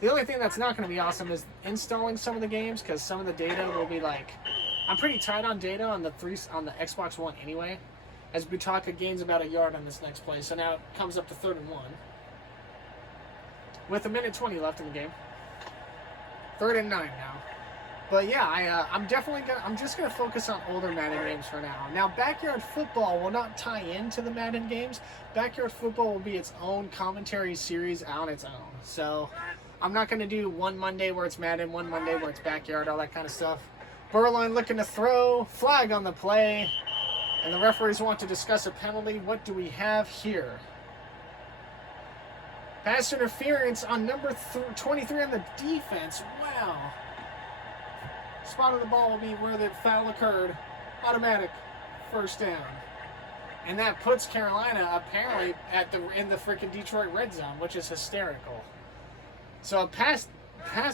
The only thing that's not going to be awesome is installing some of the games, because some of the data will be I'm pretty tight on data on the Xbox One anyway, as Butaka gains about a yard on this next play. So now it comes up to 3rd and 1. With 1:20 left in the game. 3rd and 9 now. But yeah, I'm just gonna focus on older Madden games for now. Now, backyard football will not tie into the Madden games. Backyard football will be its own commentary series on its own. So, I'm not gonna do one Monday where it's Madden, one Monday where it's backyard, all that kind of stuff. Burloin looking to throw, flag on the play, and the referees want to discuss a penalty. What do we have here? Pass interference on number 23 on the defense. Wow. Spot of the ball will be where the foul occurred. Automatic first down. And that puts Carolina apparently in the freaking Detroit red zone, which is hysterical. So a pass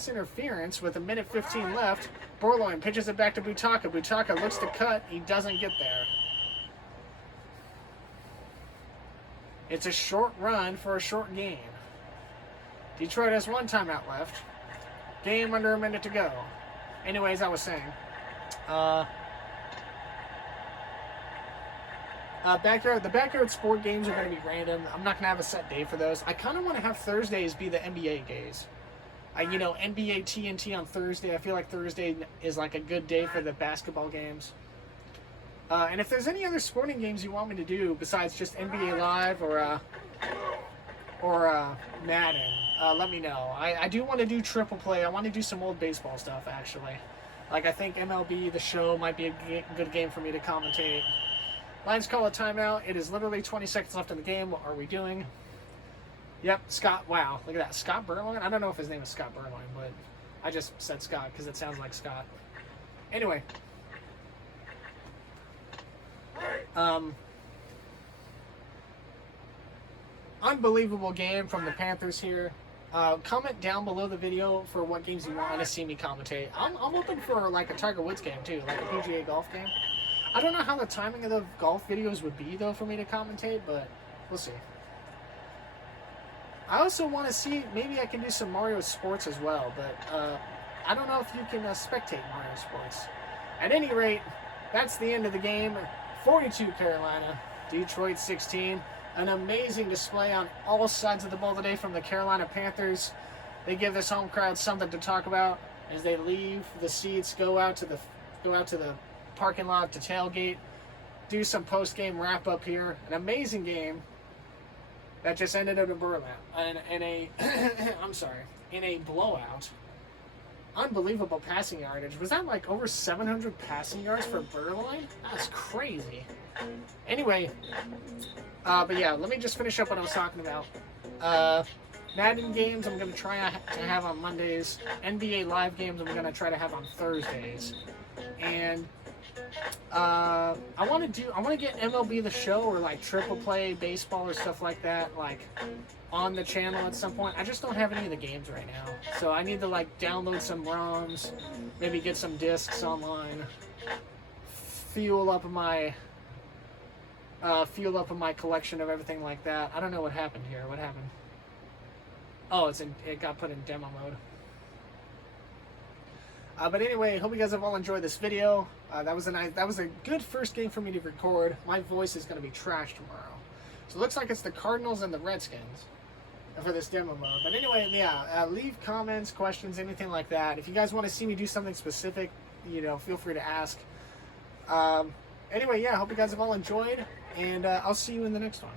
interference with 1:15 left. Burloin pitches it back to Butaka. Butaka looks to cut. He doesn't get there. It's a short run for a short game. Detroit has one timeout left. Game under a minute to go. Anyways, I was saying, the backyard sport games are going to be random. I'm not going to have a set day for those. I kind of want to have Thursdays be the NBA days. NBA TNT on Thursday. I feel like Thursday is like a good day for the basketball games. And if there's any other sporting games you want me to do besides just NBA Live or Madden, let me know. I do want to do triple play. I want to do some old baseball stuff, actually. Like, I think MLB The Show might be a good game for me to commentate. Lions call a timeout. It is literally 20 seconds left in the game. What are we doing? Yep, Scott. Wow, look at that. Scott Burloin? I don't know if his name is Scott Burloin, but I just said Scott because it sounds like Scott. Anyway. Unbelievable game from the Panthers here. Comment down below the video for what games you want to see me commentate. I'm open for like a Tiger Woods game too, like a PGA golf game. I don't know how the timing of the golf videos would be though for me to commentate, but we'll see. I also want to see, maybe I can do some Mario Sports as well, but I don't know if you can spectate Mario Sports. At any rate, that's the end of the game. 42 Carolina, Detroit 16. An amazing display on all sides of the ball today from the Carolina Panthers. They give this home crowd something to talk about as they leave the seats, go out to the parking lot to tailgate, do some post-game wrap-up here. An amazing game that just ended up in a blowout. Unbelievable passing yardage. Was that like over 700 passing yards for Burloin? That's crazy. Anyway, but yeah, let me just finish up what I was talking about. Madden games I'm going to try to have on Mondays. NBA Live games I'm going to try to have on Thursdays. And I want to get MLB The Show or like triple play baseball or stuff like that, like on the channel at some point. I just don't have any of the games right now, so I need to like download some ROMs, maybe get some discs online, fuel up my collection of everything like that. I don't know what happened here. What happened? Oh, it got put in demo mode. But anyway, hope you guys have all enjoyed this video. That was a good first game for me to record. My voice is going to be trashed tomorrow. So it looks like it's the Cardinals and the Redskins for this demo mode. But anyway, yeah, leave comments, questions, anything like that. If you guys want to see me do something specific, feel free to ask. Anyway, yeah, hope you guys have all enjoyed, and I'll see you in the next one.